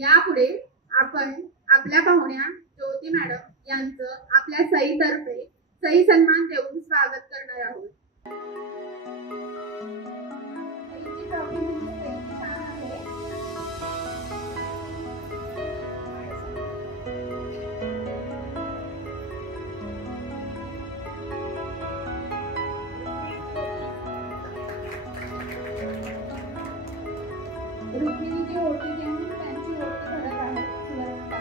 यापुढे आपण आपल्या पाहुण्या ज्योती मॅडम यांचं आपल्या सईतर्फे सई सन्मान देऊन स्वागत करणार आहोत। रुक्मिणीची ओटी घेऊन त्यांची ओटी भरत आहेत सुवर्णता।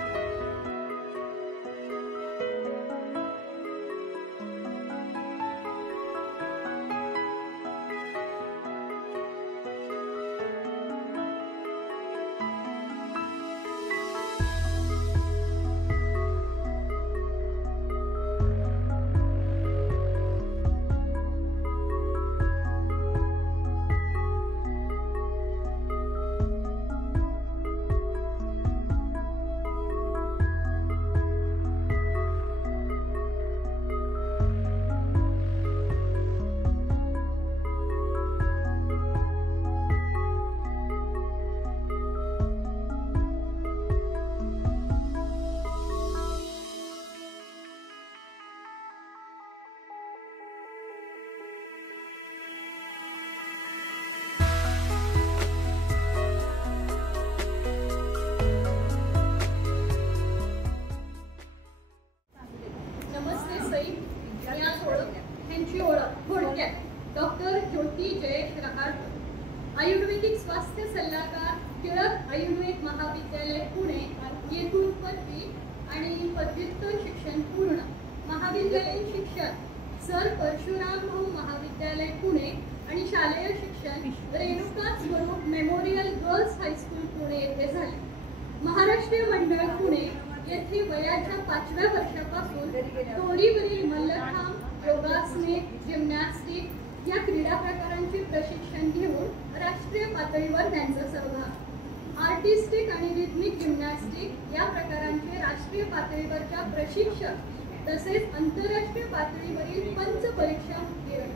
डॉक्टर ज्योती जयेश रहाळकर, आयुर्वेदिक स्वास्थ्य सल्लागार, टिळक आयुर्वेद महाविद्यालय पुणे येथून पदवी आणि पदव्युत्तर शिक्षण पूर्ण, महाविद्यालयीन शिक्षण सर परशुराम भाऊ महाविद्यालय पुणे आणि शालेय शिक्षण रेणुका स्वरूप मेमोरियल गर्ल्स हायस्कूल पुणे येथे झाले। महाराष्ट्रीय मंडळ पुणे येथे वयाच्या 5व्या वर्षापासून दोरीवरील मल्लखांब, योगासने, जिम्नॅस्टिक या क्रीडा प्रकारांचे प्रशिक्षण घेऊन राष्ट्रीय पातळीवर त्यांचा सहभाग, आर्टिस्टिक आणि रिथमिक जिम्नॅस्टिक या प्रकारांचे राष्ट्रीय पातळीवरच्या प्रशिक्षक तसेच आंतरराष्ट्रीय पातळीवरील पंच परीक्षा उत्तीर्ण,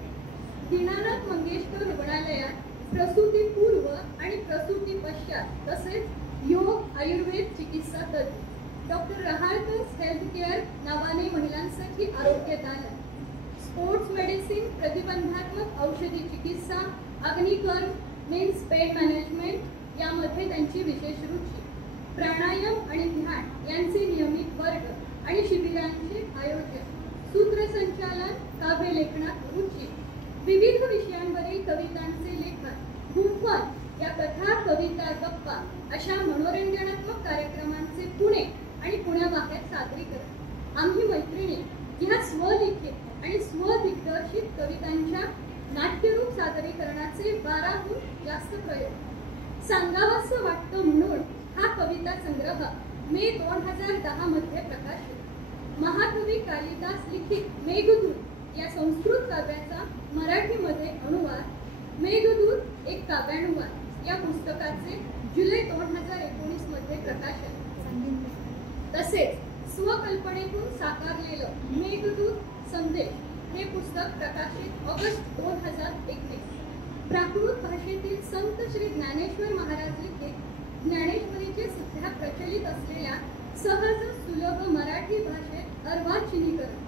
दीनानाथ मंगेशकर रुग्णालयात प्रसूतीपूर्व आणि प्रसूती पश्चात तसेच योग आयुर्वेद चिकित्सा तज्ञ, डॉक्टर रहाळकर हेल्थ केअर नावाने महिलांसाठी आरोग्यदालन, स्पोर्ट्स मेडिसिन, प्रतिबंधात्मक औषधी चिकित्सा, अग्निकर्म, मेन्स पेन मॅनेजमेंट यामध्ये त्यांची विशेष रुची, प्राणायाम आणि ध्यान यांचे नियमित वर्ग आणि शिबिरांचे आयोजन, सूत्रसंचालन, काव्य लेखनात रुची, विविध विषयांवरील कवितांचे लेखन, गुंफन या कथा, कविता, गप्पा अशा मनोरंजनात्मक कार्यक्रमांचे पुणे आणि पुण्याबाहेर सादरीकरण। आम्ही मैत्रिणी ह्या स्वलिखित आणि स्वदिग्दर्शित कवितांच्या नाट्यरूप सादरीकरणाचे 12हून जास्त प्रयोग सांगावासं वाटतं म्हणून हा कविता संग्रह मे 2010 मध्ये प्रकाशित। महाकवी कालिदास लिखित मेघदूत या संस्कृत काव्याचा मराठीमध्ये अनुवाद, मेघदूत एक काव्यानुवाद या पुस्तकाचे जुलै 2019 मध्ये प्रकाशन, तसेच स्वकल्पनेतून साकारलेलं मेघदूत संदेश हे पुस्तक प्रकाशित ऑगस्ट 2021। प्राकृत भाषेतील संत श्री ज्ञानेश्वर महाराज लिखित ज्ञानेश्वरीचे सध्या प्रचलित असलेल्या सहज सुलभ मराठी भाषेत अर्वाचीनीकरण,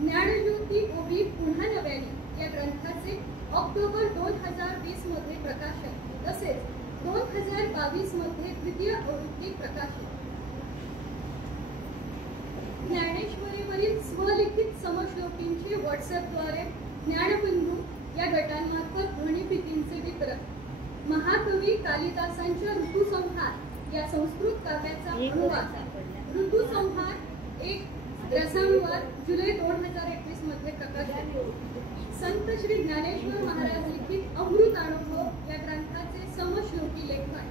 ज्ञानज्योती ओवी पुन्हा नव्याने या ग्रंथाचे ऑक्टोबर 2020 मध्ये प्रकाशन, तसेच 2022 मध्ये द्वितीय आवृत्ती प्रकाशित। ज्ञानेश्वरीवरील स्वलिखित समश्लोकींचे व्हॉट्सअपद्वारे ज्ञानबिंदू या गटांमार्फत ध्वनिफितींचे वितरण, महाकवी कालिदासांच्या ऋतुसंहार या संस्कृत काव्याचा अनुवाद, ऋतुसंहार एक रसानुवाद जुलै 2021 मध्ये प्रकाशित। संत श्री ज्ञानेश्वर महाराज लिखित अमृतानुभव या ग्रंथाचे समश्लोकी लेखन,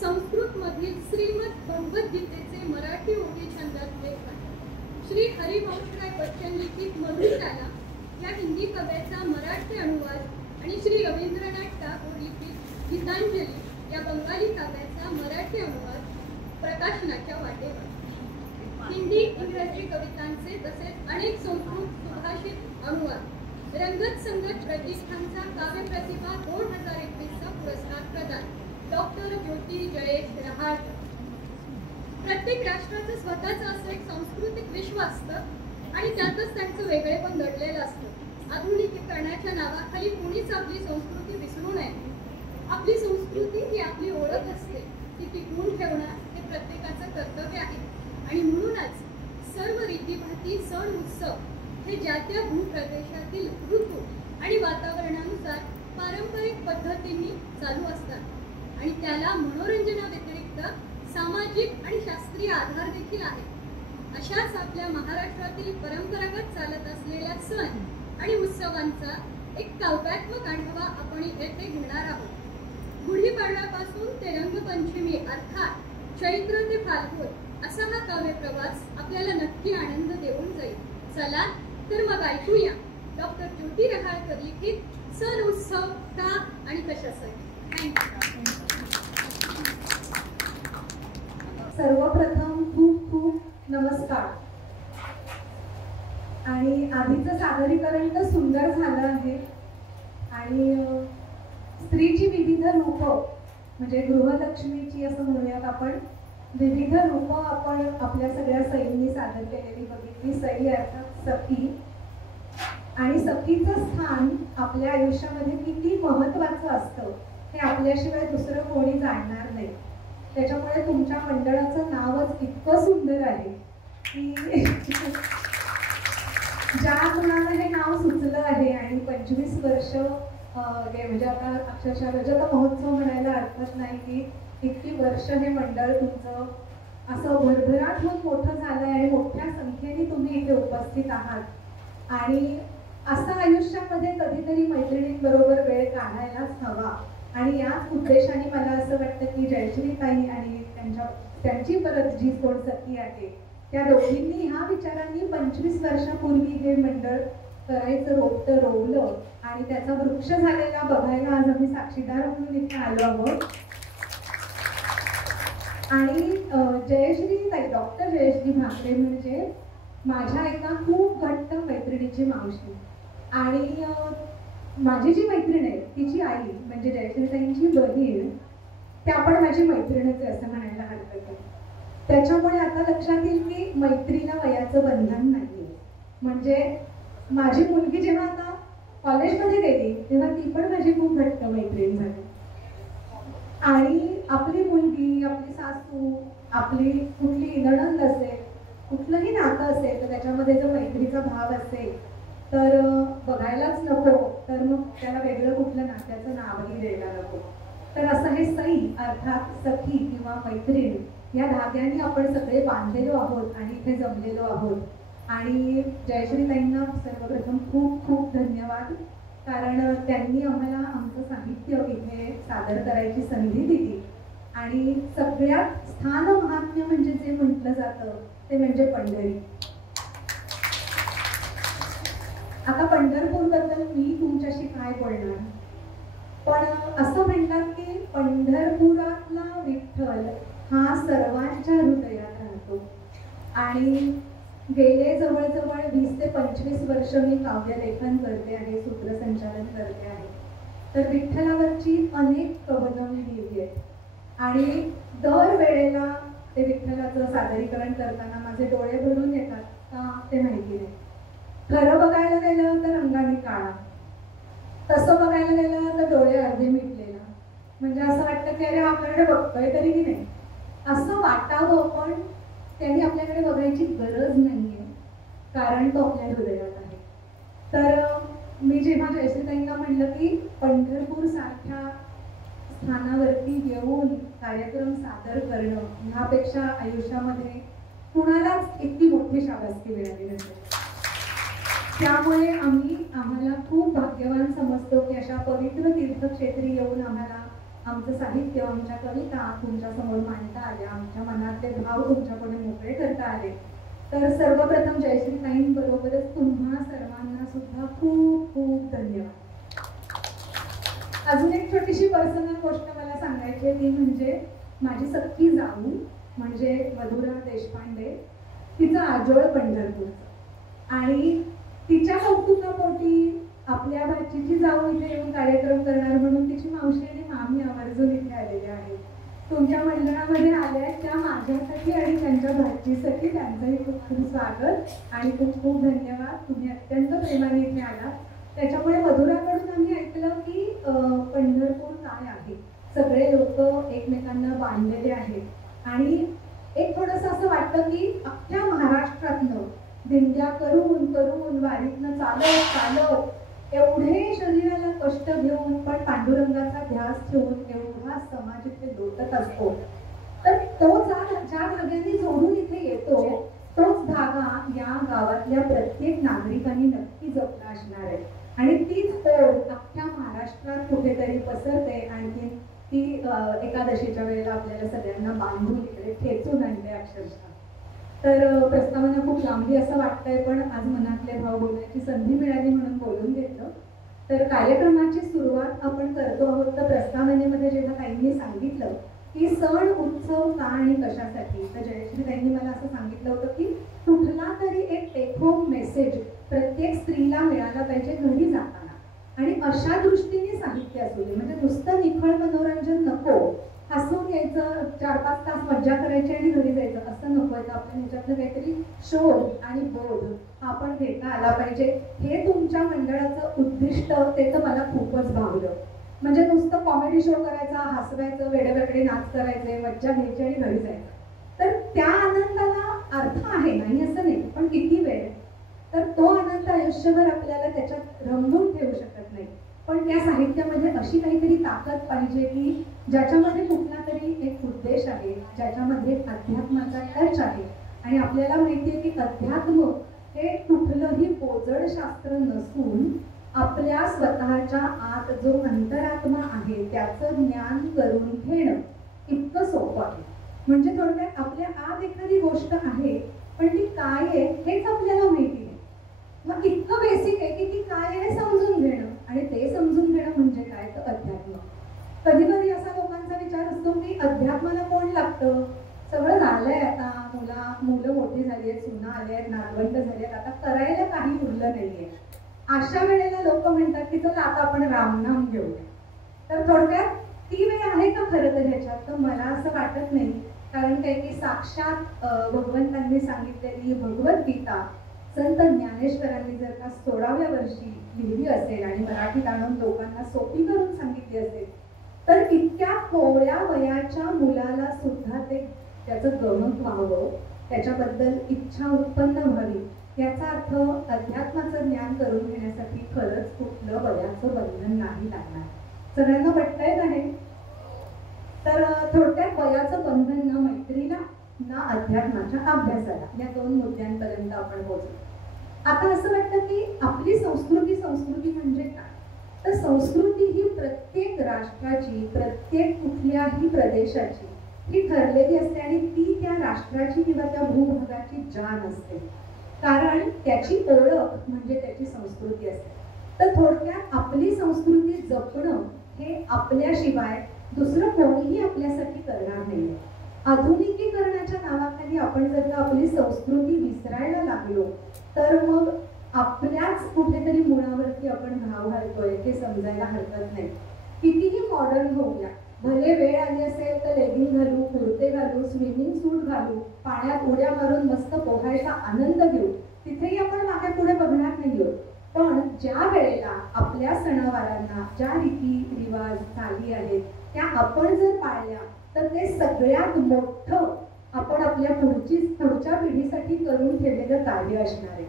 संस्कृत मधील श्रीमद भगवद्गीतेचे मराठी ओवी छंदात लेखन, श्री हरिवंशराय बच्चन लिखित मधुशाला या हिंदी काव्याचा मराठी अनुवाद आणि श्री रवींद्रनाथ टागोर लिखित गीतांजली या बंगाली काव्याचा मराठी अनुवाद प्रकाशनाच्या वाटेवर, हिंदी इंग्रजी कवितांचे तसेच अनेक संस्कृत सुभाषित अनुवाद, रंगत संगत प्रतिष्ठानचा काव्य प्रतिभा 2021 चा पुरस्कार प्रदान, डॉक्टर ज्योती जयेश रहाळकर। प्रत्येक राष्ट्राचं स्वतःचं असं एक सांस्कृतिक विश्व असतं आणि त्यातच त्यांचं वेगळेपण दडलेलं असतं. आधुनिकीकरणाच्या नावाखाली कुणीच आपली संस्कृती विसरू नये. आपली संस्कृती ही आपली ओळख असते, ती टिकवून ठेवणं हे प्रत्येकाचं कर्तव्य आहे. आणि म्हणूनच सर्व रीतीभाती, सण, उत्सव हे ज्या त्या भूप्रदेशातील ऋतू आणि वातावरणानुसार पारंपरिक पद्धतींनी चालू असतात आणि त्याला मनोरंजनाव्यतिरिक्त सामाजिक आणि शास्त्रीय आधार देखील आहे. अशाच आपल्या महाराष्ट्रातील परंपरागत चालत असलेल्या सण आणि उत्सवांचा एक काव्यात्मक आढावा आपण येथे घेणार आहोत. गुढीपाडव्यापासून ते रंगपंचमी अर्थात चैत्र ते फाल्गुन असा हा काव्य प्रवास आपल्याला नक्की आनंद देऊन जाईल. चला तर मग ऐकूया डॉक्टर ज्योती रहाळकर लिखित सण उत्सव का आणि कशासाठी. सर्वप्रथम खूप खूप नमस्कार. आणि आधीचं सादरीकरण तर सुंदर झालं आहे आणि स्त्रीची विविध रूपं म्हणजे गृहलक्ष्मीची असं म्हणूयात आपण, विविध रूपं आपण आपल्या सगळ्या सईंनी सादर केलेली बघितली. सई अर्थात सखी, आणि सखीचं स्थान आपल्या आयुष्यामध्ये किती महत्त्वाचं असतं हे आपल्याशिवाय दुसरं कोणी जाणणार नाही. त्याच्यामुळे तुमच्या मंडळाचं नावच इतकं सुंदर आहे की ज्या मुलांना हे नाव सुचलं आहे आणि 25 वर्ष म्हणजे आता अक्षरशः रजत महोत्सव म्हणायला हरकत नाही की इतकी वर्ष हे मंडळ तुमचं असं भरभराट होऊन मोठं झालं आहे. मोठ्या संख्येने तुम्ही इथे उपस्थित आहात आणि असं आयुष्यामध्ये कधीतरी मैत्रिणींबरोबर वेळ काढायलाच हवा. आणि याच उद्देशाने मला असं वाटतं की जयश्रीताई आणि त्यांची परत जी कोण सखी आहे त्या दोघींनी ह्या विचारांनी 25 वर्षापूर्वी हे मंडळ करायचं रोपटं रोवलं आणि त्याचा वृक्ष झालेला बघायला आज आम्ही साक्षीदार म्हणून इथे आलो आहोत. आणि जयश्रीताई, डॉक्टर जयश्री भाकरे म्हणजे माझ्या एका खूप घट्ट मैत्रिणीची मावशी. आणि माझी जी मैत्रीण आहे तिची आई म्हणजे जयश्रीताईंची बहीण, त्या पण माझी मैत्रीणच आहे असं म्हणायला हरकत नाही. त्याच्यामुळे आता लक्षात येईल की मैत्रीला वयाचं बंधन नाही. म्हणजे माझी मुलगी जेव्हा आता कॉलेजमध्ये गेली तेव्हा ती पण माझी खूप घट्ट मैत्रीण झाली. आणि आपली मुलगी, आपली सासू, आपली कुठली नणंद असेल, कुठलंही नातं असेल तर त्याच्यामध्ये जर मैत्रीचा भाव असेल तर बघायलाच नको, तर मग त्याला वेगळं कुठलं नात्याचं नावही द्यायला नको. तर असं हे सई अर्थात सखी किंवा मैत्रीण या धाग्याने आपण सगळे बांधलेलो आहोत आणि इथे जमलेलो आहोत. आणि जयश्रीताईंना सर्वप्रथम खूप खूप धन्यवाद, कारण त्यांनी आम्हाला आमचं साहित्य इथे सादर करायची संधी दिली. आणि सगळ्यात स्थान महात्म्य म्हणजे जे म्हटलं जातं ते म्हणजे पंढरी. आता पंढरपूरबद्दल मी तुमच्याशी काय बोलणार, पण असं म्हणतात की पंढरपुरातला विठ्ठल हा सर्वांच्या हृदयात राहतो. आणि गेले जवळजवळ 20 ते 25 वर्ष मी काव्यलेखन करते आहे, सूत्रसंचालन करते आहे. तर विठ्ठलावरची अनेक कवनं मी लिहिली आहेत आणि दर वेळेला ते विठ्ठलाचं सादरीकरण करताना माझे डोळे भरून येतात का ते माहिती नाही. खरं बघायला गेलं तर रंगाने काळा, तसं बघायला गेलं तर डोळे अर्धे मिटलेला. म्हणजे असं वाटतं की अरे आपल्याकडे बघतोय तरी की नाही असं वाटावं, पण त्यांनी आपल्याकडे बघायची गरज नाहीये कारण तो आपल्या हृदयात आहे. तर मी जेव्हा जयश्रीताईंना म्हणलं की पंढरपूर सारख्या स्थानावरती येऊन कार्यक्रम सादर करणं ह्यापेक्षा आयुष्यामध्ये कुणालाच इतकी मोठी शाबासकी मिळाली नसेल. त्यामुळे आम्हाला खूप भाग्यवान समजतो की अशा पवित्र तीर्थक्षेत्री येऊन आम्हाला आमचं साहित्य, आमच्या कविता तुमच्या समोर मांडता आल्या, आमच्या मनातले भाव तुमच्याकडे मोकळे करता आले. तर सर्वप्रथम जयश्रीताईंबरोबरच तुम्हा सर्वांना सुद्धा खूप खूप धन्यवाद. अजून एक छोटीशी पर्सनल गोष्ट मला सांगायची आहे, ती म्हणजे माझी सख्खी जाऊ म्हणजे मधुरा देशपांडे, तिचं आजोळ पंढरपूर आणि तिच्या कौतुकापोटी आपल्या भाचीची जाऊ इथे येऊन कार्यक्रम करणार म्हणून तिची मावशी आणि मामी आवर्जून इथे आलेल्या आहेत. तुमच्या मंडळामध्ये आल्या त्या माझ्यासाठी आणि माझ्या भाचीसाठी त्यांचंही खूप खूप स्वागत आणि खूप खूप धन्यवाद. तुम्ही अत्यंत प्रेमाने इथे आला. त्याच्यामुळे मधुराकडून आम्ही ऐकलं की पंढरपूर काय आहे. सगळे लोक एकमेकांना बांधलेले आहेत आणि एक थोडंसं असं वाटतं की अख्ख्या महाराष्ट्रातनं दिंड्या करून करून वारीतनं चालत चालत एवढे शरीराला कष्ट घेऊन पण पांडुरंगाचा ध्यास ठेवून एवढा समाज इथे लोटत असतो. तर तो ज्या धाग्यांनी जोडून इथे येतो तोच धागा या गावातल्या प्रत्येक नागरिकांनी नक्की जपला असणार आहे आणि तीच ओढ अख्ख्या महाराष्ट्रात कुठेतरी पसरते. आणखी ती एकादशीच्या वेळेला आपल्याला सगळ्यांना बांधून इकडे ठेचून आणले अक्षरशः. तर प्रस्तावना खूप लांबली असं वाटतंय पण आज मनातले भाव बोलण्याची संधी मिळाली म्हणून बोलून घेतलं. तर कार्यक्रमाची सुरुवात आपण करतो आहोत. तर प्रस्तावनेमध्ये जेव्हा ताईंनी सांगितलं की सण उत्सव का आणि कशासाठी, तर जयश्री ताईंनी मला असं सांगितलं होतं की कुठला तरी एक टेक होम मेसेज प्रत्येक स्त्रीला मिळाला पाहिजे घरी जाताना आणि अशा दृष्टीने साहित्य असू दे. म्हणजे नुसतं निखळ मनोरंजन नको, हसून यायचं 4-5 तास मज्जा करायची आणि घरी जायचं असं नको. आहे आपल्या ह्याच्यातलं काहीतरी शोध आणि बोध हा पण घेता आला पाहिजे. हे तुमच्या मंडळाचं उद्दिष्ट ते तर मला खूपच भावलं. म्हणजे नुसतं कॉमेडी शो करायचा, हसवायचं, वेडेवेगळे नाच करायचे, मज्जा घ्यायची आणि घरी जायचं. तर त्या आनंदाला अर्थ आहे नाही असं नाही, पण किती वेळ. तर तो आनंद आयुष्यभर आपल्याला त्याच्यात रंगवून ठेवू शकत नाही. पण त्या साहित्यामध्ये अशी काहीतरी ताकद पाहिजे की ज्याच्यामध्ये कुठला तरी एक उद्देश आहे, ज्याच्यामध्ये अध्यात्माचा टच आहे. आणि आपल्याला माहिती आहे की अध्यात्म हे कुठलंही बोजड शास्त्र नसून आपल्या स्वतःच्या आत जो अंतरात्मा आहे त्याचं ज्ञान करून घेणं इतकं सोपं आहे. म्हणजे थोडक्यात आपल्या आत एखादी गोष्ट आहे पण ती काय आहे हेच आपल्याला माहिती नाही. मग इतकं बेसिक आहे की ती काय आहे समजून घेणं आणि ते समजून घेणं म्हणजे काय तर अध्यात्म. कधी कधी असा लोकांचा विचार असतो की अध्यात्माला कोण लागतं, सगळं झालंय आता, मुलं मोठी झाली आहेत, सुना आल्या आहेत, नातवंड झाली आहेत, आता करायला काही उरलं नाहीये. अशा वेळेला लोक म्हणतात की चला आता आपण रामनाम घेऊया. तर थोडक्यात ती वेळ आहे का खरं तर ह्याच्यात, तर मला असं वाटत नाही. कारण काय की साक्षात भगवंतांनी सांगितलेली भगवद्गीता संत ज्ञानेश्वरांनी जर का 16व्या वर्षी लिहिली असेल आणि मराठीत आणून लोकांना सोपी करून सांगितली असेल तर इतक्या कोवळ्या वयाच्या मुलाला सुद्धा त्याचं गमक व्हावं, त्याच्याबद्दल इच्छा उत्पन्न व्हावी. याचा अर्थ अध्यात्माचं ज्ञान करून घेण्यासाठी खरंच कुठलं वयाचं बंधन नाही लागणार. सगळ्यांना पटतंय का हे? तर थोडक्यात वयाचं बंधन ना मैत्रीला ना अध्यात्माच्या अभ्यासाला, या 2 मुद्द्यांपर्यंत आपण पोहोचलो. आता असं वाटतं की आपली संस्कृती म्हणजे काय, तर संस्कृती ही प्रत्येक राष्ट्राची, प्रत्येक कुठल्याही प्रदेशाची ही ठरलेली असते आणि ती त्या राष्ट्राची किंवा त्या भूभागाची जाण असते. कारण त्याची ओळख म्हणजे त्याची संस्कृती असते. तर थोडक्यात आपली संस्कृती जपणं हे आपल्याशिवाय दुसरं कोणीही आपल्यासाठी करणार नाही. आधुनिकीकरणाच्या नावाखाली आपण जर का आपली संस्कृती विसरायला लागलो तर मग आपल्याच कुठेतरी मुळावरती आपण घाव घालतोय हे समजायला हरकत नाही. कितीही मॉडर्न होऊया, भले वेळ आली असेल तर लेगिंग घालू, कुर्ते घालू, स्विमिंग सूट घालू, पाण्यात उड्या मारून मस्त पोहायचा आनंद घेऊ, तिथेही आपण मागे पुढे बघणार नाहीयोत. पण ज्या वेळेला आपल्या सणावारांना ज्या रीती रिवाज चाली आहेत त्या आपण जर पाळल्या तर ते सगळ्यात मोठं आपण आपल्या पुढच्या पिढीसाठी करून ठेवलेलं कार्य असणार आहे.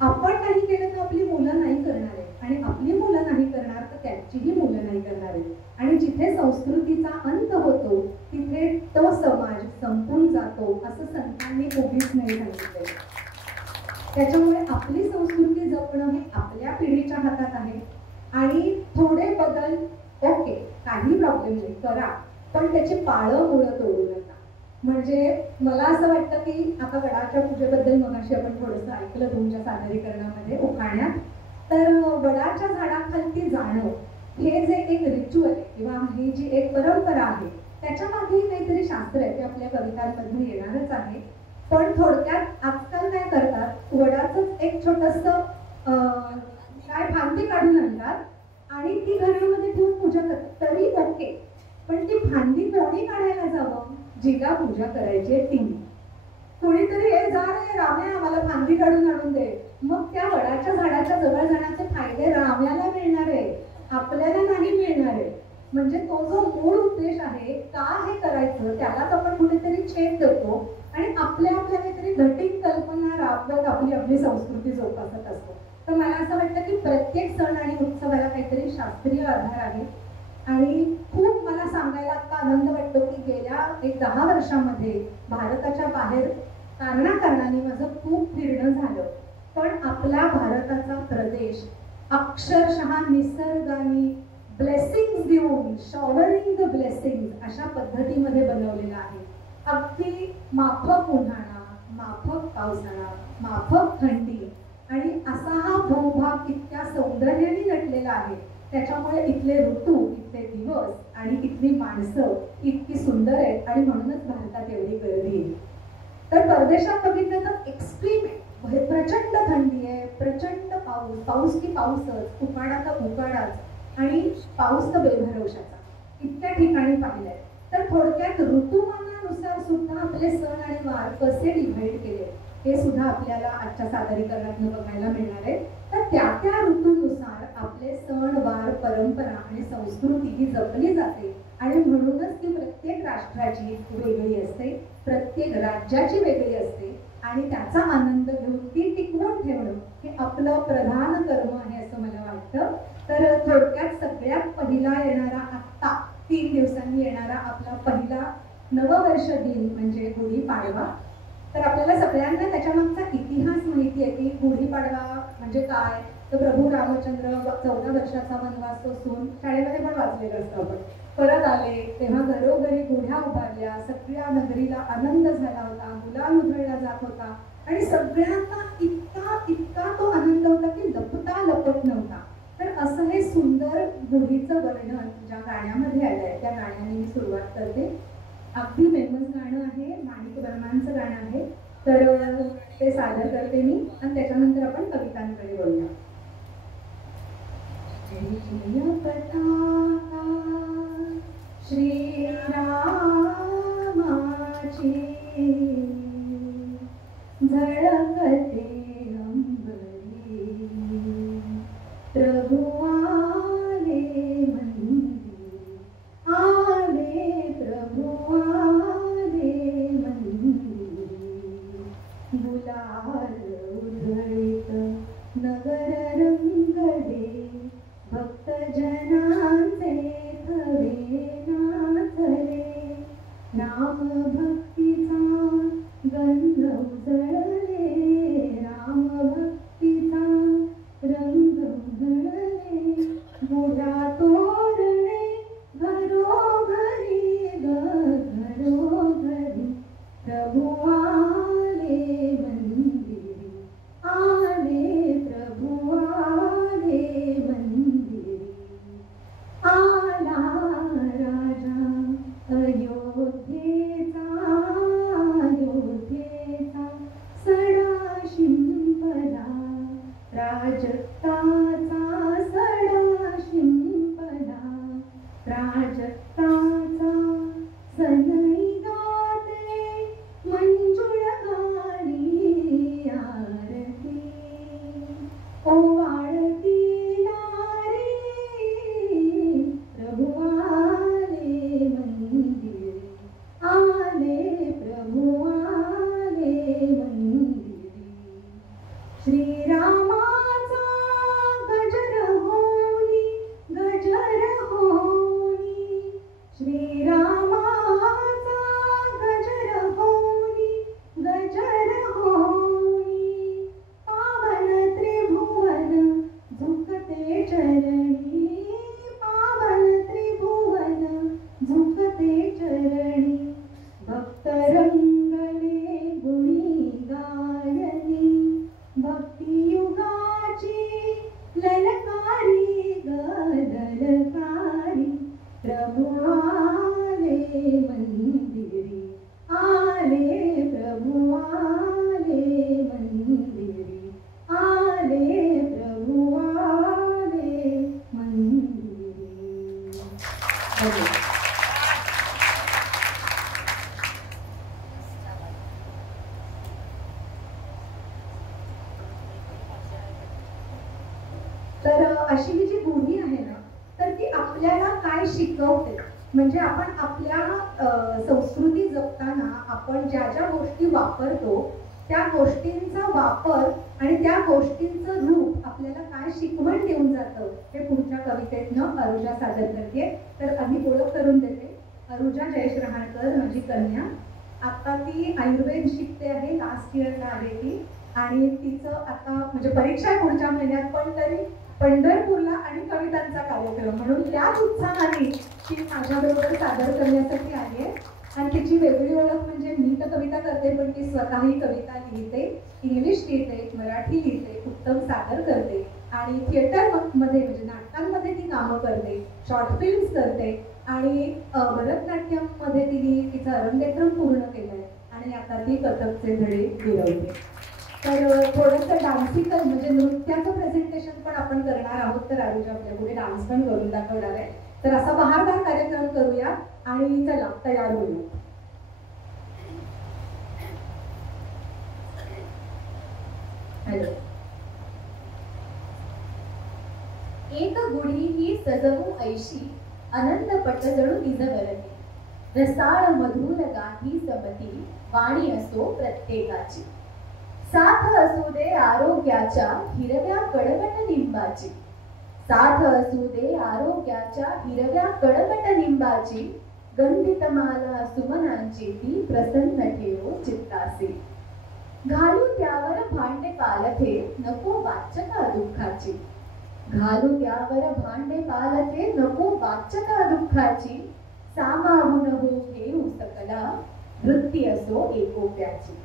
आपण नाही केलं तर आपली मुलं नाही करणार आहे आणि आपली मुलं नाही करणार तर त्यांचीही मुलं नाही करणार आहे. आणि जिथे संस्कृतीचा अंत होतो तिथे तो समाज संपून जातो असं संतांनी कधीच नाही सांगितलं. त्याच्यामुळे आपली संस्कृती जपणं हे आपल्या पिढीच्या हातात आहे. आणि थोडे बदल ओके, काही प्रॉब्लेम नाही, करा, पण त्याची पाळं मुळं तोडू नका. म्हणजे मला असं वाटतं की आता वडाच्या पूजेबद्दल मगाशी आपण थोडंसं ऐकलं तुमच्या सादरीकरणामध्ये उखाण्यात. तर वडाच्या झाडाखालती जाणं हे जे एक रिच्युअल आहे किंवा ही जी एक परंपरा आहे त्याच्या मागेही काहीतरी शास्त्र आहे, ते आपल्या कवितांमधून येणारच आहे. पण थोडक्यात आजकाल काय करतात, वडाचंच एक छोटंसं काय फांदी काढून आणतात आणि ती घरामध्ये ठेवून पूजा करतात. तरी ओके, पण ती फांदी कोणी काढायला जावं, जिला पूजा करायची आहे तिने. कुणीतरी हे जा रे राम्या मला फांदी काढून आणून दे. मग त्या वडाच्या झाडाच्या जवळ जाण्याचे फायदे राम्याला मिळणार आहे, आपल्याला नाही मिळणार आहे. म्हणजे तो जो मूळ उद्देश आहे का हे करायचं त्यालाच आपण कुठेतरी छेद देतो आणि आपल्या काहीतरी घटित कल्पना राबवत आपली संस्कृती जोपासत असतो. तर मला असं वाटतं की प्रत्येक सण आणि उत्सवाला काहीतरी शास्त्रीय आधार आहे. आणि खूप मला सांगायला आता आनंद वाटतो की गेल्या 10 वर्षामध्ये भारताच्या बाहेर कारणाकारणाने माझं खूप फिरणं झालं. पण आपला भारताचा प्रदेश अक्षरशः निसर्गाने ब्लेसिंग्स देऊन, शॉवरिंग द ब्लेसिंग्स अशा पद्धतीमध्ये बनवलेला आहे. अगदी माफक उन्हाळा, माफक पावसाळा, माफक थंडी आणि असा हा भूभाग इतक्या सौंदर्याने नटलेला आहे. त्याच्यामुळे इथले ऋतू, इथले दिवस आणि इथली माणसं इतकी सुंदर आहेत आणि म्हणूनच भारतात एवढी गर्दी आहे. तर परदेशात बघितलं तर एक्स्ट्रीम आहे, प्रचंड थंडी आहे, प्रचंड पाऊस, पाऊस की पाऊसच, उकाडा तर उकाडाच आणि पाऊस तर बेभरवशाचा इतक्या ठिकाणी पाहिलंय. तर थोडक्यात ऋतुमानानुसार सुद्धा आपले सण आणि वार कसे डिव्हाइड केले हे सुद्धा आपल्याला आजच्या सादरीकरणातून बघायला मिळणार आहे. तर त्या ऋतूनुसार आपले सण वार, परंपरा आणि संस्कृती ही जपली जाते आणि म्हणूनच ती प्रत्येक राष्ट्राची वेगळी असते, प्रत्येक राज्याची वेगळी असते आणि त्याचा आनंद घेऊन ती टिकवून ठेवणं हे आपलं प्रधान कर्म आहे असं मला वाटतं. तर थोडक्यात सगळ्यात पहिला येणारा आत्ता 3 दिवसांनी येणारा आपला पहिला नववर्ष दिन म्हणजे गुढीपाडवा. तर आपल्याला सगळ्यांना त्याच्यामागचा इतिहास माहिती आहे की गुढीपाडवा म्हणजे काय. तर प्रभू रामचंद्र 14 वर्षाचा वनवास सोसून शाळेमध्ये पण वाचलेलं असतं आपण, परत आले तेव्हा घरोघरी गुढ्या उभारल्या, सगळ्या नगरीला आनंद झाला होता, गुलाल उधळला जात होता आणि सगळ्यांना इतका तो आनंद होता की लपता लपत नव्हता. तर असं हे सुंदर गुढीचं वर्णन ज्या गाण्यामध्ये आलंय त्या गाण्याने मी सुरुवात करते. अगदी फेमस गाणं आहे, माणिक वर्मांचं गाणं आहे. तर ते सादर करते मी आणि त्याच्यानंतर आपण कवितांकडे बोलूया. जय पताका श्रीरामाची झळकते अंबरी, प्रभु आले मंदिरी, आले प्रभु आले मंदिरी, गुलाल उधळीत नगर रंगले, भक्त जनांचे थवे नाचले, राम भक्तीचा गंध उजळले, अशी ही जी गुढी आहे ना, तर ती आपल्याला काय शिकवते, म्हणजे आपण आपल्या संस्कृती जपताना आपण ज्या ज्या गोष्टी वापरतो त्या गोष्टींचा वापर आणि त्या गोष्टींचं रूप आपल्याला काय शिकवण देऊन जातं हे पुढच्या कवितेतनं अरुजा सादर करते. तर आधी ओळख करून देते. अरुजा जयेश रहाणकर माझी कन्या. आता ती आयुर्वेद शिकते आहे, लास्ट इयरला आहे ती. आणि तिचं आता म्हणजे परीक्षा आहे पुढच्या महिन्यात, पण तरी पंढरपूरला आणि कवितांचा कार्यक्रम म्हणून त्याच उत्साहाने ती माझ्याबरोबर सादर करण्यासाठी आली आहे. आणि तिची वेगळी ओळख म्हणजे मी तर कविता करते, पण ती स्वतःही कविता लिहिते, इंग्लिश लिहिते, मराठी लिहिते, उत्तम सादर करते आणि थिएटरमध्ये म्हणजे नाटकांमध्ये ती कामं करते, शॉर्ट फिल्म्स करते आणि भरतनाट्यममध्ये तिने तिचं अरंगेट्रम पूर्ण केलं आहे आणि आता ती कथकचे धडे गिरवते. तर थोडंसं डान्सिकल म्हणजे नृत्याचं प्रेझेंटेशन पण आपण करणार आहोत. तर आरुजा आपल्या पुढे डान्स पण करून दाखवणार आहे. तर असा बहारदार कार्यक्रम करूया आणि चला तयार होऊया. हॅलो. एक गुढी ही सजवू ऐशी अनंत पटजळू निजवरती, रसाळ मधुर गाठी समती वाणी असो प्रत्येकाची, साथ असू दे आरोग्याच्या हिरव्या कडवट लिंबाची, साथ असू दे आरोग्याच्या हिरव्या कडवट लिंबाची, गंधित माला सुमनांची ती प्रसन्न ठेवो चित्तासी, घालू त्यावर भांडे पालथे नको वाच्यता दुःखाची, घालू त्यावर भांडे पालथे नको वाच्यता दुःखाची, सामावून हो घेऊ सकला वृत्ती असो एकोप्याची,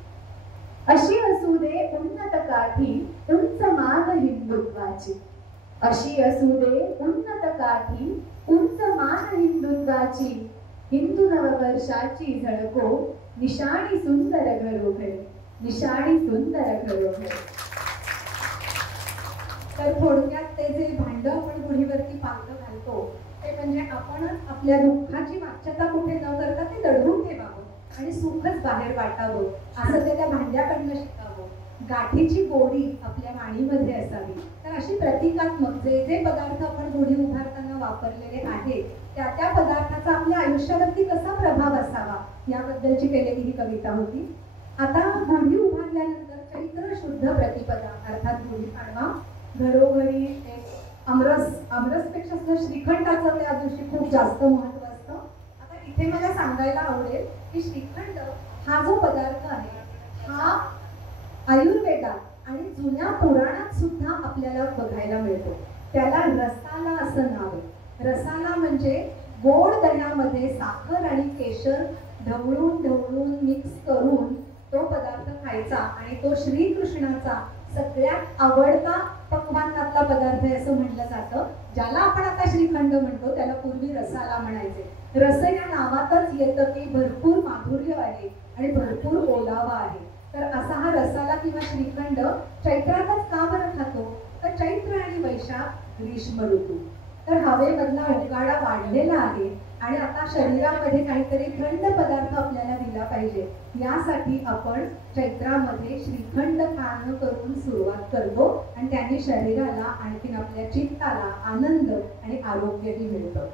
अशी असू दे उन्नत काठी उंच मान हिंदुत्वाची, अशी असू दे उन्नत काठी उंच मान हिंदुत्वाची, हिंदू नववर्षाची झळको निशाणी सुंदर घरोघरी, निशाणी सुंदर घरोघरी. तर थोडक्यात ते जे भांड आपण गुढीवरती पालथं घालतो ते म्हणजे आपण आपल्या दुःखाची वाच्यता कुठे न करता ते दडवून ठेवावं आणि सुखच बाहेर वाटावं असं ते त्या भांड्याकडनं शिकावं. गाठीची गोडी आपल्या वाणीमध्ये असावी. तर अशी प्रतिकात्मक जे जे पदार्थ आपण गुढी उभारताना वापरलेले आहेत त्या त्या पदार्थाचा आपल्या आयुष्यावरती कसा प्रभाव असावा याबद्दलची केलेली ही कविता होती. आता गुढी उभारल्यानंतर चैत्र शुद्ध प्रतिपदा अर्थात गुढीपाडवा, घरोघरी एक आमरसपेक्षा श्रीखंडाचं त्या दिवशी खूप जास्त महत्व असतं. आता इथे मला सांगायला आवडेल की श्रीखंड हा जो पदार्थ आहे हा आयुर्वेदात आणि जुन्या पुराणात सुद्धा आपल्याला बघायला मिळतो. त्याला रसाला असं नाव आहे. रसाला म्हणजे गोड दह्यामध्ये साखर आणि केशर ढवळून ढवळून मिक्स करून तो पदार्थ खायचा आणि तो श्रीकृष्णाचा सगळ्यात आवडता पक्वान्नातला पदार्थ आहे असं म्हटलं जातं. ज्याला आपण आता श्रीखंड म्हणतो त्याला पूर्वी रसाला म्हणायचे. रस या नावातच येतं की भरपूर माधुर्य आहे आणि भरपूर ओलावा आहे. तर असा हा रसाला किंवा श्रीखंड चैत्रातच का बरं खातो तर चैत्र आणि वैशाख ग्रीष्म ऋतू. तर हवेमधला उकाडा वाढलेला आहे आणि आता शरीरामध्ये काहीतरी थंड पदार्थ आपल्याला दिला पाहिजे यासाठी आपण चैत्रामध्ये श्रीखंड खाणं करून सुरुवात करतो आणि त्याने शरीराला आणखीन आपल्या चित्ताला आनंद आणि आरोग्यही मिळतं.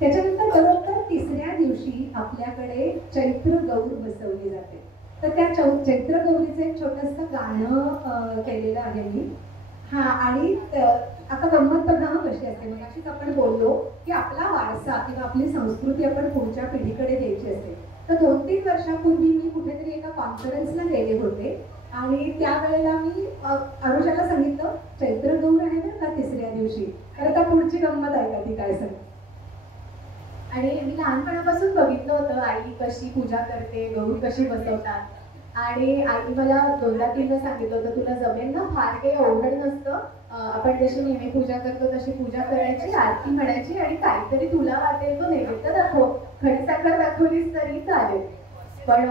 त्याच्यानंतर बरोबर तिसऱ्या दिवशी आपल्याकडे चैत्र गौर बसवली जाते. तर त्या चैत्र गौरीचं एक छोटंसं गाणं केलेलं आहे मी. हा आणि आता गंमत बघा कशी असते. मग अशीच आपण बोललो की आपला वारसा किंवा आपली संस्कृती आपण पुढच्या पिढीकडे द्यायची असते. तर 2-3 वर्षापूर्वी मी कुठेतरी एका कॉन्फरन्सला गेले होते आणि त्यावेळेला मी आरुषाला सांगितलं चैत्र गौर आहे बरं का तिसऱ्या दिवशी. तर आता पुढची गंमत आहे का ती काय सांग. आणि मी लहानपणापासून बघितलं होतं आई कशी पूजा करते, गौरी कशी बसवतात आणि आई मला 2-3दा सांगितलं होतं तुला जमेल ना, फार काही अवघड नसतं, आपण जशी नेहमी पूजा करतो तशी पूजा करायची, आरती म्हणायची आणि काहीतरी तुला वाटेल तो नैवेद्य दाखव, खडीसाखर दाखवलीस तरी चालेल. पण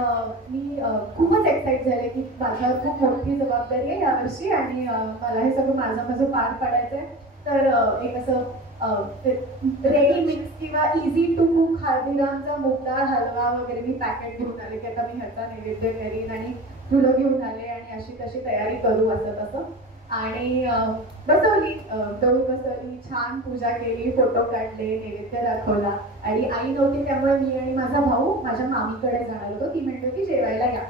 मी खूपच एक्साइट झाले की माझ्यावर खूप मोठी जबाबदारी आहे यावर्षी आणि मला हे सगळं माझं पार पाडायचं आहे. तर एक असं रेडी मिक्स किंवा इझी टू कुक हळदीरामचा मूगडाळ हलवा वगैरे मी पॅकेट घेऊन आले की आता मी ह्याचा नैवेद्य करीन आणि फुलं घेऊन आले आणि अशी तशी तयारी करू असं तसं. आणि बसवली, गौर बसवली, छान पूजा केली, फोटो काढले, नैवेद्य दाखवला. आणि आई नव्हती त्यामुळे मी आणि माझा भाऊ माझ्या मामीकडे जाणार होतो. ती म्हणली होती जेवायला या.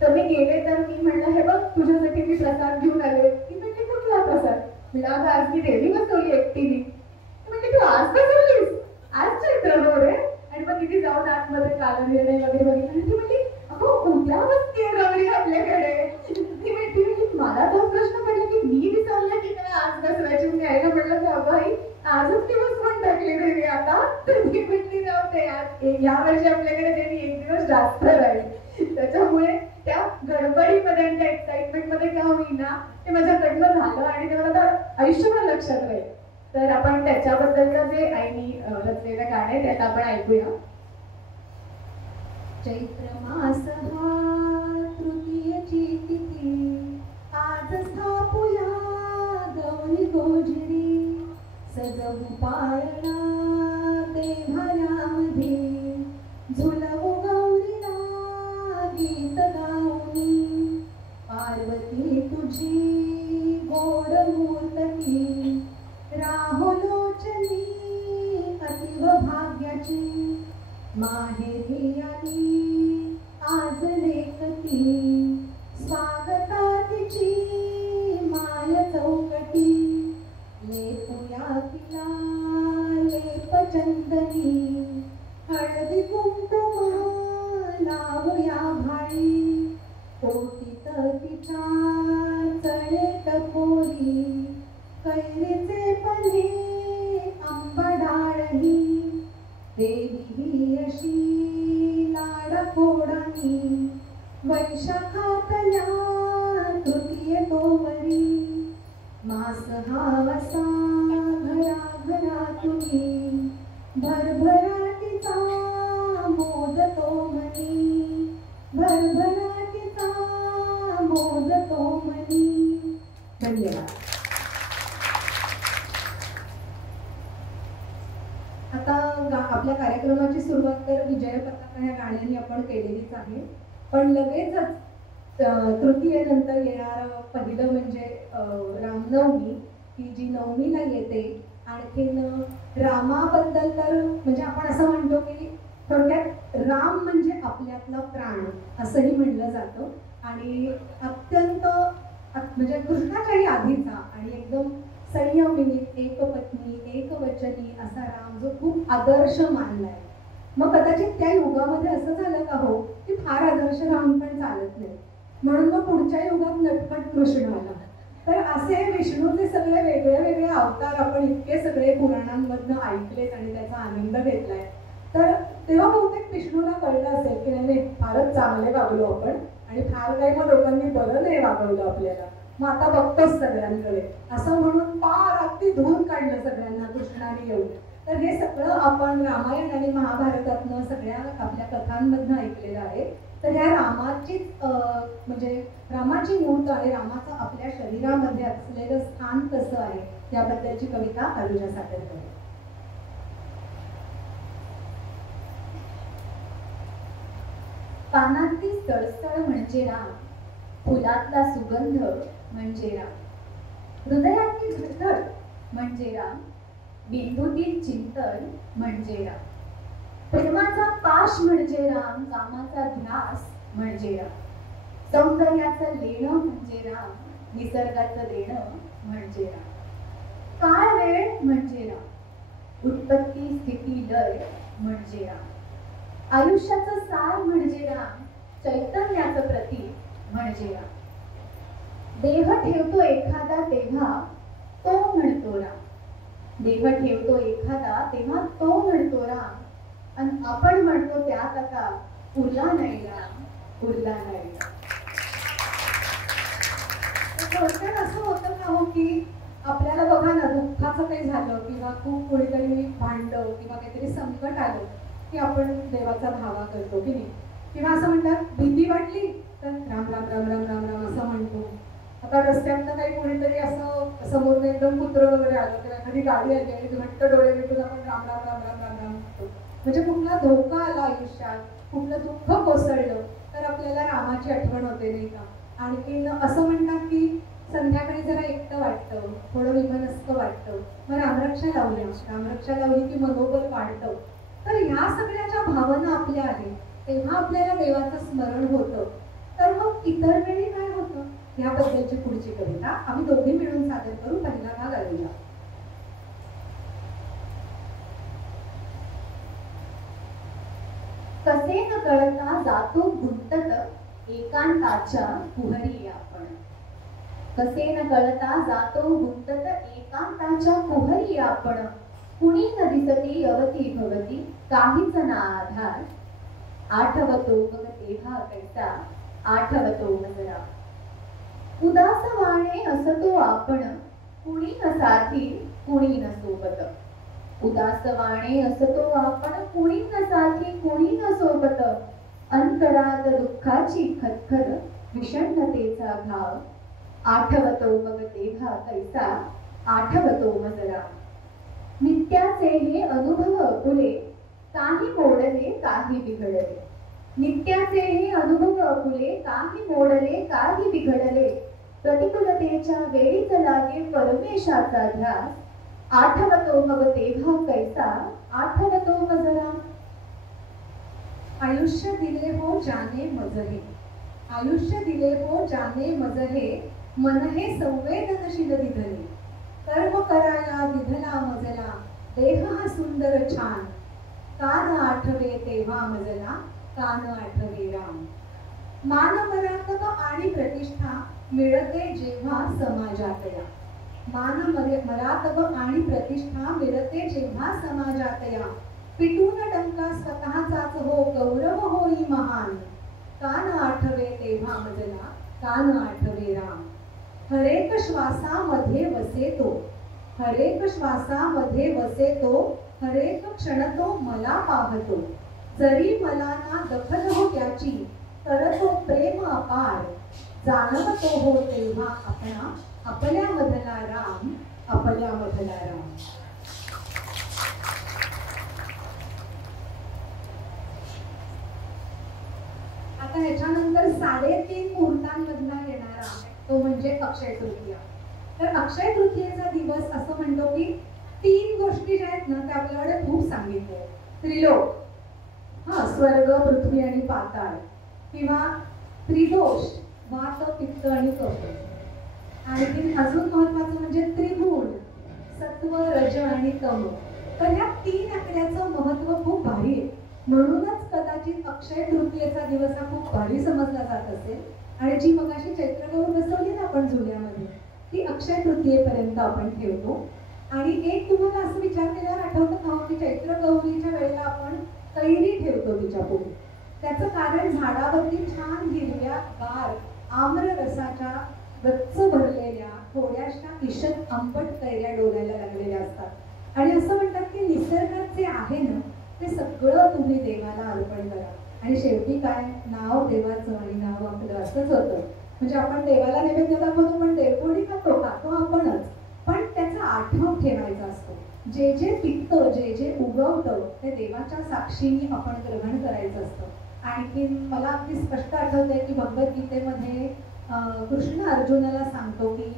तर मी गेले तर मी म्हणलं हे बघ तुझ्यासाठी मी प्रसाद घेऊन आले. ती म्हणली कुठला प्रसाद? म्हणलं अगं आज मी देवी बसवली एकटीने. ती म्हणली तू आज बसवलीस? आज चैत्र रे. आणि मग तिथे जाऊन आतमध्ये कालनिर्णय वगैरे बघितला आणि ती म्हणली अगो उद्या बसते गौरी आपल्याकडे. ती म्हणली मला तो प्रश्न पडला की मी विसरले की काय आज बसवायची. मी आईला म्हटलं की अगं आई आजच दिवस पण टाकले देवी आता. तर ती म्हटली जाऊ दे या वर्षी आपल्याकडे देवी एक दिवस जास्त राहील. त्याच्यामुळे त्या गडबडीमध्ये आणि त्या एक्साइटमेंट मध्ये का होईना ते माझ्याकडनं झालं आणि ते मला तर आयुष्यभर लक्षात राहील. तर आपण त्याच्याबद्दलचं जे आईनी रचलेलं गाणं आहे त्यात आपण ऐकूया. चैत्र मास हा तृतीयची तिथी, आज स्थापूया गौरी गोजरी, सजवू पाळणा देव्हाऱ्यामध्ये, झुलवू गौरीला गीत गाऊनी, पार्वती तुझी गोड मूर्ती, राहुलोचनी अतीव भाग्याची, माहेरी आली आज लेकती, स्वागतातिची माय चौकटी, लेपुया तिला लेप चंदनी, हळदी कुंकुम लावूया भाळी, पोटीत तिच्या चळे टपोरी, कैरीचे पणे आंबा डाळही, देवी ही अशी लाडकोडानी, वैशाखातल्या तृतीय तोवरी, मास हा वसा घराघरातुनी, भरभराटीचा मोद तो मनी, भरभराटीचा मोद तो मनी. धन्यवाद. आता आपल्या कार्यक्रमाची सुरुवात तर विजय पताका ह्या गाण्याने आपण केलेलीच आहे. पण लगेचच तृतीयेनंतर येणारं पहिलं म्हणजे रामनवमी, की जी नवमीला येते. आणखीन रामाबद्दल तर म्हणजे आपण असं म्हणतो की थोडक्यात राम म्हणजे आपल्यातला प्राण असंही म्हणलं जातं. आणि अत्यंत म्हणजे कृष्णाच्याही आधीचा आणि एकदम संयमित, एकपत्नी, एकवचनी असा राम जो खूप आदर्श मानलाय. मग कदाचित त्या युगामध्ये असं झालं का हो की फार आदर्श राम पण चालत नाही, म्हणून मग पुढच्या युगात नटखट कृष्ण आला. तर असे विष्णूचे सगळे वेगळे वेगळे अवतार आपण इतके सगळे पुराणांमधनं ऐकलेत आणि त्याचा आनंद घेतलाय. तर तेव्हा बहुतेक विष्णूला कळलं असेल की नाही फारच चांगले वागलो आपण आणि फार काही मग लोकांनी बरं नाही वागवलं आपल्याला, मग आता बघतोच सगळ्यांकडे असं म्हणून फार अगदी धुवून काढलं सगळ्यांना कृष्णाने येऊन. तर हे सगळं आपण रामायण आणि महाभारतातनं सगळ्या आपल्या कथांमधनं ऐकलेलं आहे. तर ह्या रामाचीच म्हणजे रामाची मूर्त आणि रामाचं आपल्या शरीरामध्ये असलेलं स्थान कसं आहे याबद्दलची कविता अनुजा सादर करेल. पानातली सळसळ म्हणजे राम, फुलातला सुगंध म्हणजे राम, हृदयातली धडधड म्हणजे राम, बिंदूतील चिंतन म्हणजे राम, प्रेमाचा पाश म्हणजे राम, कामाचा ध्यास म्हणजे राम, सौंदर्याचं लेणं म्हणजे राम, निसर्गाचं देणं म्हणजे राम, काळ वेळ म्हणजे राम, उत्पत्ती स्थिती लय म्हणजे राम, आयुष्याचं सार म्हणजे राम, चैतन्याचं प्रतीक म्हणजे राम, देह ठेवतो एखादा तेव्हा तो म्हणतो राम, देह ठेवतो एखादा तेव्हा तो म्हणतो राम, आणि आपण म्हणतो त्यात आता उरला नाही राम, उरला नाही राम. थोडक्यात असं होतं का हो की आपल्याला बघा ना दुःखाचं काही झालं किंवा खूप कोणीतरी भांडलं किंवा काहीतरी संकट आलं की आपण देवाचा धावा करतो की नाही, किंवा असं म्हणतात भीती वाटली तर राम राम राम राम राम राम असं म्हणतो. आता रस्त्यातनं काही कोणीतरी असं समोर एकदम कुत्र वगैरे आलं किंवा एखादी गाडी आली आणि घट्ट डोळे मिटून आपण राम राम राम राम राम राम म्हणतो. म्हणजे कुठला धोका आला आयुष्यात, कुठलं दुःख कोसळलं तर आपल्याला रामाची आठवण होते नाही का. आणखीन असं म्हणतात की संध्याकाळी जरा एकटं वाटतं, थोडं विमनस्क वाटतं, मग रामरक्षा लावली. रामरक्षा लावली की मनोबल वाढतं. तर ह्या सगळ्या ज्या भावना आपल्या आहेत तेव्हा आपल्याला देवाचं स्मरण होतं. तर मग इतर वेळी काय होतं ह्याबद्दलची पुढची कविता आम्ही दोघे मिळून सादर करू. पहिला भाग ऐकूया. कसे न कळता जातो गुंतत एकांताच्या कुहरी आपण. कसे न कळता जातो गुंतत एकांताच्या कुहरी आपण. कुणी न दिसती अवती भवती काहीच ना आधार. आठवतो मग तेव्हा कैसा आठवतो जरा. उदास वाणे असतो आपण कुणी न साथी कुणी न सोबत. उदास वाणे असतो आपण कुणी न साथी कुणी न सोबत. अंतरात दुःखाची खदखद विषण्णतेचा घाव. आठवतो मग तेव्हा कैसा आठवतो जरा. नित्याचे हे अनुभव अपुले काही मोडले काही बिघडले. नित्याचे हे अनुभव अपुले काही मोडले काही बिघडले. प्रतिकूलतेच्या वेळीच लागे परमेशाचा ध्यास. आठवतो मग तेव्हा कैसा आठवतो जरा. आयुष्य दिले हो जाने मजहे. आयुष्य दिले हो जाने मजहे. मन हे संवेदनशील दिधले. कर्म कराया दिधला मजला देह हा सुंदर छान. कान आठवे तेव्हा मजला कान आठवे राम. मान मरातब आणि प्रतिष्ठा मिळते जेव्हा समाजातया. मान मरातब आणि प्रतिष्ठा मिळते जेव्हा समाजातया. पिटून डंका स्वतःचाच हो गौरव होई महान. कान आठवे तेव्हा मजला कान आठवे राम. हरेक श्वासामध्ये वसे तो. हरेक श्वासामध्ये वसे तो. हरेक क्षण तो मला पाहतो. जरी मला ना दखल हो त्याची तर तो प्रेम अपार. जाणवतो हो तेव्हा आपणा आपल्या मधला राम आपल्या मधला राम. आता ह्याच्यानंतर 3.5 मुहूर्तांमधला येणारा तो म्हणजे अक्षय तृतीया. तर अक्षय तृतीयेचा दिवस असं म्हणतो की 3 गोष्टी ज्या आहेत ना त्या आपल्याकडे खूप सांगितले. त्रिलोक, स्वर्ग पृथ्वी आणि पाताळ, किंवा त्रिदोष वात पित्त आणि कफ. आणि अजून महत्वाचं म्हणजे त्रिगुण सत्व रज आणि तम. तर ह्या 3 आकड्याचं महत्व खूप भारी आहे. म्हणूनच कदाचित अक्षय तृतीयेचा दिवस हा खूप भारी समजला जात असेल. आणि जी मगाशी चैत्रगौर बसवली ना आपण झुल्यामध्ये ती अक्षय तृतीयेपर्यंत आपण ठेवतो. आणि एक तुम्हाला असं विचार केल्यावर आठवतं का की चैत्रगौरीच्या वेळेला आपण कैरी ठेवतो तिच्या पुढे. त्याचं कारण झाडावरती छान हिरव्या गार आम्र रसाच्या गच्च भरलेल्या थोड्याशा ईषत आंबट कैऱ्या डोलायला लागलेल्या असतात. आणि असं म्हणतात की निसर्गात जे आहे ना ते सगळं तुम्ही देवाला अर्पण करा. आणि शेवटी काय नाव देवाचं आणि नाव आपलं असंच होतं. म्हणजे आपण देवाला नैवेद्य दाखवतो पण देव थोडी खातो आपणच. पण त्याचा आठवण ठेवायचा असतो. जे जे पिकतं जे जे उगवतं ते देवाच्या साक्षीने आपण ग्रहण करायचं असतं. आणखी मला अगदी स्पष्ट आठवतंय की भगवद्गीतेमध्ये कृष्ण अर्जुनाला सांगतो की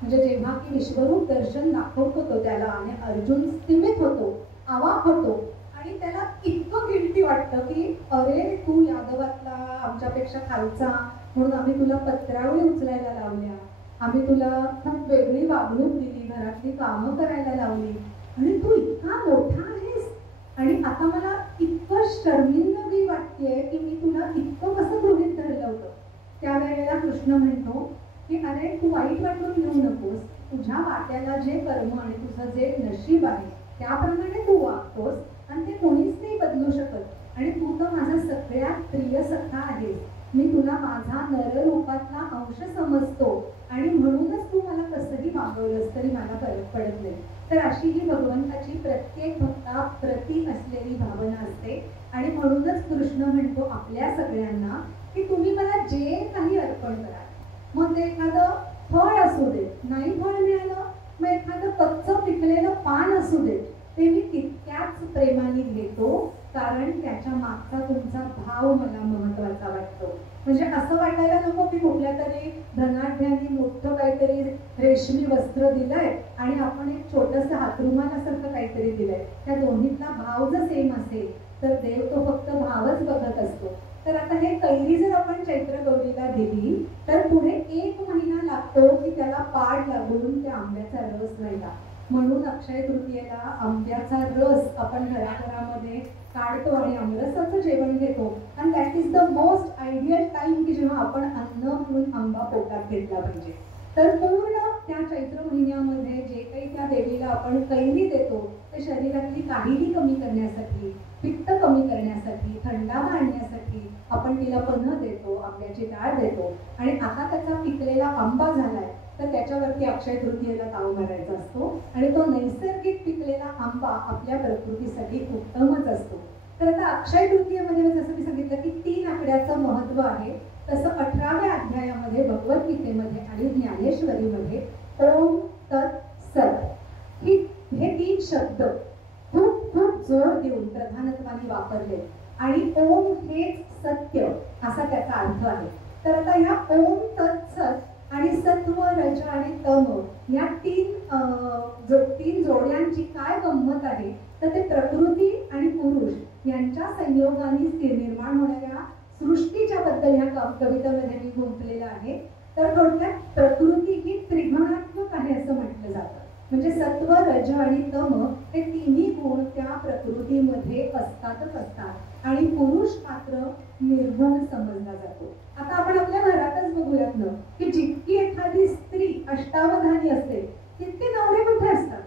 म्हणजे जेव्हा की विश्वरूप दर्शन दाखवत होतो त्याला आणि अर्जुन स्थिमित होतो आवाक होतो आणि त्याला इतकं गिल्टी वाटतं की अरे तू यादवातला आमच्यापेक्षा खालचा म्हणून आम्ही तुला पत्रावळी उचलायला लावल्या. आम्ही तुला खूप वेगळी वागणूक दिली, घरातली कामं करायला लावली आणि तू इतका मोठा आहेस आणि आता मला इतकं शर्मिंदगी वाटतेय की मी तुला इतकं कसं गृहीत धरलं होतं. त्यावेळेला कृष्ण म्हणतो की अरे तू वाईट वाटून घेऊ नकोस. तुझ्या वाट्याला जे कर्म आणि तुझं जे नशीब आहे त्याप्रमाणे तू वागतोस आणि ते कोणीच नाही बदलू शकत. आणि तू तर माझा सगळ्यात प्रिय सखा आहेस. मी तुला माझा नररूपातला अंश समजतो आणि म्हणूनच तू मला कसंही मागवलंस तरी मला फरक पडत नाही. तर अशी ही भगवंताची प्रत्येक भक्ताप्रती असलेली भावना असते. आणि म्हणूनच कृष्ण म्हणतो आपल्या सगळ्यांना की तुम्ही मला जे काही अर्पण करा, मग ते एखादं फळ असू दे, नाही फळ मिळालं मग एखादं कच्चं पिकलेलं पान असू दे, ते मी तितक्याच प्रेमाने घेतो. कारण त्याच्या मागचा तुमचा भाव मला महत्वाचा वाटतो. म्हणजे असं वाटायला नको की कुठल्या तरी धनाढ्याने मोठं काहीतरी रेशमी वस्त्र दिलंय आणि आपण एक छोटस हातरुमालासारखं काहीतरी दिलंय, त्या दोन्हीतला भाव जर सेम असेल तर देव तो फक्त भावच बघत असतो. तर आता हे कैरी जर आपण चैत्र गौरीला दिली तर पुढे 1 महिना लागतो की त्याला पाड लागून त्या आंब्याचा रस व्हायला. म्हणून अक्षय तृतीयेला आंब्याचा रस आपण घराघरामध्ये काढतो आणि आमरसाचं जेवण घेतो. आणि that is the most ideal time की जेव्हा आपण अन्न म्हणून आंबा पोटात घेतला पाहिजे. तर पूर्ण त्या चैत्र महिन्यामध्ये जे काही त्या देवीला आपण कैरी देतो ते शरीरातली काहीही कमी करण्यासाठी, पित्त कमी करण्यासाठी, थंडावा आणण्यासाठी आपण तिला पन्ह देतो, आंब्याची डाळ देतो. आणि आता त्याचा पिकलेला आंबा झालाय तर त्याच्यावरती अक्षय तृतीयेला ताव मारायचा असतो आणि तो नैसर्गिक पिकलेला आंबा आपल्या प्रकृतीसाठी उत्तमच असतो. तर आता अक्षय तृतीयेमध्ये जसं मी सांगितलं की 3 आकड्याचं महत्व आहे, तसं 18व्या अध्यायामध्ये भगवद्गीतेमध्ये आणि ज्ञानेश्वरीमध्ये ओम तत् सत हे 3 शब्द खूप खूप जोर देऊन प्रधानत्वाने वापरले आणि ओम हेच सत्य असा त्याचा अर्थ आहे. तर आता ह्या ओम तत् सत आणि सत्व, रज आणि तम या 3 जोड्यांची काय गंमत आहे तर ते प्रकृती आणि पुरुष यांच्या संयोगाने निर्माण होणाऱ्या सृष्टीच्या बद्दल ह्या कवितेमध्ये मी गुंतलेलं आहे. तर थोडक्यात प्रकृती ही त्रिगुणात्मक आहे असं म्हटलं जातं. म्हणजे सत्व, रज आणि तम हे तिन्ही गुण त्या प्रकृतीमध्ये असतातच असतात आणि पुरुष मात्र निर्गुण समजला जातो. आता आपण आपल्या घरातच बघूयात ना की जितकी एखादी स्त्री अष्टावधानी असते तितके नवरे कुठे असतात.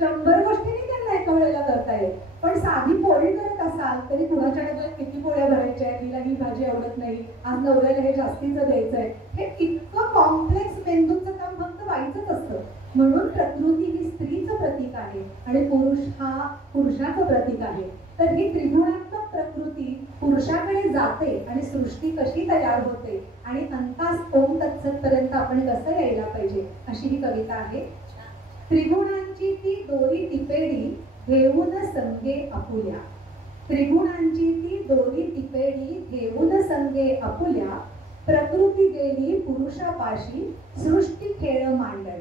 100 गोष्टींनी त्यांना एका वेळेला करता येईल, पण साधी पोळी करत असाल तरी कुणाच्या डब्यात किती पोळ्या भरायच्या आहेत, तिला ही भाजी आवडत नाही, आज नवऱ्याला हे जास्तीचं द्यायचंय, हे इतकं कॉम्प्लेक्स मेंदूचं काम फक्त बाईचंच असतं. म्हणून प्रकृती ही स्त्रीचं प्रतीक आहे आणि पुरुष हा पुरुषाचं प्रतीक आहे. तर ही त्रिगुणात्मक प्रकृती पुरुषाकडे जाते आणि सृष्टी कशी तयार होते आणि अंतास ओम तत्सत पर्यंत आपण कसं यायला पाहिजे अशी ही कविता आहे. त्रिगुणांची ती दोरी तिपेडी घेऊन संगे आपुल्या, त्रिगुणांची ती दोरी तिपेडी घेऊन संगे आपुल्या, प्रकृती गेली पुरुषापाशी सृष्टी खेळ मांडल्या.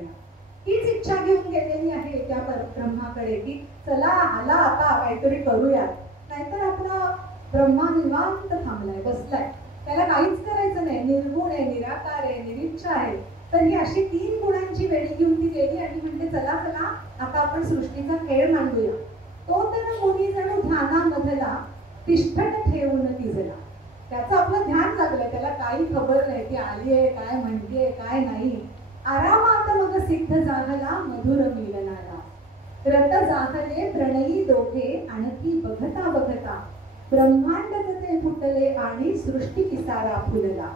हीच इच्छा घेऊन गेलेली आहे त्या परब्रह्माकडे की चला आला आता काहीतरी करूया. नाहीतर आपला ब्रह्मा निवांत थांबलाय, बसलाय, त्याला काहीच करायचं नाही, निर्गुण आहे, निराकार आहे, निरीच्छा आहे. तर ही अशी 3 गुणांची वेळी घेऊन ती गेली आणि म्हणते चला चला आता आपण सृष्टीचा खेळ मांडूया. तो तर मुनी जणू ध्यानामधला तिष्ठट ठेवून तिजला. त्याचं आपलं ध्यान लागलंय, त्याला काही खबर नाही ती आलीये काय म्हणतेय काय नाही. आरामात मग सिद्ध जाहला मधुर मिलनाला, रत जाहले प्रणयी दोघे आणखी बघता बघता, ब्रह्मांड ते फुटले आणि सृष्टी पिसारा फुलला.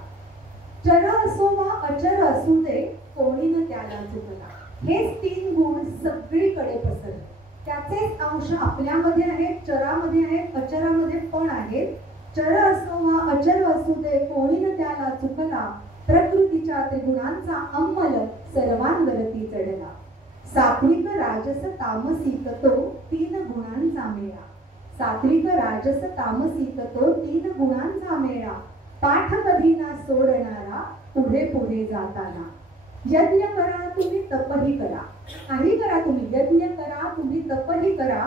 चर असो वा अचर असू दे कोणी न त्याला चुकला. हेच 3 गुण सगळीकडे पसरले. त्याचेच अंश आपल्यामध्ये आहेत, चरामध्ये आहेत, अचरामध्ये पण आहेत. चर असो वा अचर असू दे कोणी न त्याला चुकला, प्रकृतीच्या त्रिगुणांचा अंमल सर्वांवरती चढला. सात्विक राजस तामसिक तो 3 गुणांचा मेळा, सात्विक राजस तामसिक तो 3 गुणांचा मेळा, पाठ कधी ना सोडणारा पुढे पुढे जाताना. यज्ञ करा तुम्ही तपही करा, काही करा तुम्ही, यज्ञ करा तुम्ही तपही करा,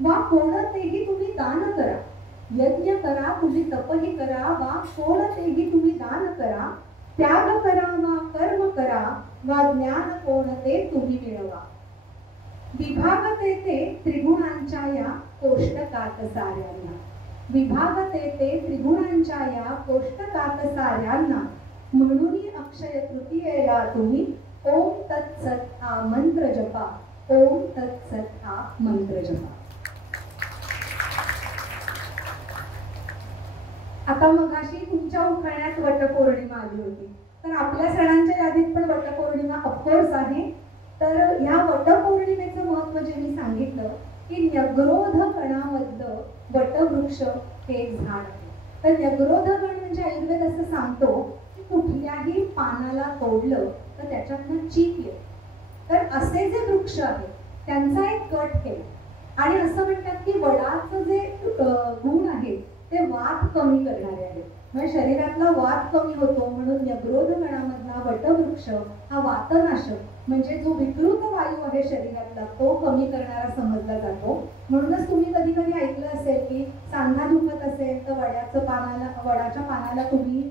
वा कोणतेही तुम्ही दान करा. यज्ञ करा तुम्ही तपही करा, वा कोणतेही तुम्ही दान करा, त्याग करा वा कर्म करा, वा ज्ञान कोणते तुम्ही मिळवा. विभागते ते त्रिगुणांच्या या कोष्टकात साऱ्यांना, विभागते ते त्रिगुणांच्या या कोष्टकात साऱ्यांना, म्हणून अक्षय तृतीयेला तुम्ही ओम तत्सत हा मंत्र जपा, ओम तत्सत हा मंत्र जपा. आता मगाशी तुमच्या उखाण्यात वटपौर्णिमा आली होती, तर आपल्या सणांच्या यादीत पण वटपौर्णिमा ऑफकोर्स आहे. तर ह्या वटपौर्णिमेचं महत्व जे मी सांगितलं की न्यग्रोध कणामधलं वटवृक्ष हे एक झाड आहे. तर न्यग्रोध गण म्हणजे आयुर्वेद असं सांगतो की कुठल्याही पानाला तोडलं तर त्याच्यातनं चीक येते. तर असे जे वृक्ष आहेत त्यांचा एक गट केला आणि असं म्हणतात की वडाचं जे गुण आहे ते वात कमी करणारे आहेत. म्हणजे शरीरातला वात कमी होतो म्हणून न्यग्रोध गणामधला वटवृक्ष हा वातनाशक म्हणजे जो विकृत वायू आहे शरीरातला तो कमी करणारा समजला जातो. म्हणूनच तुम्ही कधी कधी ऐकलं असेल की सांधा दुखत असेल तर वडाच्या पानाला तुम्ही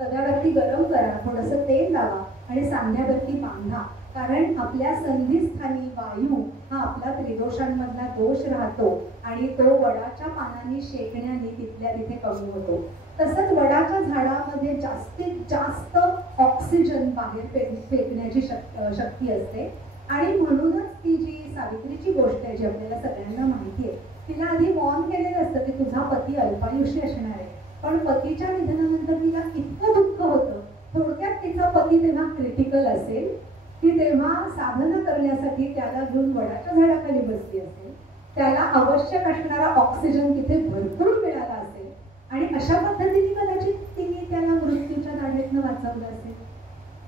तव्यावरती गरम करा, थोडंसं तेल लावा आणि सांध्यावरती बांधा. कारण आपल्या संधिस्थानी वायू हा आपला त्रिदोषांमधला दोष राहतो आणि तो वडाच्या पानांनी शेकण्याने तिथल्या तिथे कमी होतो. तसंच वडाच्या झाडामध्ये जास्तीत जास्त ऑक्सिजन बाहेर फेकण्याची शक्ती असते आणि म्हणूनच ती जी सावित्रीची गोष्ट आहे जी आपल्याला सगळ्यांना माहिती आहे, तिला आधी वॉर्न केलेलं असतं की तुझा पती अल्पायुषी असणार आहे. पण पतीच्या निधनानंतर तिला इतकं दुःख होतं, थोडक्यात तिचा पती तेव्हा क्रिटिकल असेल, ती तेव्हा साधना करण्यासाठी त्याला घेऊन वडाच्या झाडाखाली बसली असेल, त्याला आवश्यक असणारा ऑक्सिजन तिथे भरपूर मिळाला असेल आणि अशा पद्धतीने कदाचित तिने त्याला मृत्यूच्या दाढेतनं वाचवलं असेल.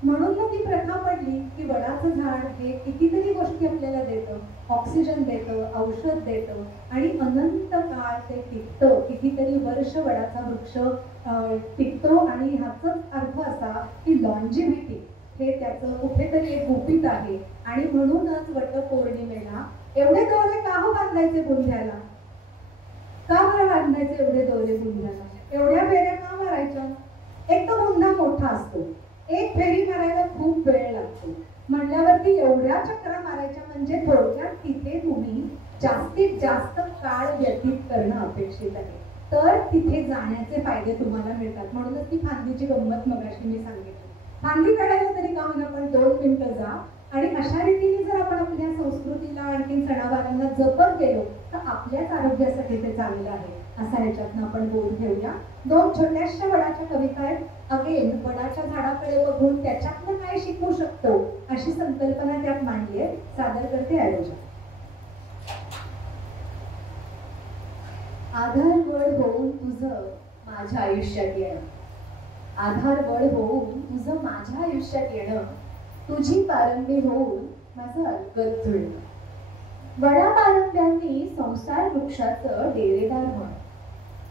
म्हणून मग ती प्रथा पडली की वडाचं झाड हे कितीतरी गोष्टी आपल्याला देतं, ऑक्सिजन देतं, औषध देतं आणि अनंत काळ ते टिकतं. कितीतरी वर्ष वडाचा वृक्ष टिकतो आणि ह्याचाच अर्थ असा की लॉन्जिव्हिटी हे त्याचं कुठेतरी एक गुपित आहे. आणि म्हणूनच वटपौर्णिमेला एवढे दोरे का हो बांधायचे बुंध्याला? का बरं बांधायचे एवढे दोरे बुंध्याला? एवढ्या फेऱ्या का मारायच्या? एक तर बुंधा मोठा असतो, एक फेरी मारायला खूप वेळ लागतो, म्हणल्यावरती एवढ्या चक्रा मारायच्या म्हणजे थोडक्यात तिथे तुम्ही जास्तीत जास्त काळ व्यतीत करणं अपेक्षित आहे, तर तिथे जाण्याचे फायदे तुम्हाला मिळतात. म्हणूनच ती फांदीची गंमत मगाशी मी सांगितली. फांदी काढायला तरी का होईना पण 2 मिनिटं जा आणि अशा रीतीने जर आपण आपल्या संस्कृतीला आणखी सणावारांना जपत गेलो तर आपल्याच आरोग्यासाठी ते चांगलं आहे असा ह्याच्यातनं आपण बोध घेऊया. 2 छोट्याशा वडाच्या कविता आहेत. अगेन वडाच्या झाडाकडे बघून त्याच्यातनं काय शिकू शकतो अशी संकल्पना त्यात मांडली आहे. सादर करते आयोजक. आधारवड होऊन तुझं माझ्या आयुष्यात येणं, आधारवड होऊन तुझं माझ्या आयुष्यात येणं, तुझी पारंबी होऊन माझं अलगद जुळणं. वडा पारंब्यांनी संसार वृक्षाचं डेरेदार होणं,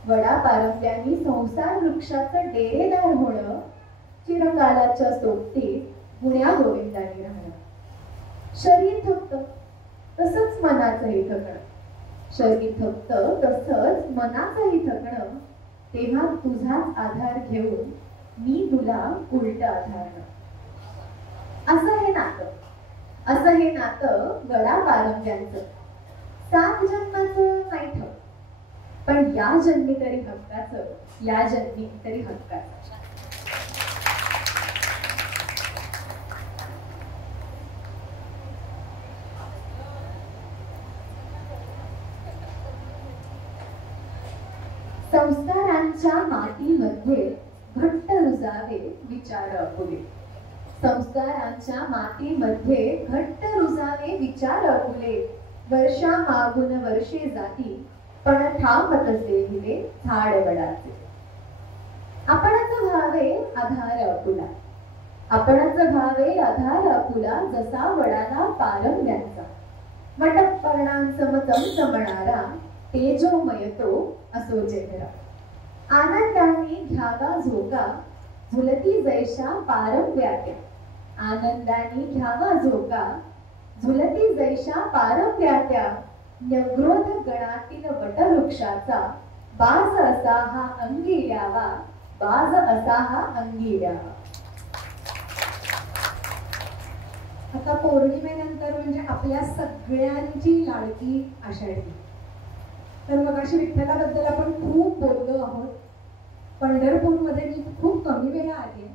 वडा पारंब्यांनी संसार वृक्षाचं डेरेदार होणं, चिरकालाच्या सोबतीत गुण्या गोविंदाने राहणं. शरीर थकतं तसंच मनाचंही थकणं, शरीर थकतं तसंच मनाचंही थकणं, तेव्हा तुझाच आधार घेऊन मी तुला उलट आधारणं. असं हे नातं वडा पारंब्यांचं. 7 जन्माचं नाही ठेव, पण या जन्मी तरी हक्काचं, या जन्मी तरी हक्काचं. संस्कारांच्या मातीमध्ये घट्ट रुजावे विचार आपुले, संस्कारांच्या मातीमध्ये घट्ट रुजावे विचार आपुले. वर्षा मागून वर्षे जाती पण ठामत असे हिले झाड वडाचे. आपणाचं भावे आधार आपुला, आपणाचं भावे आधार आपुला, जसा वडाला पारंब्यांचा. वटपर्णांसम चमचमणारा तेजोमय तो असो चेहरा. आनंदाने घ्यावा झोका झुलती जैशा पारंब्यात्या, आनंदाने घ्यावा झोका झुलती जैशा पारंब्यात्या. न्यग्रोध गणातील वटवृक्षाचा बाज असा हा अंगी द्यावा, बाज असा हा अंगी द्यावा. आता पौर्णिमेनंतर म्हणजे आपल्या सगळ्यांची लाडकी आषाढी. तर मग अशी विठ्ठलाबद्दल आपण खूप बोललो आहोत. पंढरपूरमध्ये मी खूप कमी वेळा आली,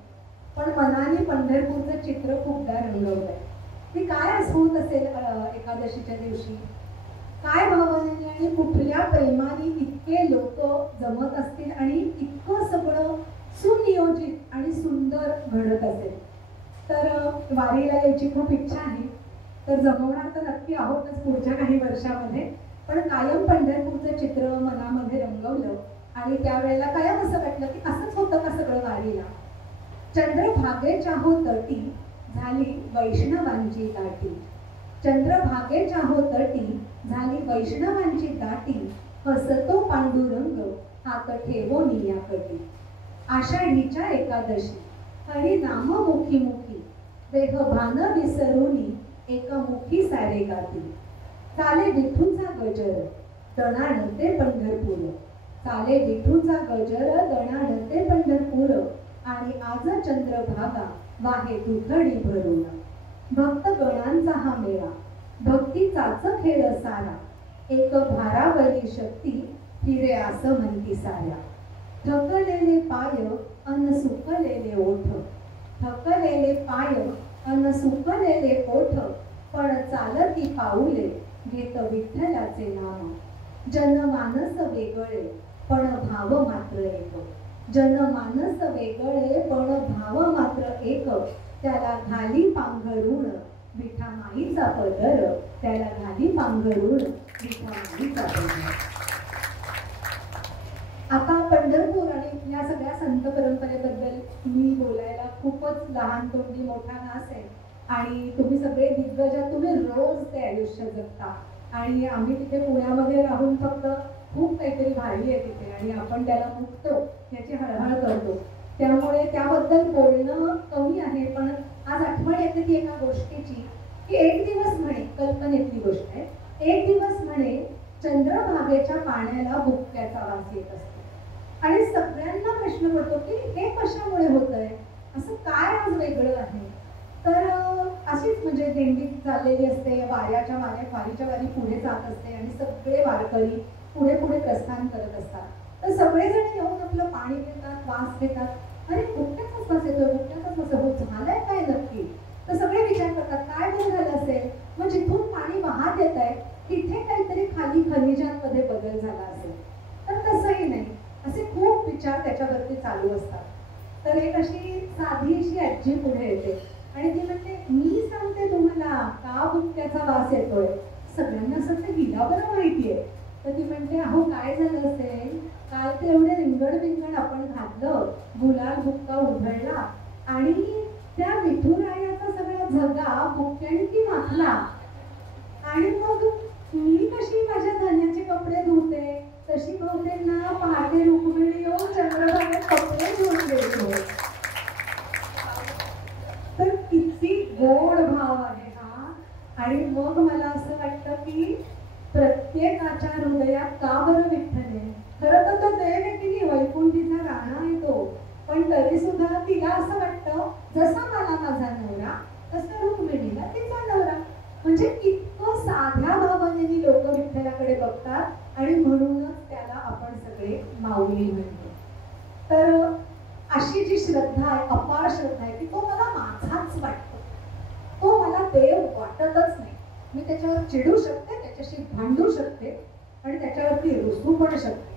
पण मनाने पंढरपूरचं चित्र खूपदा रंगवलंय. ती काय होत असेल एकादशीच्या दिवशी, काय भावनेने आणि कुठल्या प्रेमाने इतके लोक जमत असतील आणि इतकं सगळं सुनियोजित आणि सुंदर घडत असेल. तर वारीला यायची खूप इच्छा आहे. तर जमवणार तर नक्की आहोतच पुढच्या काही वर्षामध्ये, पण कायम पंढरपूरचं चित्र मनामध्ये रंगवलं आणि त्यावेळेला कायम असं वाटलं की असंच होतं का सगळं वारीला. चंद्रभागेच्या हो तटी झाली वैष्णवांची दाटी, चंद्रभागेच्या हो तटी झाली वैष्णवांची दाटी. हसतो पांडुरंग हात ठेवोनी या कटी, आषाढीच्या एकादशी हरी नाम मुखी मुखी देहभान विसरुनी एका मुखी सारे गाती. चाले विठूचा गजर दणाणते पंढरपूर, चाले विठूचा गजर दणाणते पंढरपूर. आणि आज चंद्रभागा वाहे दुधडी भरून. भक्त गणांचा हा मेळा भक्तीचाच खेळ सारा, एक भारावली शक्ती फिरे असं म्हणती साऱ्या. थकलेले पाय अन सुकलेले ओठ, थकलेले पाय अन सुकलेले ओठ, पण चालती पाऊले घेत विठ्ठलाचे नाम. जनमानस वेगळे पण भाव मात्र एक, जनमानस वेगळे पण भाव मात्र एक. त्याला घाली पांघरुण विठामाईचा पदर, त्याला घाली पांघरुण विठामाईचा पदर. आता पंढरपूर आणि इथल्या सगळ्या संत परंपरेबद्दल मी बोलायला खूपच लहान तोंडी मोठा घास आहे. आणि तुम्ही सगळे दिग्गजात, तुम्ही रोज ते आयुष्य जगता. आणि आम्ही तिथे पुण्यामध्ये राहून फक्त खूप काहीतरी भारी आहे तिथे आणि आपण त्याला मुकतो याची हळहळ करतो. त्यामुळे त्याबद्दल बोलणं कमी आहे. पण आज आठवण येते ती एका गोष्टीची की एक दिवस म्हणे, कल्पनेतली गोष्ट आहे, एक दिवस म्हणे चंद्रभागेच्या पाण्याला बुक्क्याचा वास येत असतो. आणि सगळ्यांना प्रश्न पडतो की हे कशामुळे होतंय, असं काय आज वेगळं आहे. तर अशीच म्हणजे दिंडी चाललेली असते, वारीच्या वारी पुढे जात असते आणि सगळे वारकरी पुढे पुढे प्रस्थान करत असतात. तर सगळेजण येऊन आपलं पाणी घेतात, वास घेतात. अरे बुक्क्याचाच वास येतोय, बुक्क्याचाच वास हो, झालंय काय नक्की. तर सगळे विचार करतात काय बरं झालं असेल. मग जिथून पाणी वाहत येत आहे तिथे काहीतरी खाली खनिजांमध्ये बदल झाला असेल. तर तसंही नाही, असे खूप विचार त्याच्यावरती चालू असतात. तर एक अशी साधी अशी आजी पुढे येते आणि ती म्हणते मी सांगते तुम्हाला का बुक्क्याचा वास येतोय. सगळ्यांना असं ते हिला बरं माहितीये. तर ती म्हणते अहो काय झालं असेल, काल ते एवढे रिंगण बिंगण आपण घातलं, गुलाल बुक्का उधळला आणि त्या विठुरायाचा सगळा झगा बुक्क्यांनी माखला. आणि मग मी कशी माझ्या धन्याचे कपडे धुते तशी बहुतेक ना पहाटे रुक्मिणी येऊन चंद्रभागेत कपडे धुवून देतो. तर किती गोड भाव आहे हा. आणि मग मला असं वाटतं की प्रत्येकाच्या हृदयात का बरं विठ्ठल आहे. खरं तर तो देव आहे की वैकुंठीचा राणा आहे तो, पण तरी सुद्धा तिला असं वाटतं जसा मला माझा नवरा तसा रुक्मिणीला तिचा नवरा. म्हणजे इतकं साध्या भावनेने लोक विठ्ठलाकडे बघतात आणि म्हणूनच त्याला आपण सगळे माऊली म्हणतो. तर अशी जी श्रद्धा आहे, अपार श्रद्धा आहे, की तो मला माझाच वाटतो, तो मला देव वाटतच नाही. मी त्याच्यावर चिडू शकते, त्याच्याशी भांडू शकते आणि त्याच्यावरती रुसू पण शकते.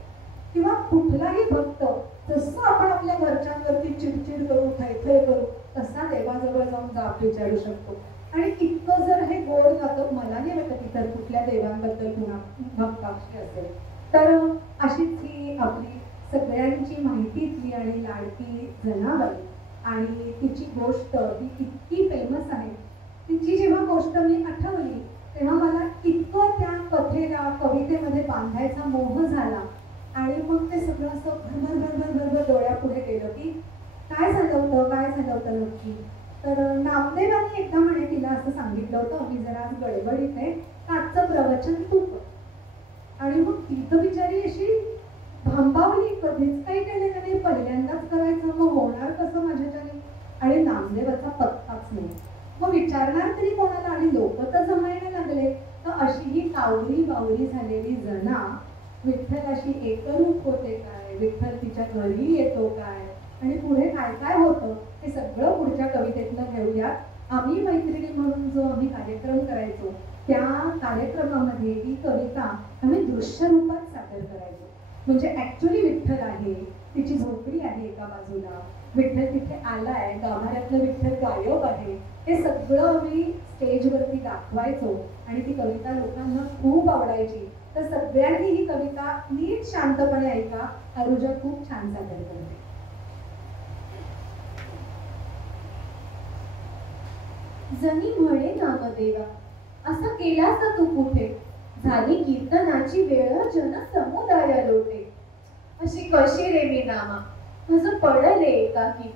किंवा कुठलाही भक्त जसं आपण आपल्या घरच्यांवरती चिडचिड करू, थैथय करू, तसा देवाजवळ जाऊन जाब विचारू शकतो. आणि इतकं जर हे गोड नातं मला नाही वाटत इतर कुठल्या देवांबद्दल पुन्हा भक्ताक्षी असेल. तर अशीच ही आपली सगळ्यांची माहितीतली आणि लाडकी जनाबाई आणि तिची गोष्ट ही इतकी फेमस आहे. तिची जेव्हा गोष्ट मी आठवली तेव्हा मला इतकं त्या कथेला कवितेमध्ये बांधायचा मोह झाला. आणि मग ते सगळं असं भरभर भरभर भरभर डोळ्यापुढे गेलं की काय झालं होतं नक्की. तर नामदेवांनी एकदा म्हणे तिला असं सांगितलं होतं मी जरा आज गडबडीत आहे, आजचं प्रवचन तू कर. आणि मग ती तर बिचारी अशी भांबावली, कधीच काही केलेलं नाही, पहिल्यांदाच करायचं, मग होणार कसं माझ्याच्याने. आणि नामदेवाचा पत्ताच नाही. मग विचारणार तरी कोणाला. आणि लोक तर जमायला लागले. तर अशी ही कावरी बावरी झालेली जना विठ्ठलाशी एकरूप होते काय, विठ्ठल तिच्या घरी येतो काय आणि पुढे काय काय होतं हे सगळं पुढच्या कवितेतनं घेऊया. आम्ही मैत्रिणी म्हणून जो आम्ही कार्यक्रम करायचो त्या कार्यक्रमामध्ये ही कविता आम्ही दृश्य रूपात सादर करायचो. म्हणजे ऍक्च्युली विठ्ठल आहे, तिची झोपडी आहे एका बाजूला, विठ्ठल तिथे आलाय, गाभाऱ्यातलं विठ्ठल गायब आहे, हे सगळं आम्ही स्टेजवरती दाखवायचो आणि ती कविता लोकांना खूप आवडायची. तर सगळ्यांनी ही कविता नीट शांतपणे ऐका. अरुजा खूप छान सादर करते. जनी म्हणे नामदेवा असं केलास तू कुठे, झाली कीर्तनाची वेळ जन समुदाय लोटे. अशी कशी रे मी नामा माझं पडले एकाकी.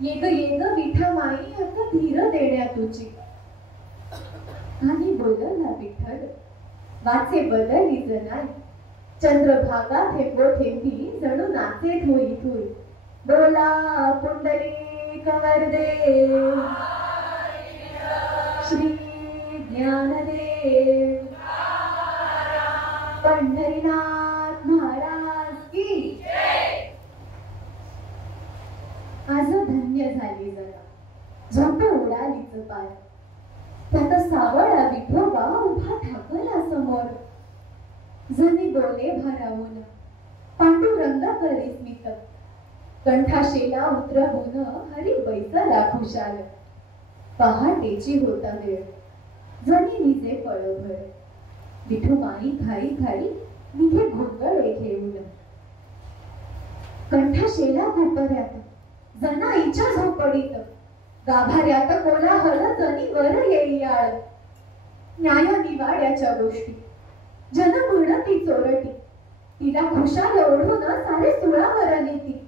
येग येग विठमाई आता धीर देण्या तुझी. आणि बोलला विठ्ठल वाचे बदली जनाई. चंद्रभागा थेंबो थेंबी जणू नाचे थोई थोई. बोला पुंडलिक वरदे श्री ज्ञानदेव पंढरीनाथ महाराज की. आज धन्य झाली जरा झोप उडालीच पाय. त्यात सावळा विठोबा उभा ठाकला समोर. जणी बोले भारावून पांडुरंग करी स्मित. कंठाशेला उतरवून हरी बैसला खुशाल. पहाटेची होता वेळ जणी निजे पळभर. विठुमाई घाई घाई निघे घोंगळे घेऊन. कंठाशेला कोपऱ्यात जनाईच्या झोपडीत. गाभाऱ्यात कोलाहल जणी वर येईयाळ. न्याय निवाड्याच्या गोष्टी जनपूर्ण ती चोरटी. तिला खुशाल ओढून सारे सुळावर नेती.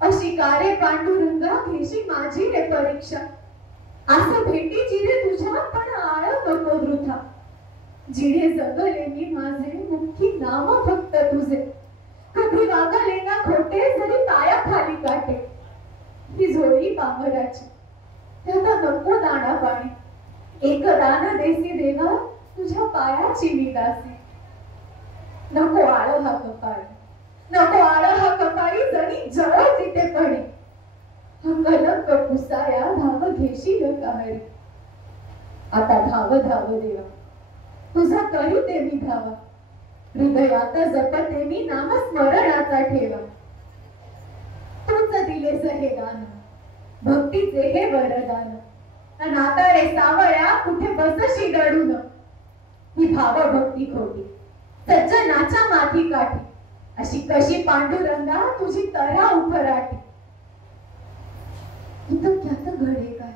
अशी कारे पांडुरंगा घेशी माझी रे परीक्षा. असं भेटीची रे तुझ्या पण आळ नको वृथा. जिने जगले मी माझे मुख्य नाम फक्त तुझे. कधी वागले ना खोटे जरी पायाखाली काटे. ही झोळी पामराची त्याचा नको दाणा पाणी. एक दान देसी देवा तुझ्या पायाची मी दासी. नको आळ हा कपाळी नको आळ हा कपाळी जणी जवळ तिथे पडी. हा कलंक पुसाया धाव घेशी ग काहरी. आता धाव धाव देवा तुझा करू ते मी धावा. हृदयात जपते मी नामस्मरणाचा ठेवा. तूच दिलेस हे दान भक्तीचे हे वरदान. नाता रे सावळ्या कुठे बसशी दडून. ही भाव भक्ती खोटी सज्जनाच्या माथी काठी. अशी कशी पांडुरंगा तुझी तरा उफराटी. इथं क्यात घडे काय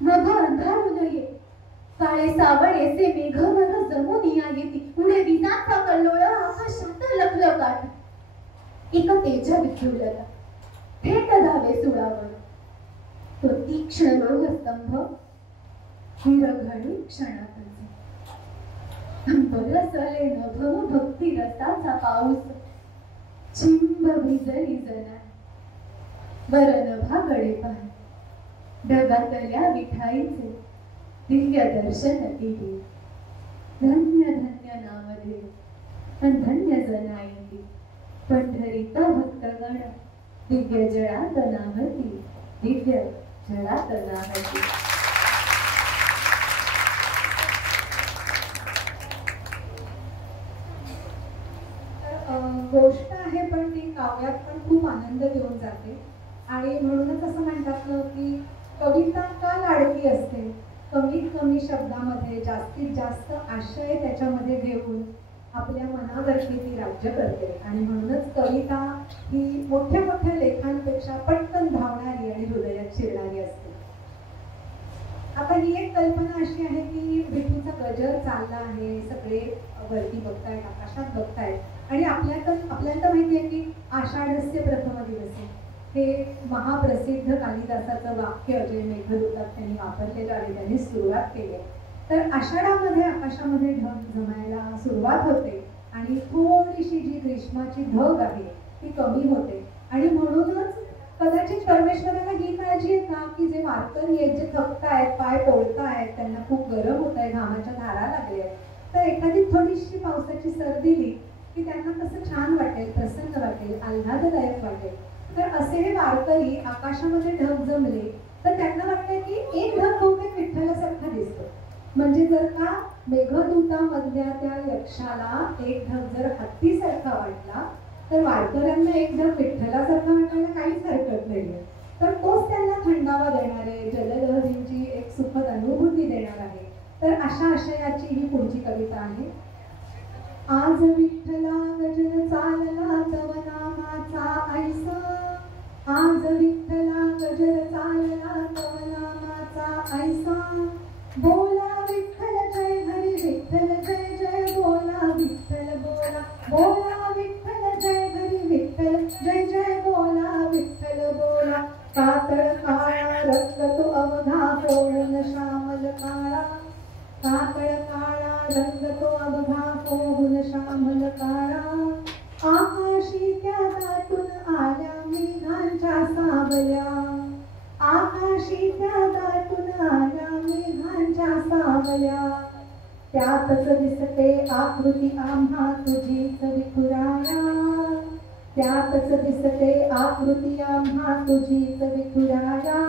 नभ अंधारू नये. काळे सावळेसे मेघवर जमून या येती. पुढे विजांचा कल्लोळ आकाशात लखलखाट. एक तेज विखुरला थेट धावे सुळावर. तो तीक्ष्ण लोहस्तंभ हिरघळी क्षणातच. बरसले नभ भक्ती रसाचा पाऊस. चिंब भिजली जना वर नभाकडे पाह. ढगातल्या विठाईचे दिव्य दर्शन दिले. धन्य धन्य नामदेव धन्य जनाई. पंढरीत भक्तगण दिव्य जळात नाहती. दिव्य जळात नाहती. गोष्ट आहे पण ती काव्यात पण खूप आनंद देऊन जाते. आणि म्हणूनच असं म्हणतात ना की कविता का लाडकी असते. कमीत कमी शब्दामध्ये जास्तीत जास्त आशय त्याच्यामध्ये घेऊन आपल्या मनावरती ती राज्य करते. आणि म्हणूनच कविता ही मोठ्या मोठ्या लेखांपेक्षा पटकन धावणारी आणि हृदयात शिरणारी असते. आता ही एक कल्पना अशी आहे की विठूचा गजर चालला आहे. सगळे वरती बघतायत आकाशात बघतायत आणि आपल्याला माहिती आहे की आषाढस्य प्रथम दिवसे हे महाप्रसिद्ध कालिदासाचं वाक्य जे मेघदूतात त्यांनी वापरलेलं आहे त्यांनी सुरुवात केली. तर आषाढामध्ये आकाशामध्ये ढग जमायला सुरुवात होते आणि थोडीशी जी ग्रीष्माची धग आहे ती कमी होते. आणि म्हणूनच कदाचित परमेश्वराला ही काळजी आहे का की जे वारकरी आहेत जे थकतायत पाय पोळतायत त्यांना खूप गरम होत आहे घामाच्या धारा लागल्या तर एखादी थोडीशी पावसाची सर दिली की त्यांना कसं छान वाटेल प्रसन्न वाटेल आल्हाददायक वाटेल. तर असे हे वारकरी आकाशामध्ये ढग जमले तर त्यांना वाटतं की एक ढग बहुतेक विठ्ठलासारखा दिसतो. म्हणजे जर का मेघदूतामधल्या त्या यक्षाला एक ढग जर हत्तीसारखा वाटला तर वारकऱ्यांना एक ढग विठ्ठलासारखा वाटायला काहीच हरकत नाहीये. तर तोच त्यांना थंडावा देणार आहे जललहरींची एक सुखद अनुभूती देणार आहे. तर अशा आशयाची ही पुढची कविता आहे. आज विठ्ठला गजर चालला तव नामाचा ऐसा. आज विठ्ठला गजर चालला तव नामाचा ऐसा. बोला विठ्ठल जय हरी विठ्ठल जय जय बोला विठ्ठल बोला. बोला विठ्ठल जय हरी विठ्ठल जय जय बोला रंग तो अवघा होऊन श्यामल काळा, काकळ काळा रंग तो अवघा होऊन श्यामल काळा, आकाशी त्या दाटून आल्या मेघांच्या सावल्या, आकाशी त्या दाटून आल्या मेघांच्या सावल्या, त्यातच दिसते आकृती आम्हा तुझीच विठुराया, त्यातच दिसते आकृती आम्हा तुझीच विठुराया,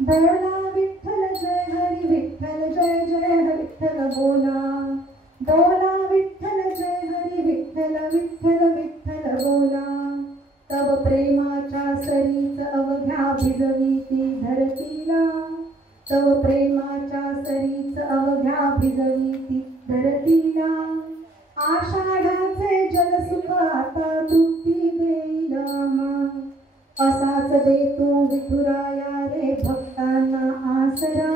बोला विठ्ठल जय हरी विठ्ठल जय जय विठ्ठल बोला, बोला विठ्ठल जय हरी विठ्ठल विठ्ठल विठ्ठल बोला, तव प्रेमाच्या सरीच अवघ्या भिजवीती धरतीला, तव प्रेमाच्या सरीच अवघ्या भिजवीती धरतीला, आषाढाचे जलसुख आता तृप्ती देईल आम्हा, असाच दे तू विठुराया रे भक्तांना आसरा,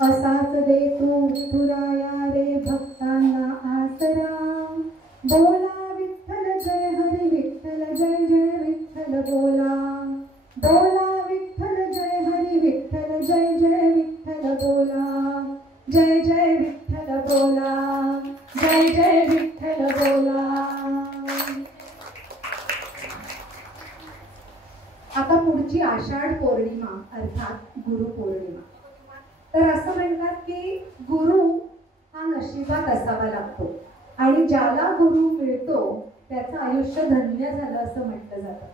असाच दे तू विठुराया रे भक्तांना आसरा, बोला विठ्ठल जय हरी विठ्ठल जय जय विठ्ठल बोला, बोला विठ्ठल जय हरी विठ्ठल जय जय विठ्ठल बोला, जय जय विठ्ठल बोला, जय जय विठ्ठल बोला. आता पुढची आषाढ पौर्णिमा अर्थात गुरुपौर्णिमा. तर असं म्हणतात की गुरु हा नशिबात असावा लागतो आणि ज्याला गुरु मिळतो त्याचं आयुष्य धन्य झालं असं म्हटलं जातं.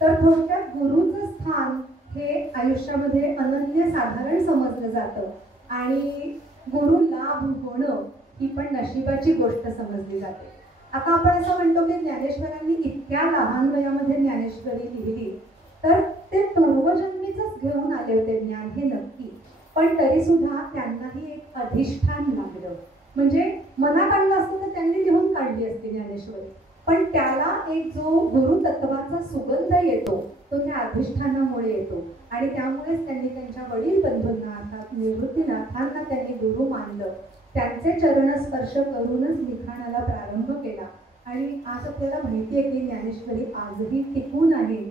तर थोडक्यात गुरुचं स्थान हे आयुष्यामध्ये अनन्य साधारण समजलं जातं आणि गुरु लाभ होणं ही पण नशिबाची गोष्ट समजली जाते. आता आपण असं म्हणतो की ज्ञानेश्वरांनी इतक्या लहान वयामध्ये ज्ञानेश्वरी लिहिली, तर ते पूर्वजन्मीच घेऊन आले होते ज्ञान हे नक्की, पण तरी सुद्धा त्यांनाही एक अधिष्ठान लागलं. म्हणजे मनात आणलं असतं तर त्यांनी लिहून काढली असते ज्ञानेश्वरी, पण त्याला एक जो गुरुतत्वाचा सुगंध येतो तो त्या अधिष्ठानामुळे येतो आणि त्यामुळेच त्यांनी त्यांच्या वडील बंधूंना अर्थात निवृत्तीनाथांना त्यांनी गुरु मानलं. त्यांचे चरणस्पर्श करूनच लिखाणाला प्रारंभ केला आणि आज आपल्याला माहिती आहे की ज्ञानेश्वरी आजही टिकून आहे.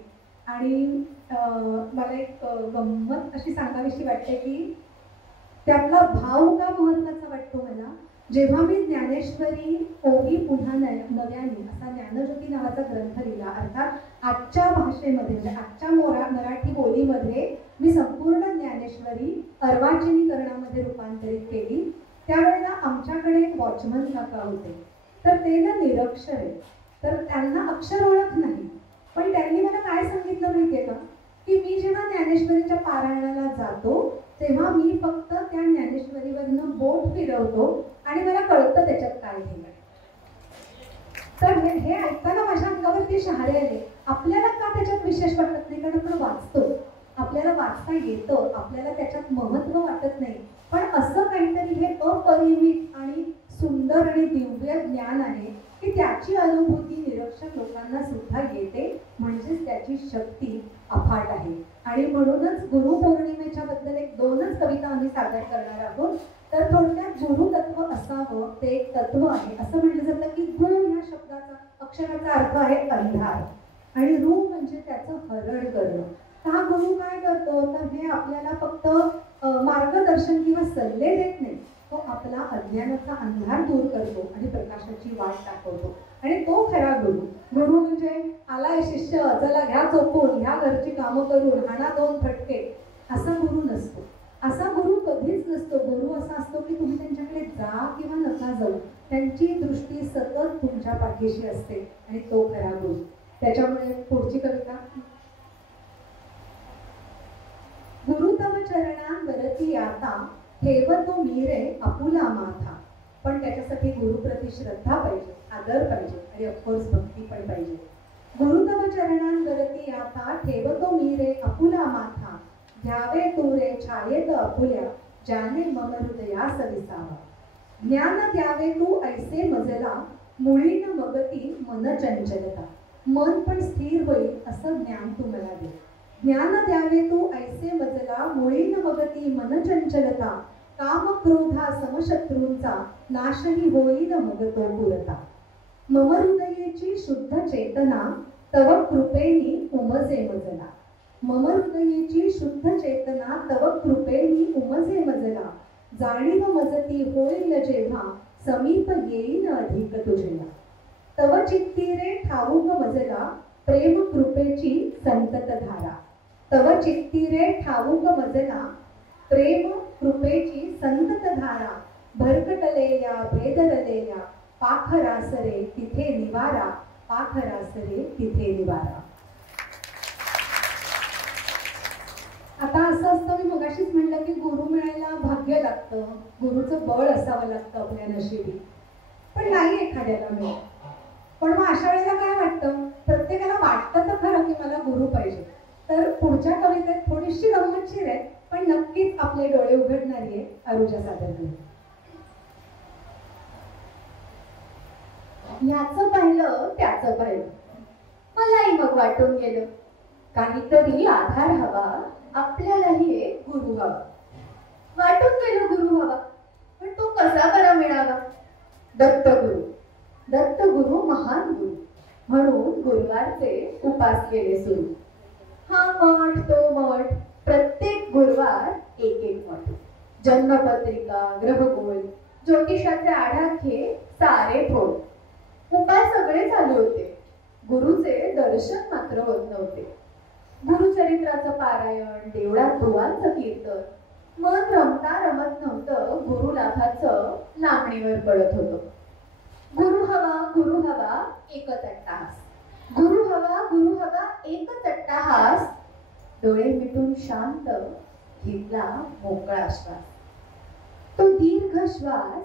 आणि मला एक गंमत अशी सांगावीशी वाटते की त्यातला भाव का महत्त्वाचा वाटतो मला. जेव्हा मी ज्ञानेश्वरी ओवी पुन्हा नव्याने असा ज्ञानज्योती नावाचा ग्रंथ लिहिला, अर्थात आजच्या भाषेमध्ये म्हणजे आजच्या मराठी बोलीमध्ये मी संपूर्ण ज्ञानेश्वरी अर्वाचीनीकरणामध्ये रूपांतरित केली, त्यावेळेला आमच्याकडे एक वॉचमन काका होते. तर ते ना निरक्षर आहे, तर त्यांना अक्षर ओळख नाही, पण त्यांनी मला काय सांगितलं माहितीये का की मी जेव्हा ज्ञानेश्वरीच्या पारायणाला जातो तेव्हा मी फक्त त्या ज्ञानेश्वरीवरनं बोट फिरवतो आणि मला कळतं त्याच्यात काय लिहिलंय. तर हे ऐकताना माझ्या अंगावरती शहारे आले. आपल्याला का त्याच्यात विशेष वाटत नाही, कारण आपण वाचतो, आपल्याला वाचता येतं, आपल्याला त्याच्यात महत्त्व वाटत नाही, पण असं काहीतरी हे अपरिमित आणि सुंदर आणि दिव्य ज्ञान आहे की त्याची अनुभूती निरक्षर लोकांना सुद्धा येते, म्हणजेच त्याची शक्ती अफाट आहे. आणि म्हणूनच गुरुपौर्णिमेच्या बद्दल एक दोनच कविता आम्ही सादर करणार आहोत. तर थोडक्यात गुरुतत्व असावं ते एक तत्व आहे. असं म्हटलं जातं की गु या शब्दाचा अक्षराचा अर्थ आहे अंधार आणि रु म्हणजे त्याचं हरण करणं. हा गुरु काय करतो तर हे आपल्याला फक्त मार्गदर्शन किंवा सल्ले देत नाही, तो आपला अज्ञानाचा अंधार दूर करतो आणि प्रकाशाची वाट दाखवतो आणि तो खरा गुरु. गुरु म्हणजे आलाय शिष्य चला घ्या चोपून, ह्या घरची कामं करून, हाणा दोन फटके, असा गुरु नसतो. असा गुरु कधीच नसतो. गुरु असा असतो की तुम्ही त्यांच्याकडे जा किंवा नका जाऊ, त्यांची दृष्टी सतत तुमच्या पाठीशी असते आणि तो खरा गुरु. त्याच्यामुळे पुढची कविता. गुरु तव चरणांवरती आता ठेवतो मी रे आपुला माथा. पण त्याच्यासाठी गुरुप्रती श्रद्धा पाहिजे, आदर पाहिजे आणि ऑफकोर्स भक्ती पण पाहिजे. गुरु तव चरणांवरती आता ठेवतो मी रे आपुला माथा. घ्यावे तू रे छायेत आपुल्या ज्याने मम हृदयास विसावा. ज्ञान द्यावे तू ऐसे मजला मुळीन मगती मन चंचलता. मन पण स्थिर होईल असं ज्ञान तू मला दे. ज्ञान द्यावे तू ऐसे मजला मुळीन मगती मन चंचलता. काम क्रोधा समशत्रूंचा नाशही होईल मग तो पुरता. मम हृदयेची शुद्ध चेतना तव कृपेनी उमजे मजला. मम हृदयेची शुद्ध चेतना तव कृपेनी उमजे मजला, जाणीव मजती होईल जेव्हा समीप येईन अधिक तुझेला. तव चित्ती रे ठाऊक मजला प्रेम कृपेची संतत धारा, तव चित्ती रे ठाऊक मजला प्रेम कृपेची संतत धारा, भरकटलेल्या भेदरलेल्या पाखरासरे तिथे निवारा, पाखरासरे तिथे निवारा. आता असं असतं, मी मगाशीच म्हणलं की गुरु मिळायला भाग्य लागतं, गुरुचं बळ असावं लागतं आपल्या नशिबी, पण नाही एखाद्याला मिळत. पण मग अशा वेळेला काय वाटतं, प्रत्येकाला वाटतं तर खरं की मला गुरु पाहिजे. तर पुढच्या कवितेत थोडीशी गंमतशीर आहे, पण नक्कीच आपले डोळे उघडणारी आहे. अरुजा सादर करू. ह्याचं पाहिलं त्याचं पाहिलं, मलाही मग वाटून गेलं काहीतरी आधार हवा, आपल्यालाही एक गुरु हवा. वाटून गेलं गुरु हवा, पण तो कसा बरा मिळावा. दत्तगुरु, दत्तगुरु महान गुरु, म्हणून गुरुवारचे उपास केले सुरू. हा मठ तो मठ, प्रत्येक गुरुवार एक एक मठ. जन्मपत्रिका, ग्रहगोल, ज्योतिषाचे आडाखे सारे फोड. उपाय सगळे चालू होते, गुरुचे दर्शन मात्र होत नव्हते. गुरुचरित्राचं पारायण, देवळात दुवांचं कीर्तन, मन रमता रमत नव्हतं, गुरु लाभाचं लांबणीवर पडत होतं. गुरु हवा एकच अट्टाहास, गुरु हवा एकच अट्टाहास. डोळे मिटून शांत घेतला मोकळा श्वास. तो दीर्घ श्वास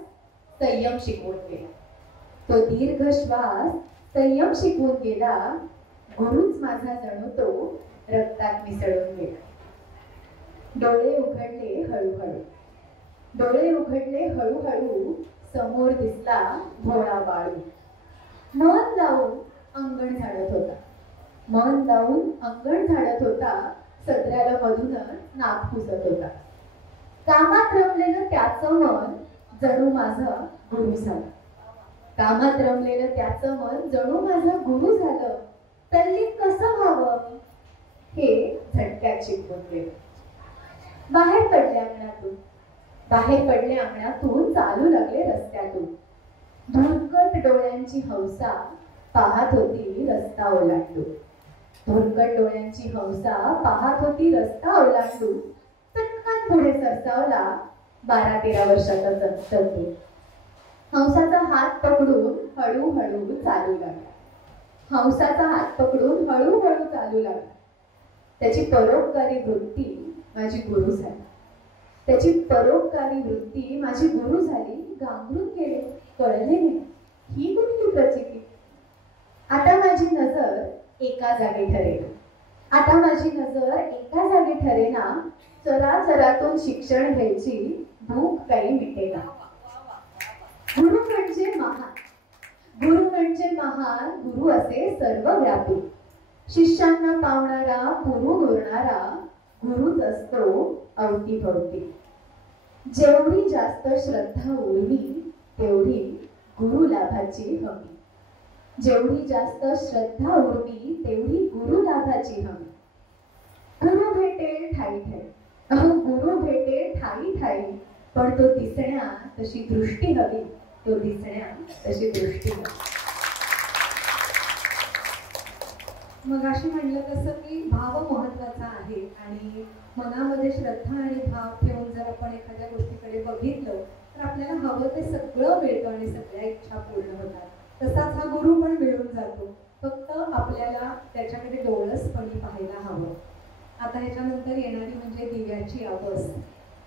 संयम शिकवून गेला, तो दीर्घ श्वास संयम शिकवून गेला. गुरुच माझा जणू तो रक्तात मिसळून गेला. डोळे उघडले हळूहळू, डोळे उघडले हळूहळू. समोर दिसला भोळा बाळू. मन लावून अंगण झाडत होता, मन लावून अंगण झाडत होता. सदऱ्याला मधूनच नाक पुसत होता. कामात रमलेलं त्याचं मन जणू माझं गुरु झालं, कामात रमलेलं त्याचं मन जणू माझं गुरु झालं. तल्लीन कसं व्हावं हे झटक्यात शिकवून गेलं. बाहेर पडले अंगणातून, बाहेर पडले अंगणातून, चालू लागले रस्त्यातून. धुरकट डोळ्यांची हौसा पाहत होती रस्ता ओलांडून, धुरकट डोळ्यांची हौसा पाहत होती रस्ता ओलांडून. चटकन पुढे सरसावला 12-13 वर्षाचा चंदू. हंसाचा हात पकडून हळूहळू चालू लागला, हंसाचा हात पकडून हळूहळू चालू लागला. त्याची परोपकारी वृत्ती माझी गुरु झाली, त्याची परोपकारी वृत्ती माझी गुरु झाली. गांगरून गेले, कळले नाही ही कुठली प्रचिती. आता माझी नजर एका जागी ठरेना, आता माझी नजर एका जागी ठरेना. चराचरातून शिक्षण घ्यायची भूक काही मिटेना. गुरु म्हणजे महान, गुरु म्हणजे महान. गुरु असे सर्वव्यापी, शिष्यांना पावणारा, पुरून उरणारा. गुरुच असतो अवतीभवती. जेवढी जास्त श्रद्धा उरली तेवढी गुरु लाभाची हमी, जेवढी जास्त श्रद्धा उरली तेवढी गुरु लाभाची हमी. गुरु भेटेल ठाई ठाई, अहो गुरु भेटेल ठाई ठाई. पण तो दिसण्या तशी दृष्टी हवी, तो दिसण्या तशी दृष्टी हवी. मग अशी म्हणलं तसं की भाव महत्वाचा आहे, आणि मनामध्ये श्रद्धा आणि भाव ठेवून जर आपण एखाद्या गोष्टीकडे बघितलं तर आपल्याला हवं ते सगळं मिळतं आणि सगळ्या इच्छा पूर्ण होतात. तसाच हा गुरु पण मिळून जातो, फक्त आपल्याला त्याच्याकडे डोळसपणे पाहायला हवं. आता ह्याच्यानंतर येणारी म्हणजे दिव्याची अवस.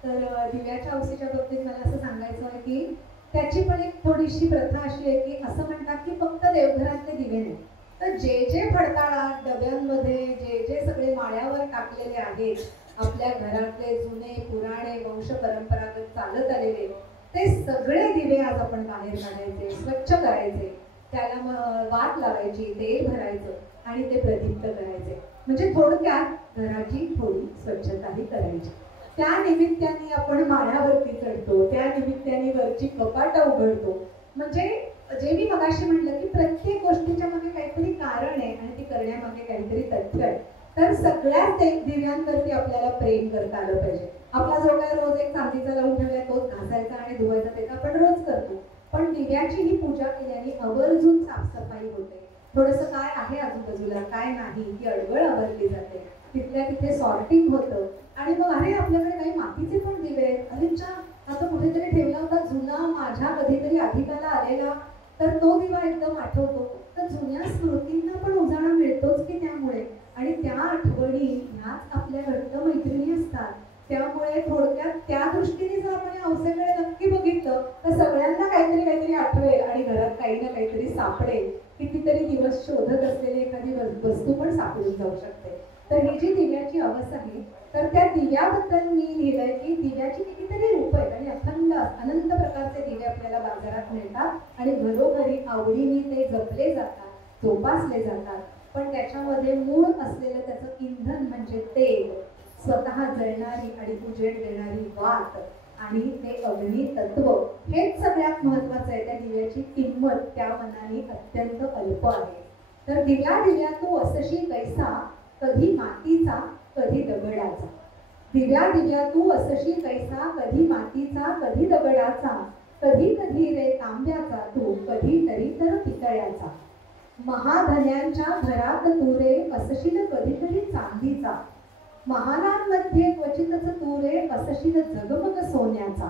तर दिव्याच्या अवसेच्या बाबतीत मला असं सांगायचं आहे की त्याची पण एक थोडीशी प्रथा अशी आहे की असं म्हणतात की फक्त देवघरातले दिवे नाही, तर जे जे फडताळात डब्यांमध्ये जे जे सगळे माळ्यावर टाकलेले आहेत आपल्या घरातले जुने पुराणे वंश परंपरागत चालत आलेले, ते सगळे दिवे आज आपण बाहेर काढायचे, स्वच्छ करायचे, त्याला वात लावायची, तेल भरायचं आणि ते प्रदीप्त करायचे. म्हणजे थोडक्यात घराची थोडी स्वच्छताही करायची. त्या निमित्ताने आपण माळ्यावरती चढतो, त्या निमित्ताने वरची कपाटं उघडतो. म्हणजे जे मी मगाशी म्हटलं की प्रत्येक गोष्टीच्या मागे काहीतरी कारण आहे आणि ती करण्यामागे काहीतरी तथ्य आहे. तर सगळ्याच दिव्यांवरती आपल्याला प्रेम करता आलं पाहिजे. आपला जो काय रोज एक चांदीचा लावून ठेवलाय तोच घासायचा आणि धुवायचा ते आपण रोज करतो, पण दिव्याची ही पूजा केल्याने आवर्जून साफसफाई होते. थोडंसं काय आहे आजूबाजूला काय नाही ही अडगळ आवरली जाते, तिथल्या तिथे सॉर्टिंग होतं. आणि मग अरे आपल्याकडे काही मातीचे पण दिवे आहेत, अरेच्या आता कुठेतरी ठेवला होता जुना माझ्या कधीतरी अधिकाला आलेला, तर तो दिवा एकदम आठवतो. तर जुन्या स्मृतींना पण उजाळा मिळतोच की त्यामुळे, आणि त्या आठवणी ह्याच आपल्या घट्ट मैत्रिणी असतात. त्यामुळे थोडक्यात त्या दृष्टीने जर आपण या हौसेकडे नक्की बघितलं तर सगळ्यांना काहीतरी आठवेल आणि घरात काही ना काहीतरी सापडेल. कितीतरी दिवस शोधत असलेली एखादी वस्तू पण सापडून जाऊ शकते. तर ही जी दिव्याची अवस्था आहे, तर त्या दिव्याबद्दल मी लिहिलंय की दिव्याची कितीतरी रूप आहेत आणि अखंड अनंत प्रकारचे दिवे आपल्याला बाजारात मिळतात आणि घरोघरी आवडीने ते जपले जातात, जोपासले जातात. पण त्याच्यामध्ये मूळ असलेलं त्याचं इंधन म्हणजे तेल, स्वतः जळणारी आणि उजेड देणारी वात आणि ते अग्नी तत्व, हेच सगळ्यात महत्वाचं आहे. त्या दिव्याची किंमत त्या मनाने अत्यंत अल्प आहे. तर दिव्या तू असशी कैसा, कधी मातीचा कधी दगडाचा. दिव्या तू असशी कैसा, कधी मातीचा कधी दगडाचा. कधी कधी रे तांब्याचा तू, कधी तरी तर पितळ्याचा. महाधन्यांच्या घरात तू रे असशील कधीतरी चांदीचा. महानांमध्ये क्वचितच तू रे असशील झगमग सोन्याचा.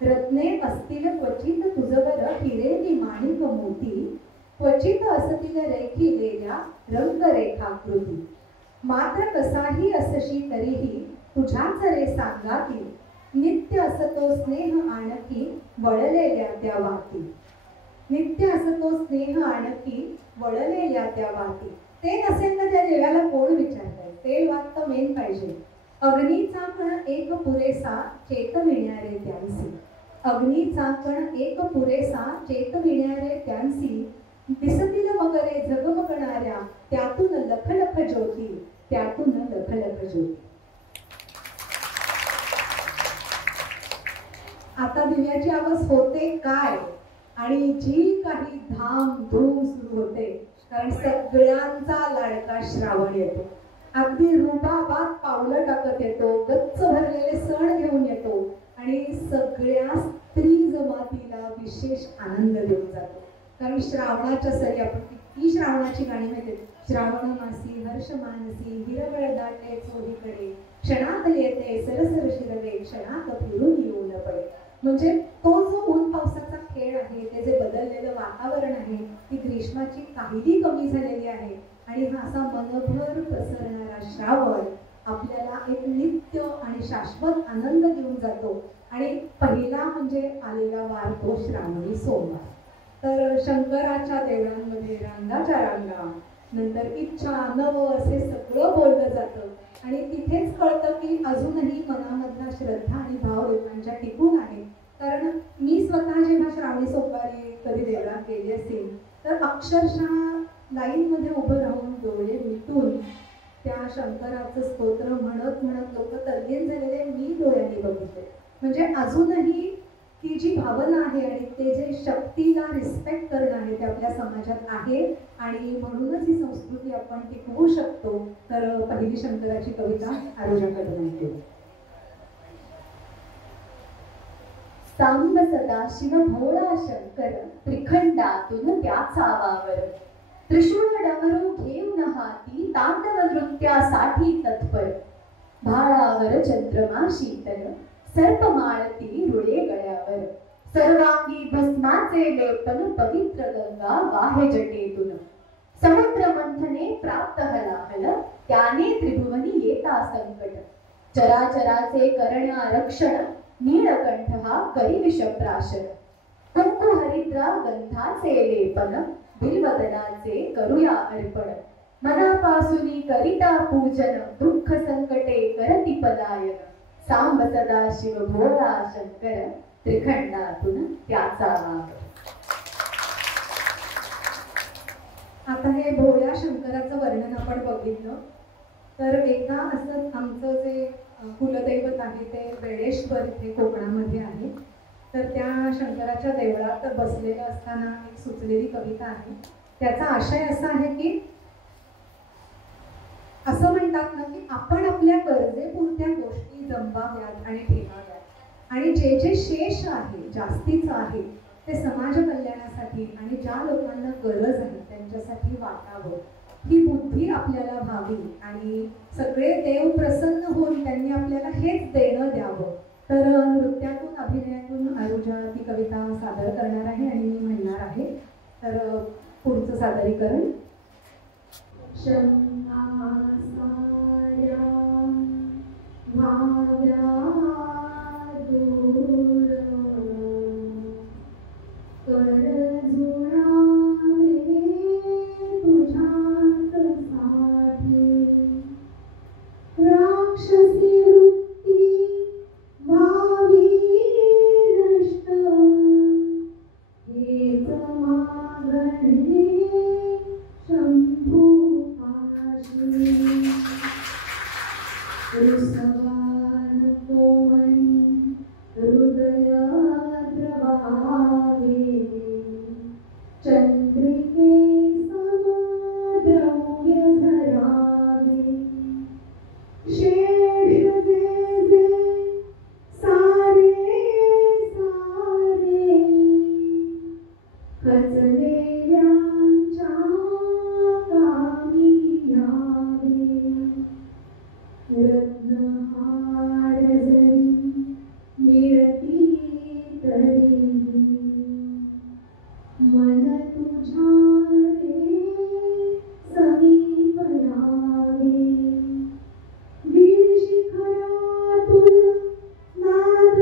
रत्ने असतील क्वचित तुझवर हिरे माणिक मोती. क्वचित असतील रेखिलेल्या रंगरेखाकृती. मात्र कसाही असशी तरीही तुझ्याच रे सांगाती. नित्य असतो स्नेह आणखी वळलेल्या त्या वाती. नित्य असतो स्नेह आणखी वळलेल्या त्या वाती. ते नसेल तर त्या देवाला कोण विचारतंय. तेल वात तर मेन पाहिजे. अग्नीचा कण एक पुरेसा चेतविण्यारे त्यांसी. अग्नीचा कण एक पुरेसा चेतविण्यारे त्यांसी. दिसतील मगरे झगमगणाऱ्या त्यातून लख लख ज्योती. त्यातून लख लख ज्योती. आता दिव्याची आवाज होते काय, आणि जी काही धाम धूम सुरू होते, कारण सगळ्यांचा लाडका श्रावण येतो. अगदी रुबाबात पावलं टाकत येतो, गच्च भरलेले सण घेऊन येतो आणि सगळ्या स्त्री जमातीला विशेष आनंद देऊन जातो. कारण श्रावणाच्या सरी, आपण किती श्रावणाची गाणी माहिती, श्रावण मासी हर्ष मानसी हिरवळ दाटे चोहीकडे. क्षणात येते सरसर शिरवे, क्षणात फिरून येऊन पडे. म्हणजे तो जो ऊन पावसाचा खेळ आहे, ते जे बदललेलं वातावरण आहे, ती ग्रीष्माची काहिली कमी झालेली आहे आणि हा असा मनभर पसरणारा श्रावण आपल्याला एक नित्य आणि शाश्वत आनंद देऊन जातो. आणि पहिला म्हणजे आलेला वार तो श्रावणी सोमवार. तर शंकराच्या देवळांमध्ये रांगाच्या रांगा, नंतर इच्छा नव असे सगळं बोललं जातं आणि तिथेच कळतं की अजूनही मनामधला श्रद्धा आणि भाव लोकांच्या टिकून आहे. कारण मी स्वतः जेव्हा श्रावणी सोमवारी कधी देवळात गेली असेल तर अक्षरशः लाईनमध्ये उभं राहून डोळे मिटून त्या शंकराचं स्तोत्र म्हणत म्हणत लोक तल्लीन झालेले मी डोळ्यांनी बघितले. म्हणजे अजूनही ती जी भावना आहे आणि ते जे शक्तीला रिस्पेक्ट करणं आहे ते आपल्या समाजात आहे आणि म्हणूनच ही संस्कृती आपण टिकवू शकतो. तर पहिली शंकराची कविता आरोग्याकडे केली. सांब सदाशिव भोळा शंकर, त्रिखंडातून त्याचा वावर. त्रिशूळ डमरू घेऊन हाती, तांडव नृत्यासाठी तत्पर. भाळावर चंद्रमा शीतल, सर्पमाळती रुळे गळ्यावर. सर्वांगी भस्माचे लेपन, पवित्र गंगा वाहे जटेतून. समुद्र मंथने प्राप्त हलाहल, त्याने त्रिभुवनी येता संकट. चराचराचे करण्या रक्षण, नीळकंठ हा करी विषप्राशन. कुंकू हरिद्रा गंधाचे लेपन, बिल्वदनाचे करूया अर्पण. मनापासूनी करिता पूजन, दुःख संकटे करती पलायन. सांब सदाशिव भोळा शंकर, त्रिखंडातून त्याचा वावर. आता हे भोळ्या शंकराचं वर्णन आपण बघितलं. तर एकदा असं आमचं जे कुलदैवत आहे ते वेळेश्वर इथे कोकणामध्ये आहे. तर त्या शंकराच्या देवळात बसलेलं असताना एक सुचलेली कविता आहे. त्याचा आशय असा आहे की असं म्हणतात ना की आपण आपल्या गरजेपुरत्या गोष्टी जमवाव्यात आणि ठेवाव्यात आणि जे जे शेष आहे जास्तीचं आहे ते समाज कल्याणासाठी आणि ज्या लोकांना गरज आहे त्यांच्यासाठी वाटावं ही बुद्धी आपल्याला व्हावी आणि सगळे देव प्रसन्न होऊन त्यांनी आपल्याला हेच देणं द्यावं. तर नृत्यातून अभिनयातून आरुजा ती कविता सादर करणार आहे आणि मी म्हणणार आहे. तर पुढचं सादरीकरण. राक्षसी वृत्ती भावी नष्ट हेच मागणे शंभू पाशी रुसवान कोमनी हृदय द्रवावे चंद्रिके समद्रव्य धरावे शेष जे जे सारे सारे खचलेल्यांच्या कामी यावे रत्नहार जरी मिळती तरी मन तुझ्या रे समीप यावे वीर शिखरातून नाद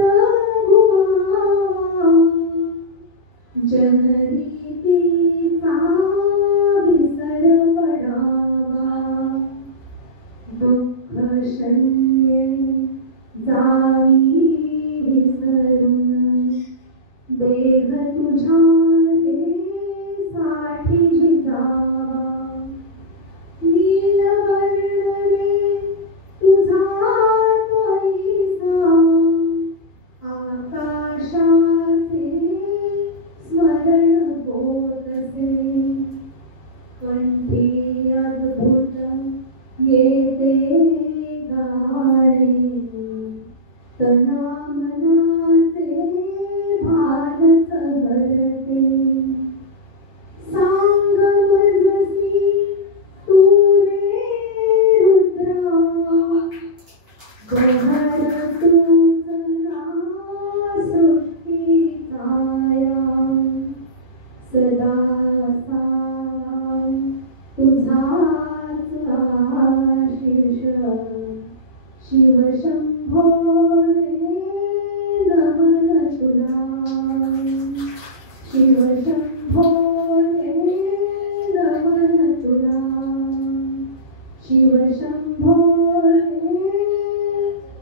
घुमावा जनरीतीचा विसर पडावा दुःख शल्ये जावी विसरून देह तुझ्या रे साठी जिजावा नीलवर्ण रे तुझा कैसा आकाशाचे स्मरण होतसे कंठी अद्भुत येते गाणी तना मनाचे भानच भरते सांग मजसी तू रे रुद्रा गहन तुझा सृष्टीचा सदा सावा तुझाच आशिष शिवशंभो रे नमन तुला शिवशंभो रे नमन तुला शिवशंभो रे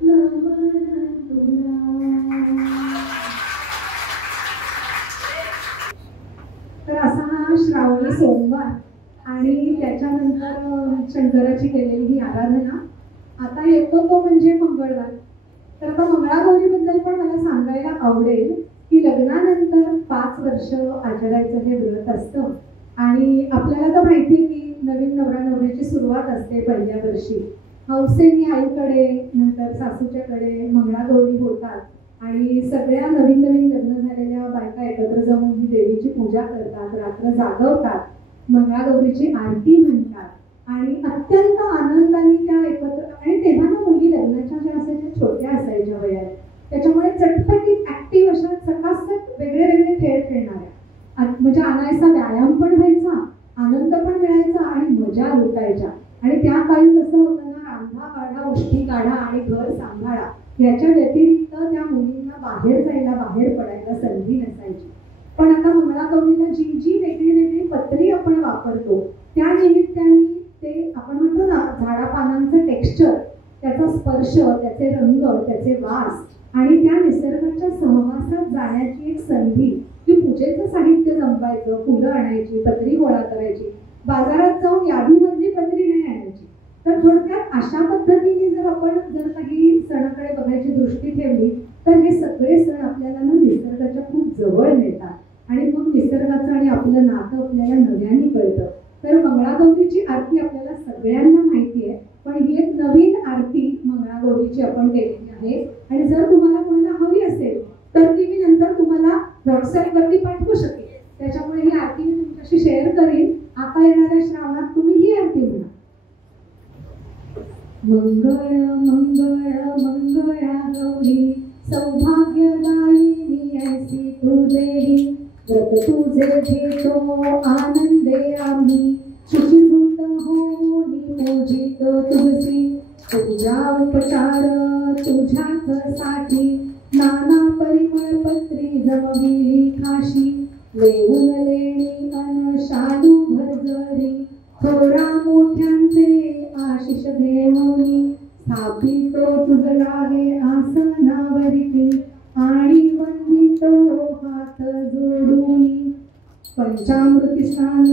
नमन तुला. तर असा हा श्रावणी सोमवार आणि त्याच्यानंतर शंकराची केलेली ही आराधना. आता येतो तो म्हणजे मंगळवार. तर आता मंगळागौरीबद्दल पण मला सांगायला आवडेल की लग्नानंतर 5 वर्ष आचरायचं हे व्रत असतं आणि आपल्याला तर माहिती आहे की नवीन नवरा नवरीची सुरुवात असते पहिल्या वर्षी. हौसेने आईकडे नंतर सासूच्याकडे मंगळागौरी होतात आणि सगळ्या नवीन नवीन लग्न झालेल्या बायका एकत्र जाऊन ही देवीची पूजा करतात, रात्र जागवतात, मंगळागौरीची आरती म्हणतात आणि अत्यंत आनंदाने त्या एकत्र. आणि तेव्हा ना मुली लग्नाच्या ज्या असायच्या छोट्या असायच्या वयात, त्याच्यामुळे चटपटीत ऍक्टिव्ह अशा सकासक वेगळे वेगळे खेळ खेळणाऱ्या, म्हणजे आणायचा व्यायाम पण व्हायचा, आनंद पण मिळायचा आणि मजा लुटायच्या. आणि त्या काळी कसं होतं ना, रांधा काढा, उष्टी काढा आणि घर सांभाळा, याच्या व्यतिरिक्त त्या मुलींना बाहेर जायला, बाहेर पडायला संधी नसायची. पण आता मंगळागौरीला जी जी वेगळी वेगळी पत्री आपण वापरतो त्या निमित्ताने ते आपण म्हणतो ना झाडापानांचं टेक्स्चर, त्याचा स्पर्श, त्याचे रंग, त्याचे वास आणि त्या निसर्गाच्या सहवासात जाण्याची एक संधी. की पूजेचं साहित्य जमवायचं, फुलं आणायची, पत्री गोळा करायची, बाजारात जाऊन यादीमधली पत्री नाही आणायची. तर थोडक्यात अशा पद्धतीने जर आपण काही सणाकडे बघायची दृष्टी ठेवली तर हे सगळे सण आपल्याला ना निसर्गाच्या खूप जवळ नेतात आणि मग निसर्गाचं आणि आपलं नातं आपल्याला नव्याने कळतं. तर मंगळागौरीची आरती आपल्याला सगळ्यांना माहिती आहे, आरतीची आपण केलेली आहे. आणि जर तुम्हाला कोणाला हवी असेल तर ती मी नंतर तुम्हाला व्हॉट्सअपवरती पाठवू शकेल. त्याच्यामुळे ही आरती मी तुमच्याशी शेअर करीन. आता येणाऱ्या श्रावणात तुम्ही ही आरती म्हणा. मंगळ मंगळ मंगळा गौरी सौभाग्यदायिनी ऐसी तू देवी. व्रत तुझे घेतो आनंदे आम्ही शुचिभूत होऊन पूजितो तुझसी. पूजा उपचार तुझ्याच साठी नाना परिमळ पत्री जमविली खाशी. लेऊन लेणी अन शालू भरजरी थोडा मोठ्यांचे आशिष घेऊनी. स्थापितो तुझला हे आसनावरती आणि वंदितो हात जोडूनी. पंचामृती स्नान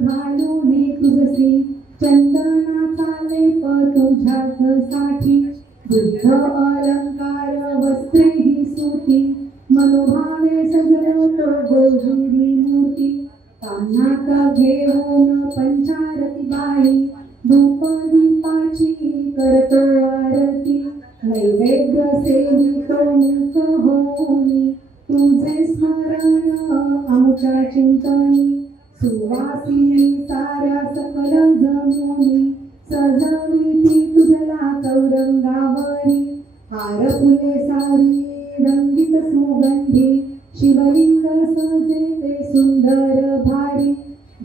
घालूनी तुझसी चंदनाचा लेप तुझ्याच साठी. बुद्ध अलंकार वस्त्रे ही सूती मनोभावे सजवतो गोजिरी मूर्ती. कान्हात घेऊन पंचारती बाई धूप दीपाची करतो आरती. नैवेद्य सेवितो मुख होऊनी तुझे स्मरण आमच्या चिंतनी. सुवासिनी साऱ्या सकल जमुनी सजविती तुझला चौरंगावरी. हार फुले सारी रंगीत सुगंधी शिवलिंग सजे ते सुंदर भारी.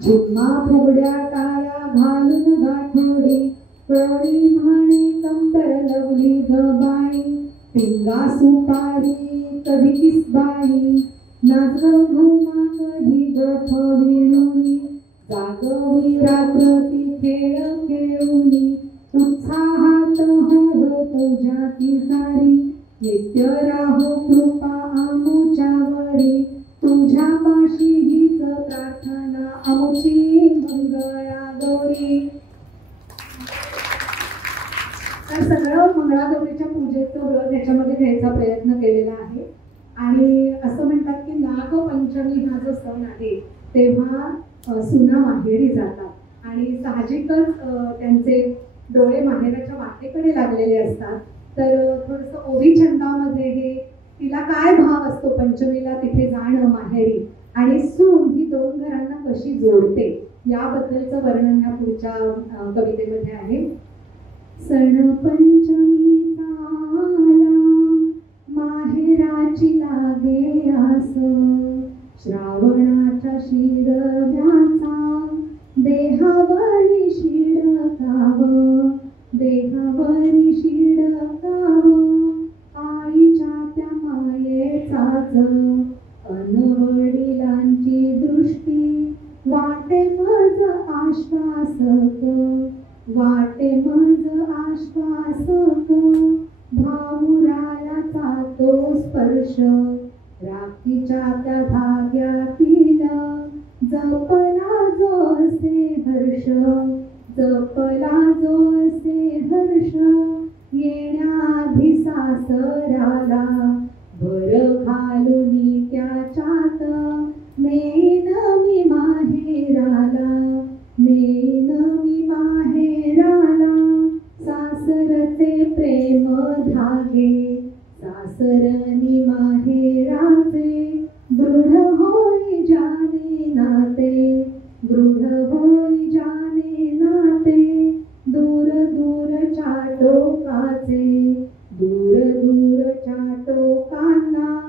झिम्मा फुगड्या टाळ्या घालून गाठोडी कोणी म्हणे कंबर लवली गबाई. पिंगा सुपारी कधी किसबाई नाच घुमा कधी गोफ विणुनी. जागवी रात्रती खेळ खेळुनी उत्साहात हो तुझ्या ती सारी. नित्य राहो कृपा आमुच्यावरी तुझ्या पाशी हीच प्रार्थना आमुची मंगळा गौरी. तर सगळं मंगळागौरीच्या पूजेचं व्रत ह्याच्यामध्ये घ्यायचा प्रयत्न केलेला आहे. आणि असं म्हणतात की नागपंचमी हा जो सण आहे तेव्हा सुना माहेरी जातात आणि साहजिकच त्यांचे डोळे माहेराच्या वाटेकडे लागलेले असतात. तर थोडंसं ओवी छंदामध्ये हे तिला काय भाव असतो पंचमीला तिथे जाणं माहेरी आणि सून ही दोन घरांना कशी जोडते याबद्दलचं वर्णन ह्या पुढच्या कवितेमध्ये आहे. सण पंचमीचा आला माहेराची लागे आस. श्रावणाच्या शिरव्याचा देहावरी शिडकाव. देहावरी शिडकाव आईच्या त्या मायेचाच अनवडिलांची दृष्टी. वाटे मज आश्वासक वाटे मज आश्वासक भाऊरायाचा तो स्पर्श. राखीच्या त्या धाग्यातील जपला जो असे हर्ष. जपला जो असे हर्ष येण्याआधी सासराला भर घालुनी त्याच्यात. नेन मी माहेराला नेन मी माहेराला. सासरचे प्रेम धागे सासरनी माहेराचे. दृढ होई जाने नाते दृढ होई जाने नाते. दूर दूरच्या टोकाचे दूर दूरच्या टोकांना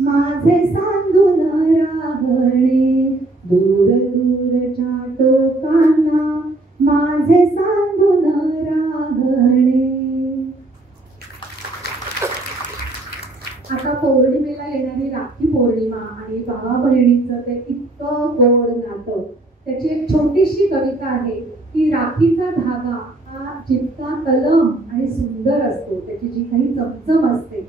माझे सांधून राहणे. दूर दूरच्या टोकांना माझे सांधून राहणे. आता पौर्णिमेला येणारी राखी पौर्णिमा आणि भावा बहिणींचं ते इतकं गोड नातं त्याची एक छोटीशी कविता आहे की राखीचा धागा हा जितका तलम आणि सुंदर असतो त्याची जी काही चमचम असते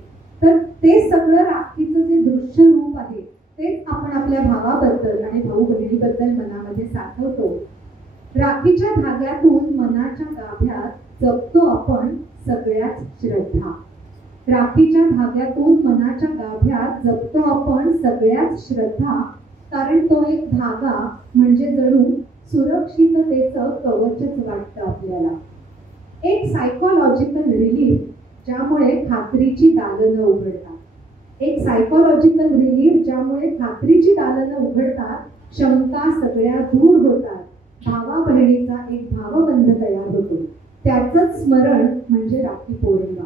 तर ते सगळं राखीचं जे दृश्य रूप आहे तेच आपण आपल्या भावाबद्दल आणि भाऊ बहिणीबद्दल मनामध्ये साठवतो. राखीच्या धाग्यातून मनाच्या गाभ्यात जपतो आपण सगळ्याच श्रद्धा. राखीच्या धाग्यातून मनाच्या गाभ्यात जपतो आपण सगळ्याच श्रद्धा. कारण तो एक धागा म्हणजे जणू सुरक्षिततेचं कवचच वाटतं आपल्याला. एक सायकोलॉजिकल रिलीफ ज्यामुळे खात्रीची दालनं उघडतात. एक सायकोलॉजिकल रिलीफ ज्यामुळे खात्रीची दालनं उघडतात, शंका सगळ्या दूर होतात, भावा बहिणीचा एक भावबंध तयार होतो. त्याचंच स्मरण म्हणजे राखी पौर्णिमा.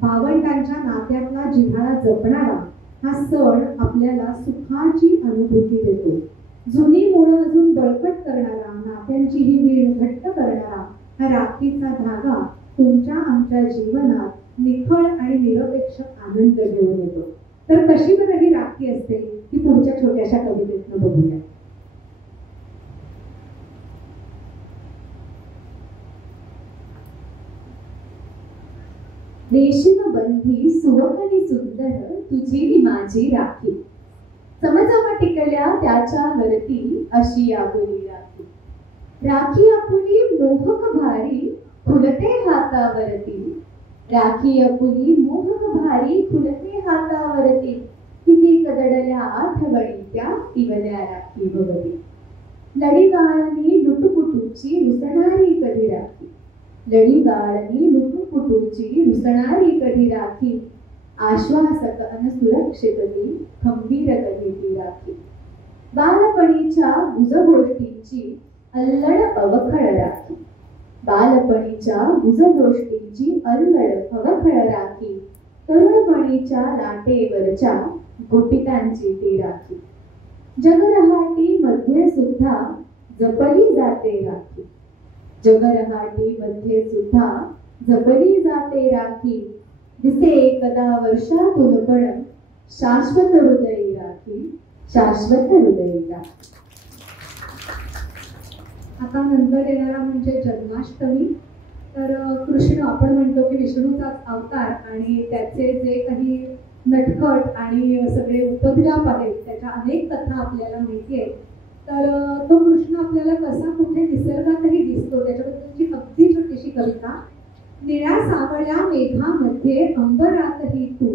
भावंडांच्या नात्यातला जिव्हाळा जपणारा हा सण आपल्याला सुखाची अनुभूती देतो. जुनी मुळं अजून बळकट करणारा, नात्यांची ही वीण घट्ट करणारा हा राखीचा धागा तुमच्या आमच्या जीवनात निखळ आणि निरपेक्ष आनंद घेऊन येतो. तर कशी बरं ही राखी असते ती पुढच्या छोट्याशा कवितेतनं बघूया. रेशीम बंधी सुवकनी सुंदर तुझी माझी राखी, समजमा टिकल्या त्याच्यावरती अशी आगोली राखी. राखी आपुली मोहक भारी खुलते हातावरती, राखी आपुली मोहक भारी खुलते हातावरती, किती कदडल्या आठवणी त्या टिवल्या राखी भवती. लढीवाळणी लुटुपुटूची रुसणारी कधी राखी, लढीवाळणी लुटुपुटूची रुसणारी कधी राखी, आश्वासक अन सुरक्षितली खंबीर कधी ती राखी. बालपणीच्या गुजगोष्टींची अल्लड अवखळ राखी, बालपणीच्या गुजगोष्टींची अल्लड अवखळ राखी, तरुणपणीच्या लाटेवरच्या गुपितांची ती राखी. जगरहाटी मध्ये सुद्धा जपली जाते राखी, जगरहाटी मध्ये सुद्धा जपली जाते राखी, दिसे एकदा वर्षातून पण शाश्वत हृदयी राखी, शाश्वत हृदयी राखी. आता नंतर येणारा म्हणजे जन्माष्टमी. तर कृष्ण आपण म्हणतो की विष्णूचाच अवतार आणि त्याचे जे काही नटखट आणि सगळे उपद्व्याप आहेत त्याच्या अनेक कथा आपल्याला माहिती आहेत. तर तो कृष्ण आपल्याला कसा कुठे निसर्गातही दिसतो त्याच्याबद्दलची अगदी छोटीशी कविता. निळ्या सावळ्या मेघामध्ये अंबरातही तू,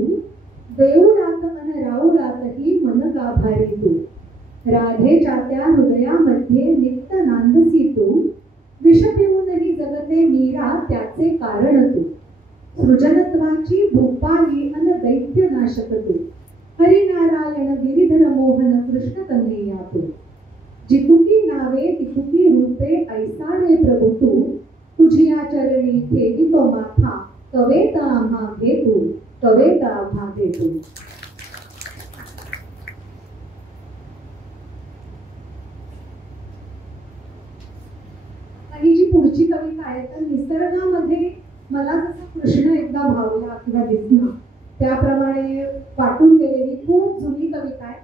देऊळात अन राऊळातही मन गाभारी तू, राधेच्या त्या हृदयामध्ये नित्य नांदसी तू, विष पिऊनही जगते मीरा त्याचे कारण तू, सृजनत्वाची भूपाली अन दैत्य नाशक तू, हरिनारायण गिरिधर मोहन कृष्ण कन्हैया तू, जितुकी नावे तितुकी रूपे ऐसावे प्रभू तू, तुझिया चरणी ठेवितो माथा, कवेत आम्हा घे तू, कवेत आम्हा घे तू. ही जी पुढची कविता आहे तर निसर्गामध्ये मला जसा कृष्ण एकदा भावला किंवा दिसला त्याप्रमाणे वाटून गेलेली खूप जुनी कविता आहे.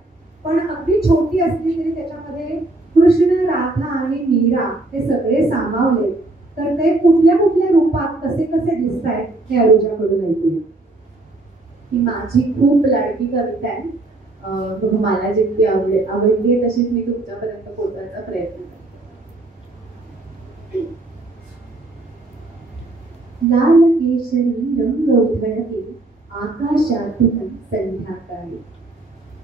पण अगदी छोटी असली तरी त्याच्यामध्ये कृष्ण, राधा आणि मीरा हे सगळे सामावले. तर ते कुठल्या कुठल्या रूपात कसे कसे दिसत आहेत हे अरुजाकडून ऐकूया. ही माझी खूप लाडकी कविता आहे. मला जितकी आवडली आहे तशीच मी तुमच्यापर्यंत पोहोचवायचा प्रयत्न करते. लाल केशरी रंग उधळते आकाशातून संध्याकाळी,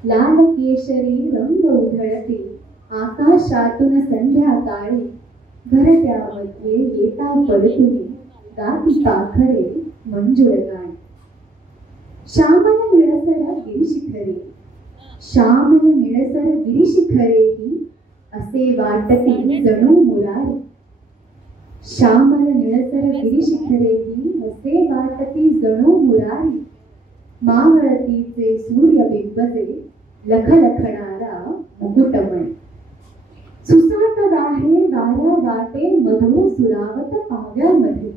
लाल केशरी रंग उधळते आकाशातून संध्याकाळी, घरट्यामध्ये येता परतुनी गाती पाखरे मंजुळ गाणी. श्यामल निळसर गिरिशिखरे, श्यामल निळसर गिरिशिखरेही असे वाटते जणू मुरारी, श्यामल निळसर गिरिशिखरेही असे वाटती जणू मुरारी, मावळतीचे सूर्यबिंबजे लखलखणारा मुकुटमणी, सुसाट आहे वारा वाटे मधुर सुरावत पाव्यामध्ये,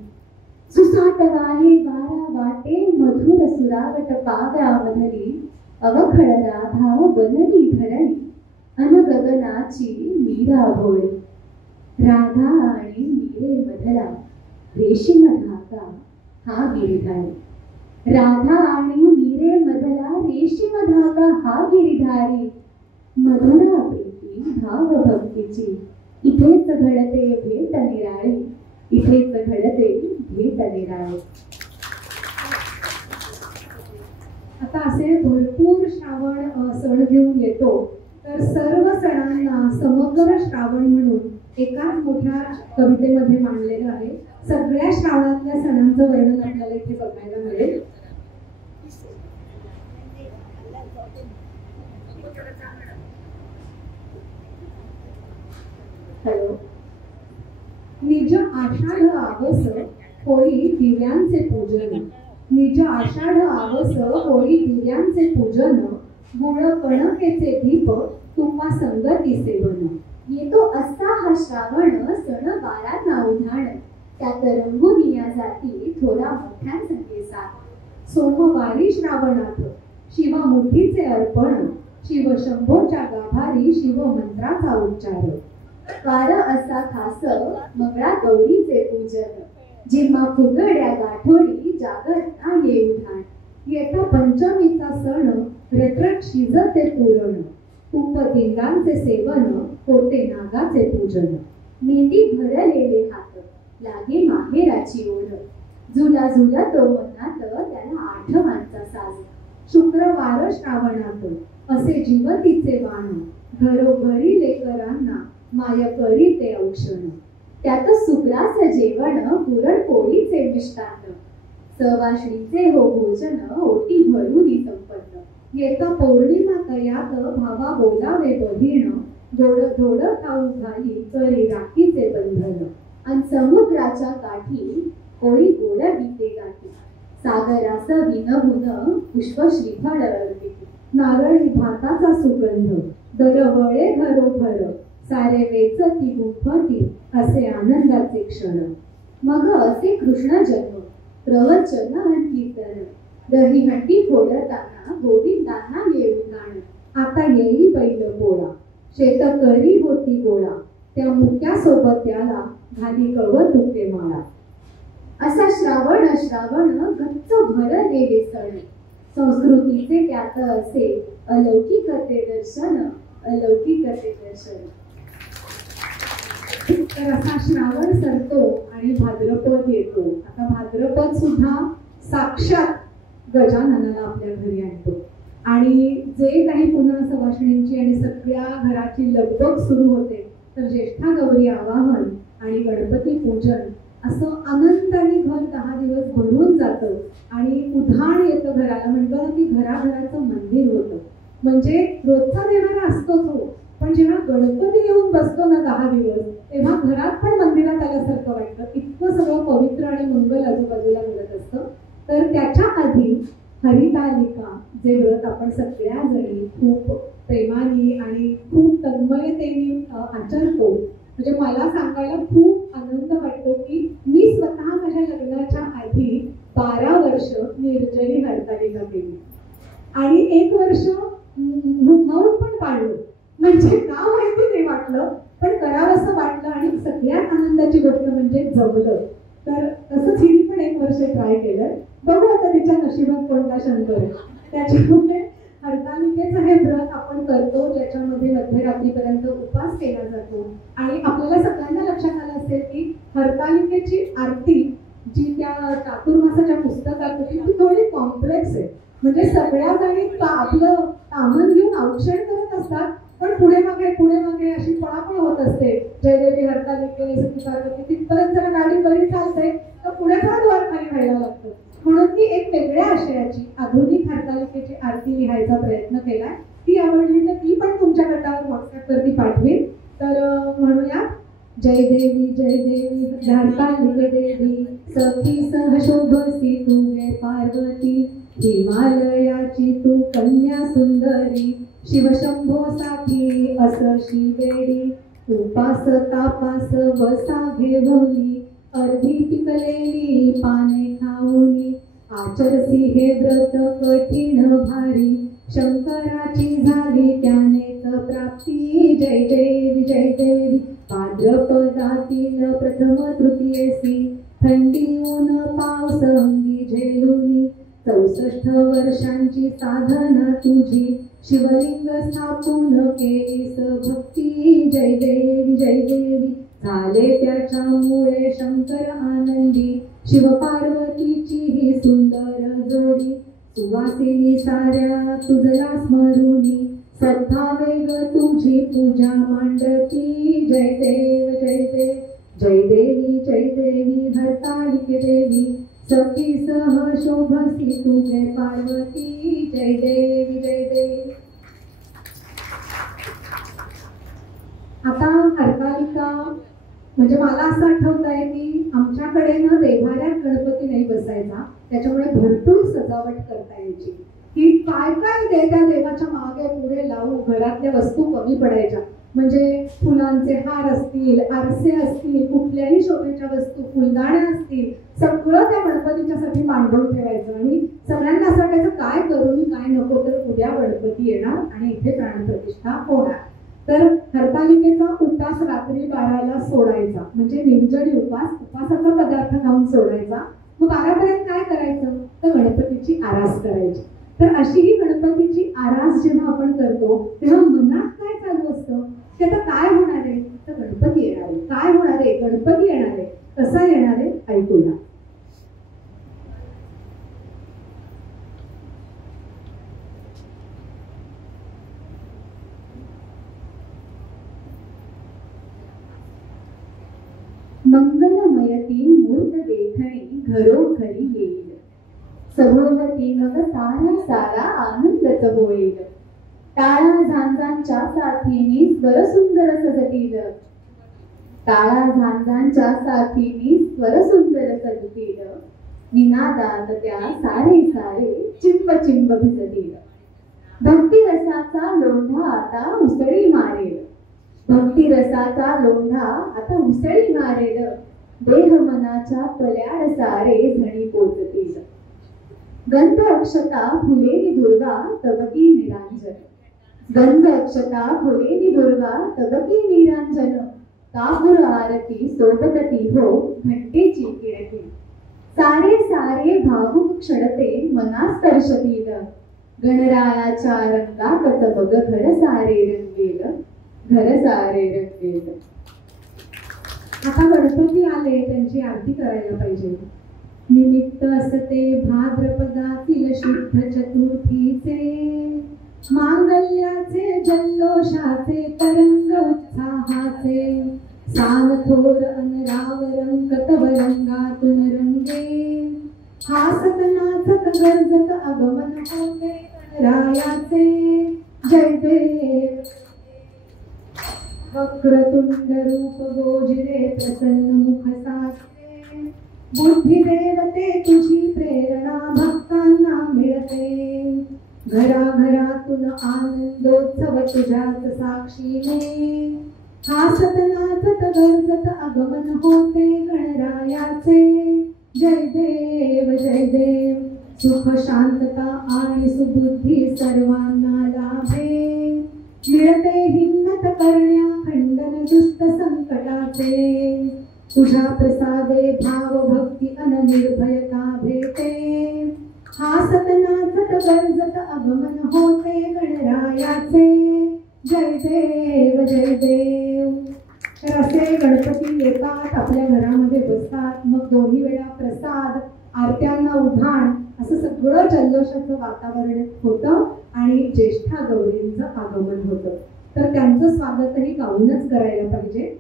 सुसाट आहे वारा वाटे मधुर सुरावत पाव्यामधली, अवखळ राधा बनली धरणी अन गगनाची मीरा भोळी, राधा आणि मीरे मधला रेशीम धागा हा गिरिधारी, राधा आणि मीरे मधला रेशीम धागा हा गिरिधारी, मधुरा प्रीती भाव भक्तीची इथेच घडते भेट निराळी, इथेच घडते भेट निराळी. आता असे भरपूर श्रावण सण घेऊन येतो. तर सर्व सणांना समग्र श्रावण म्हणून एकाच मोठ्या कवितेमध्ये मांडलेलं आहे. सगळ्या श्रावणातल्या सणांचं वर्णन आपल्याला इथे बघायला मिळेल. हॅलो. निज आषाढ आवस होई दिव्यांचे पूजन, निज आषाढ आवस होई दिव्यांचे पूजन, गुळ कणकेचे दीप तुम्हा संगती सेवन. येतो असा हा श्रावण सण वारांना उधाण, त्यात रंगून या जाती थोडा मोठ्यांचे साथ. सोमवारी श्रावणात शिवा मुठीचे अर्पण, शिव शंभोच्या गाभारी शिव मंत्राचा उच्चार. वार असा खास मंगळा गौरीचे पूजन, जिम्हा फुगड्या गाठोडी जागरता येऊ ठाण. येता पंचमीचा सण रत्रट शिजते पुरण, तुप दिंगांचे सेवन होते नागाचे पूजन. मेंदी भरलेले हात लागे माहेराची ओढ, झुला झुला तो मनात त्याला आठवांचा साज. शुक्रवार श्रावणात असे जीवतीचे वाण, घरोघरी लेकरांना माय करी ते औक्षण. त्यात सुग्रास जेवण पुरणपोळीचे मिष्टान्न, सवाष्णीचे हो भोजन ओटी भरून संपन्न. येता पौर्णिमा तयात भावा बोलावे बहीण, गोड धोड खाऊ घाली करी राखीचे बंधन. अन समुद्राच्या काठी कोळी गोड गीते गाठी, सागरास विनहुन पुष्प श्रीफळ अर्पिते. नारळी भाताचा सुगंध दरवळे घरोघर, सारे वेचती गुंफती असे आनंदाचे क्षण. मग असे कृष्ण जन्म प्रवचन आणि कीर्तन, दहीहंडी फोडताना गोविंदांना येऊ गाण. आता येई बैल पोळा शेतकरी होती गोळा, त्या मुक्यासोबत त्याला घाली कवतुके माळा. असा श्रावण श्रावण गच्च भरलेले सण, संस्कृतीचे त्यात असे अलौकिकते दर्शन, अलौकिकते दर्शन. तर असा श्रावण सरतो आणि भाद्रपद येतो. आता भाद्रपद सुद्धा साक्षात गजाननाला आपल्या घरी आणतो आणि जे काही पुन्हा सवाष्णींची आणि सगळ्या घराची लगबग सुरू होते, तर ज्येष्ठा गौरी आवाहन आणि गणपती पूजन असं आनंदाने घर 10 दिवस भरून जातं आणि उधाण येतं घराला. म्हणतो ना की घराघराचं मंदिर होतं. म्हणजे रोजचा व्यवहार असतोच हो, पण जेव्हा गणपती येऊन बसतो ना 10 दिवस, तेव्हा घरात पण मंदिरात आल्यासारखं वाटतं. इतकं सगळं पवित्र आणि मंगल आजूबाजूला घडत असतं. तर त्याच्या आधी हरितालिका जे व्रत आपण सगळ्या जणी खूप प्रेमाने आणि खूप तन्मयतेने आचरतो. म्हणजे मला सांगायला खूप आनंद वाटतो की मी स्वतः माझ्या लग्नाच्या आधी 12 वर्ष निर्जली हरतालिका केली आणि 1 वर्ष मौन पण पाळलं. म्हणजे का माहिती नाही वाटलं, पण करावंसं वाटलं आणि सगळ्यात आनंदाची गोष्ट म्हणजे जमलं. तर तसंच हिने पण 1 वर्ष ट्राय केलं. बघू आता तिच्या नशिबात कोणता शंकर आहे. त्याच्यामुळे हरतालिकेचं हे व्रत आपण करतो, ज्याच्यामध्ये मध्यरात्रीपर्यंत उपवास केला जातो. आणि आपल्याला सगळ्यांना लक्षात आलं असेल की हरतालिकेची आरती जी त्या चातुर्मासाच्या पुस्तकात होती ती थोडी कॉम्प्लेक्स आहे. म्हणजे सगळ्या जणी आपलं तामण घेऊन औक्षण करत असतात, पण पुढे मागे अशी पळापळ होत असते. जयदेवी हरतालिके सती पार्वती तिथपर्यंत जरा गाडी बरी चालते, तर पुढे पण द्वार खाली व्हायला लागतं. म्हणून ती एक वेगळ्या आशयाची आधुनिक हरतालिकेची आरती लिहायचा प्रयत्न केलाय. ती आवडली तर ती पण तुमच्या गटावर व्हॉट्सअपवरती पाठवेल. तर म्हणूया जय देवी हरतालिके देवी, सखी सहशोभसी तुगे पार्वती, हिमालयाची तू कन्या सुंदरी, शिवशंभो साठी असशी वेडी, उपास तापास वसा घेऊनी, अर्धी पिकलेली पाने खाऊनी, आचरसी हे व्रत कठीण भारी, शंकराची झाली त्यानेच प्राप्ती. जय देवी भाद्रपदातील प्रथम तृतीयेसी, थंडी ऊन पाऊस अंगी झेलुनी, 64 वर्षांची साधना तुझी, शिवलिंग स्थापून केलीस भक्ती. जय देवी झाले त्याच्यामुळे शंकर आनंदी, शिवपार्वतीची ही सुंदर जोडी, सुवासिनी साऱ्या तुझला स्मरुनी, श्रद्धा वेग तुझी पूजा मांडती. जय देव जय देवी हरतालिके देवी, सखी सह शोभसी तुझे पार्वती, जय देवी. आता हरतालिका म्हणजे मला असं आठवत आहे की आमच्याकडे ना देव्हाऱ्यात गणपती नाही बसायचा, त्याच्यामुळे भरपूर सजावट करता यायची की काय काय त्या देवाच्या मागे पुढे लावून घरातल्या वस्तू कमी पडायच्या. म्हणजे फुलांचे हार असतील, आरसे असतील, कुठल्याही शोभेच्या वस्तू, फुलदाण्या असतील, सगळं त्या गणपतीच्यासाठी मांडून ठेवायचं. आणि सगळ्यांना असं वाटायचं काय करू मी काय नको, तर उद्या गणपती येणार आणि इथे प्राणप्रतिष्ठा होणार. तर हरतालिकेचा उपास रात्री 12ला सोडायचा, म्हणजे निर्जळी उपासाचा पदार्थ खाऊन सोडायचा. मग 12पर्यंत काय करायचं, तर गणपतीची आरास करायची. तर अशी ही गणपतीची आरास जेव्हा आपण करतो तेव्हा मनात काय चालू असतं की आता काय होणार आहे, तर गणपती येणार आहे. काय होणार आहे, गणपती येणार आहे. कसा येणार आहे ऐकूया. मंगलमयती मूर्त देखणी घरोघरी येईल, सभोवती मग सारा सारा आनंदच होईल. टाळा झांजांच्या साथीनी स्वर सुंदर सजतील, टाळा झांजांच्या साथीनी स्वर सुंदर सजतील. निनादात त्या सारे सारे चिंब चिंब भिजतील. भक्ती रसाचा लोंढा आता उसळी मारेल, भक्ती रसाचा लोंढा आता उसळी मारेल. देह मनाच्या पल्याड सारे झणी पोचतील. गंध अक्षता फुलेली दुर्गा तबकी निरांजन, गंध अक्षता फुलेली दुर्गा तबकी निरांजन. कापूर आरती सोबतती हो घंटेची किळकी, सारे सारे भावुक क्षणते मनास स्पर्शतील. गणरायाच्या रंगातच बघ घर सारे रंगेल, घर सारे रंगेल. आता गणपती आले, त्यांची आरती करायला पाहिजे. निमित्त असते भाद्रपदातील शुद्ध चतुर्थीचे, मांगल्याचे जल्लोषाचे तरंग उत्साहाचे. सान थोर अनराव रंग तव रंगातून रंगे, हासत नाचत गरजत आगमन होते गणरायाचे. जय देव. वक्रतुंड रूप गोजिरे प्रसन्न मुख साजरे, बुद्धी देवते तुझी प्रेरणा भक्तांना मिळते. घराघरातून आनंदोत्सव तुझ्याच साक्षीने, हासत नाचत गरजत आगमन होते गणरायाचे. जय देव जय देव. सुख शांतता आणि सुबुद्धी सर्वांना लाभे, मिळते हिम्मत करण्या खंडन दुष्ट संकटाचे. तुझ्या प्रसादे भाव भक्ती अन निर्भयता भेटे, हासत नाचत गरजत आगमन होते गणरायाचे. जय देव जय देव. तर असे गणपती येतात, आपल्या घरामध्ये बसतात. मग दोन्ही वेळा प्रसाद, आरत्यांना उधाण, असं सगळं जल्लोषाचं वातावरण होतं आणि ज्येष्ठा गौरींचं आगमन होतं. तर त्यांचं स्वागतही गाऊनच करायला पाहिजे.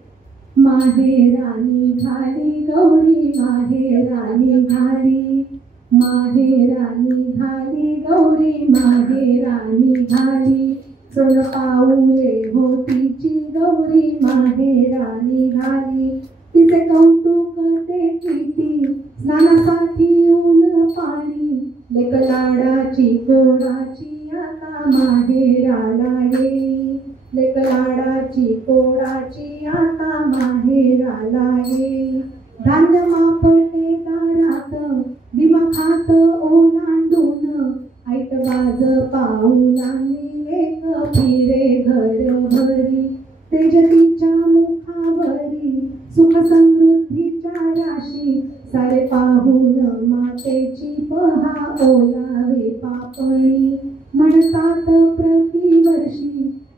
माहेरानी घाली गौरी, माहेरानी घाली, माहेरानी घाली गौरी, माहेरानी घाली. सोन पाऊले होतीची गौरी, माहेरानी घाली. तिचे कौतुक ते किती, स्नानासाठी ऊन पाणी. लेक लाडाची गोडाची आता माहेराला ये, लेक लाडाची गोडाची आता माहेराला ये. धान्य मापटे दारात, दिमाखात ओलांडून. ऐट बाज पाऊलांनी लेक फिरे घर भरी. तेजतीच्या मुखावरी सुख समृद्धीच्या राशी. सारे पाहून मातेची पहा ओलावे पापणी. म्हणतात प्रतिवर्षी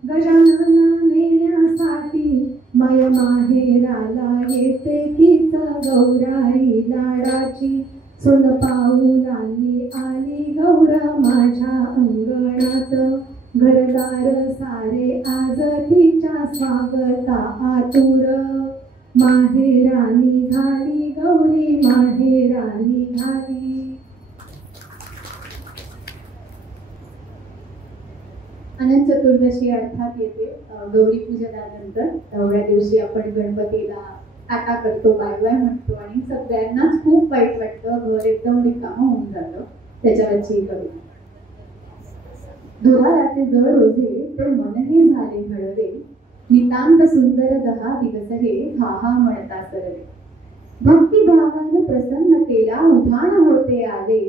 गजानना नेण्यासाठी. माय माहेराला येते तीच गौराई लाडाची. सोन पाऊलांनी आली गौर माझ्या अंगणात. घरदार सारे आज तिच्या स्वागता आतुर. माहेरा निघाली गौरी माहेरा निघाली. अनंत चतुर्दशी अर्थात येते गौरी पूजनानंतर. तेवढ्या दिवशी आपण गणपतीला टाटा करतो, बाय बाय म्हणतो आणि सगळ्यांनाच खूप वाईट वाटतं, घर एकदम रिकामं होऊन जातं. त्याच्यावरची कविता. दुराराचे जळ रोजे ते मनही झाले हळवे, नितांत सुंदर 10 दिवस हे हा हा म्हणता सरले. भक्तिभावान प्रसन्नतेला उधाण होते आले,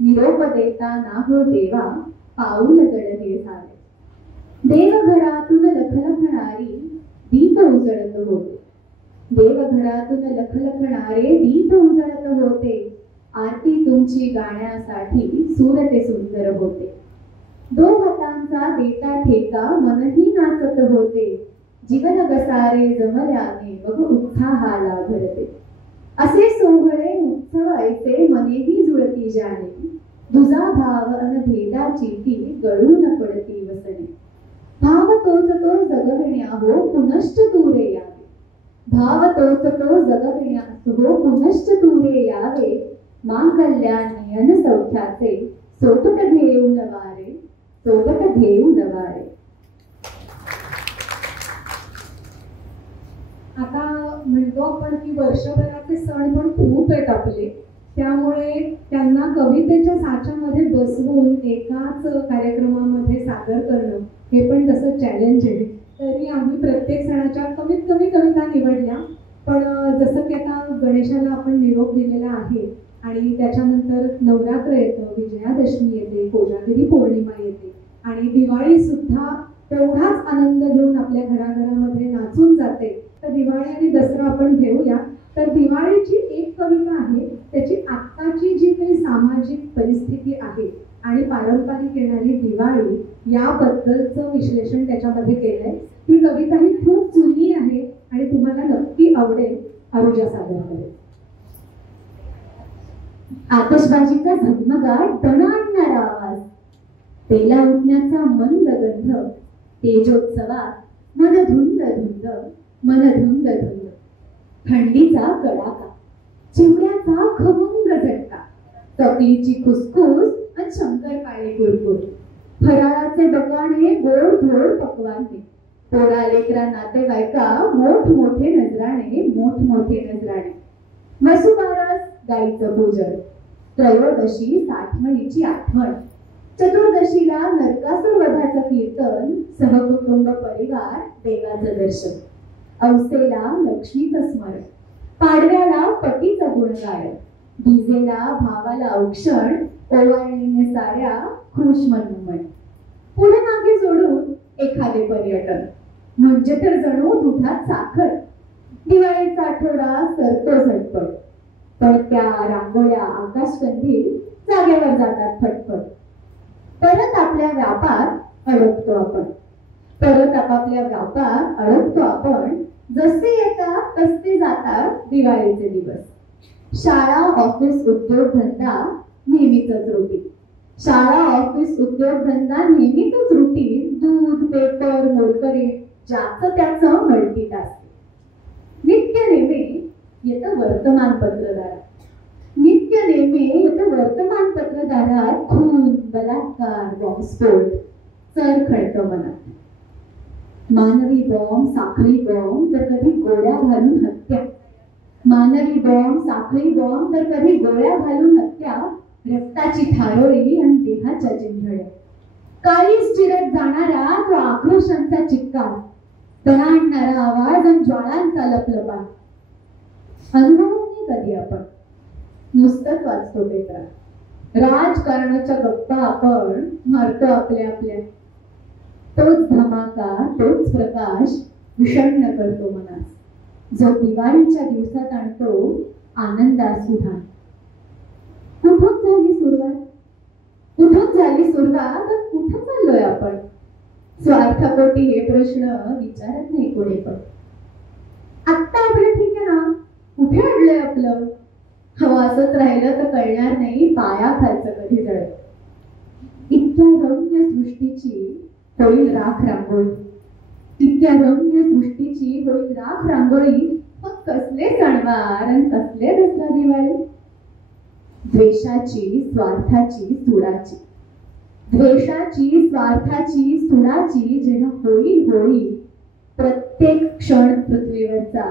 निरोप देता ना हो देवा पाऊल जडले झाले. देवघरातून लखलखणारी दीप उजळत होते, देवघरातून लखलखणारे दीप उजळत होते. आरती तुमची गाण्यासाठी सूर ते सुंदर होते. 2 हातांचा देता ठेका मनही नाचत होते, जीवन गसारे जमल्याने मग उत्साहाला भरते. असे सोहळे उत्सव ऐसे मनेही जुळती जाणे, दुजा भाव अन भेदाची ती गळून पडती वसणे. भाव तोच तो जगविण्या हो पुनश्च तुरे यावे, भाव तोच तो जगविण्या हो पुनश्च तुरे यावे. मांगल्याने अन सौख्याचे सोबत घेऊन वारे, सोबत घेऊन वारे. आता म्हणतो आपण की वर्षभराचे सण पण खूप आहेत आपले, त्यामुळे त्यांना कवितेच्या साच्यामध्ये बसवून एकाच कार्यक्रमामध्ये सादर करणं हे पण तसं चॅलेंज आहे. तरी आम्ही प्रत्येक सणाच्या कमीत कमी कविता निवडल्या. पण जसं की आता गणेशाला आपण निरोप दिलेला आहे आणि त्याच्यानंतर नवरात्र येतं, विजयादशमी येते, कोजागिरी पौर्णिमा येते आणि दिवाळी सुद्धा तेवढाच आनंद घेऊन आपल्या घराघरामध्ये नाचून जाते. तर दिवाळी आणि दसरा आपण घेऊया. तर दिवाळीची एक कविता आहे, त्याची आत्ताची जी काही सामाजिक परिस्थिती आहे आणि पारंपरिक येणारी दिवाळी याबद्दलचं विश्लेषण त्याच्यामध्ये केलंय. ही कविता ही खूप जुनी आहे आणि तुम्हाला नक्की आवडेल. अरुजा सादर करेल. आतषबाजीचा झगमगाट दणाणणारा आवाज, तेला उठण्याचा मंद गंध, तेजोत्सवात मन धुंद धुंद, मन धुंद धुंद. थंडीचा कडाका, चिमण्याचा खमंग झटका, चकलीची खुसखुस आणि शंकरपाळे कुरकुर. फराळाचे डोकाणे गोड धोड पकवाने, पोरा लेकरा नातेवाईका मोठमोठे नजराणे, मोठमोठे नजराणे. वसुबारस गाईचं पूजन, त्रयोदशी साठवणीची आठवण, चतुर्दशीला नरकासुर वधाचं कीर्तन, सहकुटुंब परिवार देवाचं दर्शन. औसेला लक्ष्मीचं स्मरण, पाडव्याला पतीचं गुणगायन, बीजेला भावाला औक्षण, ओवाळणीने साऱ्या खुश मनोमन. पुढे मागे सोडून एखादे पर्यटन, म्हणजे तर जणू दुधात साखर. दिवाळीचा आठवडा सरतो झटपट, पडत्या रांगोळ्या आकाशकंदील जागेवर जातात फटफट. परत आपल्या व्यापात अडकतो आपण, परत आपापल्या व्यापात अडकतो आपण. जसे येतात तसे जातात दिवाळीचे दिवस. शाळा ऑफिस उद्योगधंदा नेहमीच रुटीन, शाळा ऑफिस उद्योगधंदा नेहमीच रुटीन. दूध पेपर मोलकरी ज्याचं त्याचं मल्टीटास्किंग. नित्य नेमे येतं वर्तमानपत्रदारात, नित्य नेमे येतं वर्तमानपत्रदारात. खून बलात्कार बॉम्बस्फोट चर खळतं मनात. मानवी बॉम्ब साखळी बॉम्ब तर कधी गोळ्या घालून हत्या, मानवी बॉम्ब साखळी बॉम्ब तर कधी गोळ्या घालून हत्या. रक्ताची थारोळी आणि देहाच्या चिंधड्या, काळीच चिरत जाणारा तो आक्रोशांचा चिक्कार, दणाणणारा आवाज आणि ज्वाळांचा लपलपा. अनुभवून कधी आपण नुसतंच वाचतो पेपरात, राजकारणाच्या गप्पा आपण मारतो आपल्या आपल्या. तोच धमाका तोच प्रकाश विषण्ण करतो मनास, जो दिवाळीच्या दिवसात आणतो आनंदासुधान. कुठून झाली सुरुवात, कुठून झाली सुरुवात, कुठं चाललोय आपण? स्वार्थपोटी हे प्रश्न विचारत नाही कोणी पण. आत्ता आपलं ठीक आहे ना, कुठे अडलंय आपलं? हवं असंच राहिलं तर कळणार नाही पायाखालचं कधी जळत. इतक्या रम्य सृष्टीची होईल राख रांगोळी, इतक्या रम्य सृष्टीची होईल राख रांगोळी. फक्त कसले सणवार आणि कसले दसरा दिवाळी. द्वेषाची स्वार्थाची सुडाची, द्वेषाची स्वार्थाची सुडाची जेव्हा होईल होईल प्रत्येक क्षण पृथ्वीवरचा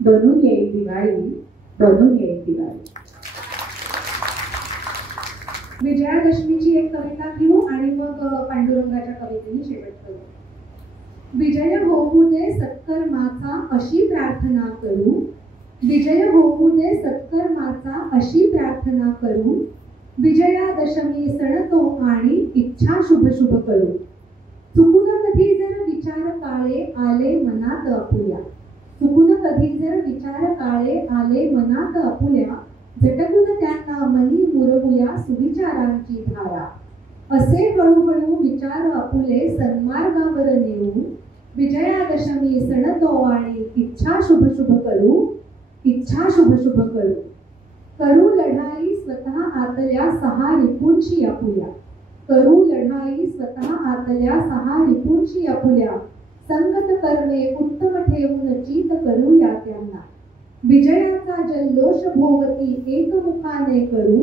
बनून येईल दिवाळी, बनून येईल दिवाळी. विजयादशमीची एक कविता घेऊ आणि मग पांडुरंगाच्या कवितेने शेवट करू. विजय होऊ दे सत्कर्माचा अशी प्रार्थना करू, विजय होऊ दे सत्कर्माचा अशी प्रार्थना करू, विजयादशमी सण तो आणि इच्छा शुभ शुभ करू. चुकून कधी जर विचार काळे आले मनात आपुल्या, चुकून कधी जर विचार काळे आले मनात आपुल्या, झटकून त्यांना मनी मुरवूया सुविचारांची धारा. असे हळूहळू विचार आपुले सन्मार्गावर नेऊ, विजयादशमी सण तो आणि इच्छा शुभ शुभ करू, इच्छा शुभ शुभ करू. करू लढाई स्वतः आतल्या सहा रिपूंची आपुल्या, करू लढाई स्वतः आतल्या सहा रिपूंची आपुल्या, संगत कर्मे उत्तम ठेवून चित करूया त्यांना. विजयाचा जल्लोष भोवती एकमुखाने करू,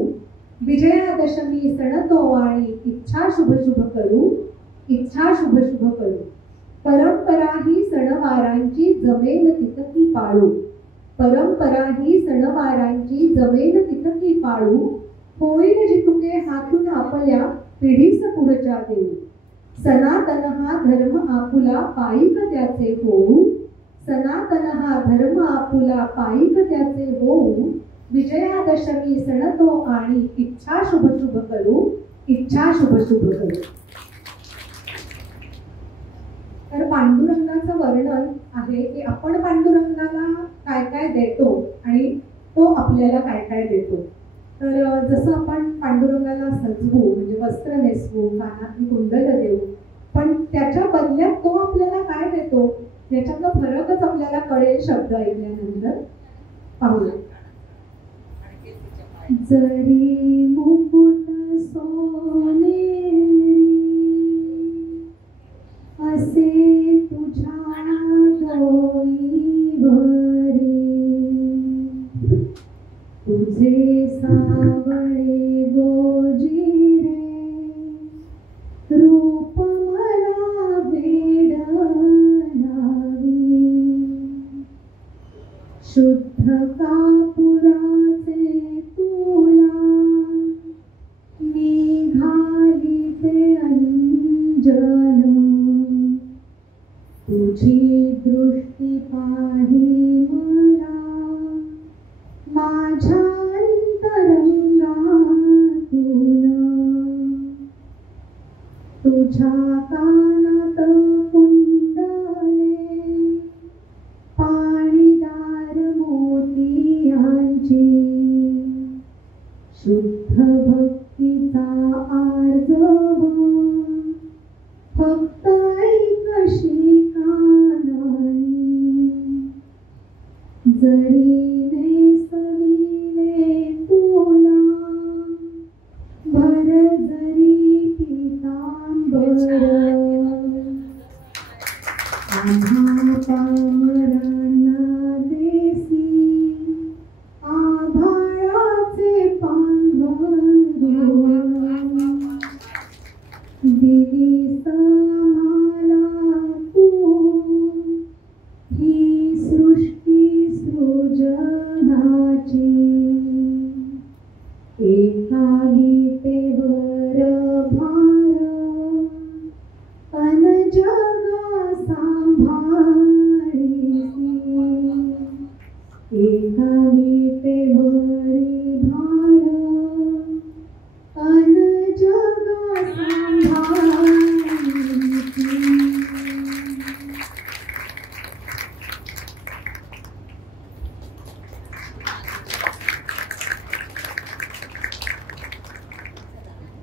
विजयादशमी सण तो आणि इच्छा शुभ शुभ करू, इच्छा शुभ शुभ करू. परंपरा ही सणवारांची जमेल तितकी पाळू, परंपरा ही सणवारांची जमेल तितकी पाळू, होईल जितुके हातून आपल्या पिढीस पुढच्या देऊ. सनातन हा धर्म आपुला पायिक त्याचे होऊ, सनातन हा धर्म आपुला पायिक त्याचे होऊ, विजयादशमी सण तो आणि इच्छा शुभ शुभ करू, इच्छा शुभ शुभ करू. तर पांडुरंगाचं वर्णन आहे की आपण पांडुरंगाला काय काय देतो आणि तो आपल्याला काय काय देतो. तर जसं आपण पांडुरंगाला सजवू म्हणजे वस्त्र नेसवू, कानातली कुंडल देऊ, पण त्याच्या बदल्यात तो आपल्याला काय देतो याच्यातला फरकच आपल्याला कळेल शब्द ऐकल्यानंतर. पाहूया. जरी मुकुट सोनेरी असे तुझ्या डोईवरी, तुझे सावळे गोजिरे रूप मला वेड लावी, शुद्ध कापुराचे तुला निघालीचे अंजन, तुझी दृष्टी पाही मला माझ्या अंतरंगातून, तुझ्या कानात कुंडले पाणीदार मोतियांची, शुद्ध भक्तीचा आर्जव फक्त ऐकशी कानानी, जरी नेसविले तुला भर जरी पितांबर, आम्हा पामरांना देसी आभाळाचे पांघरूण दिली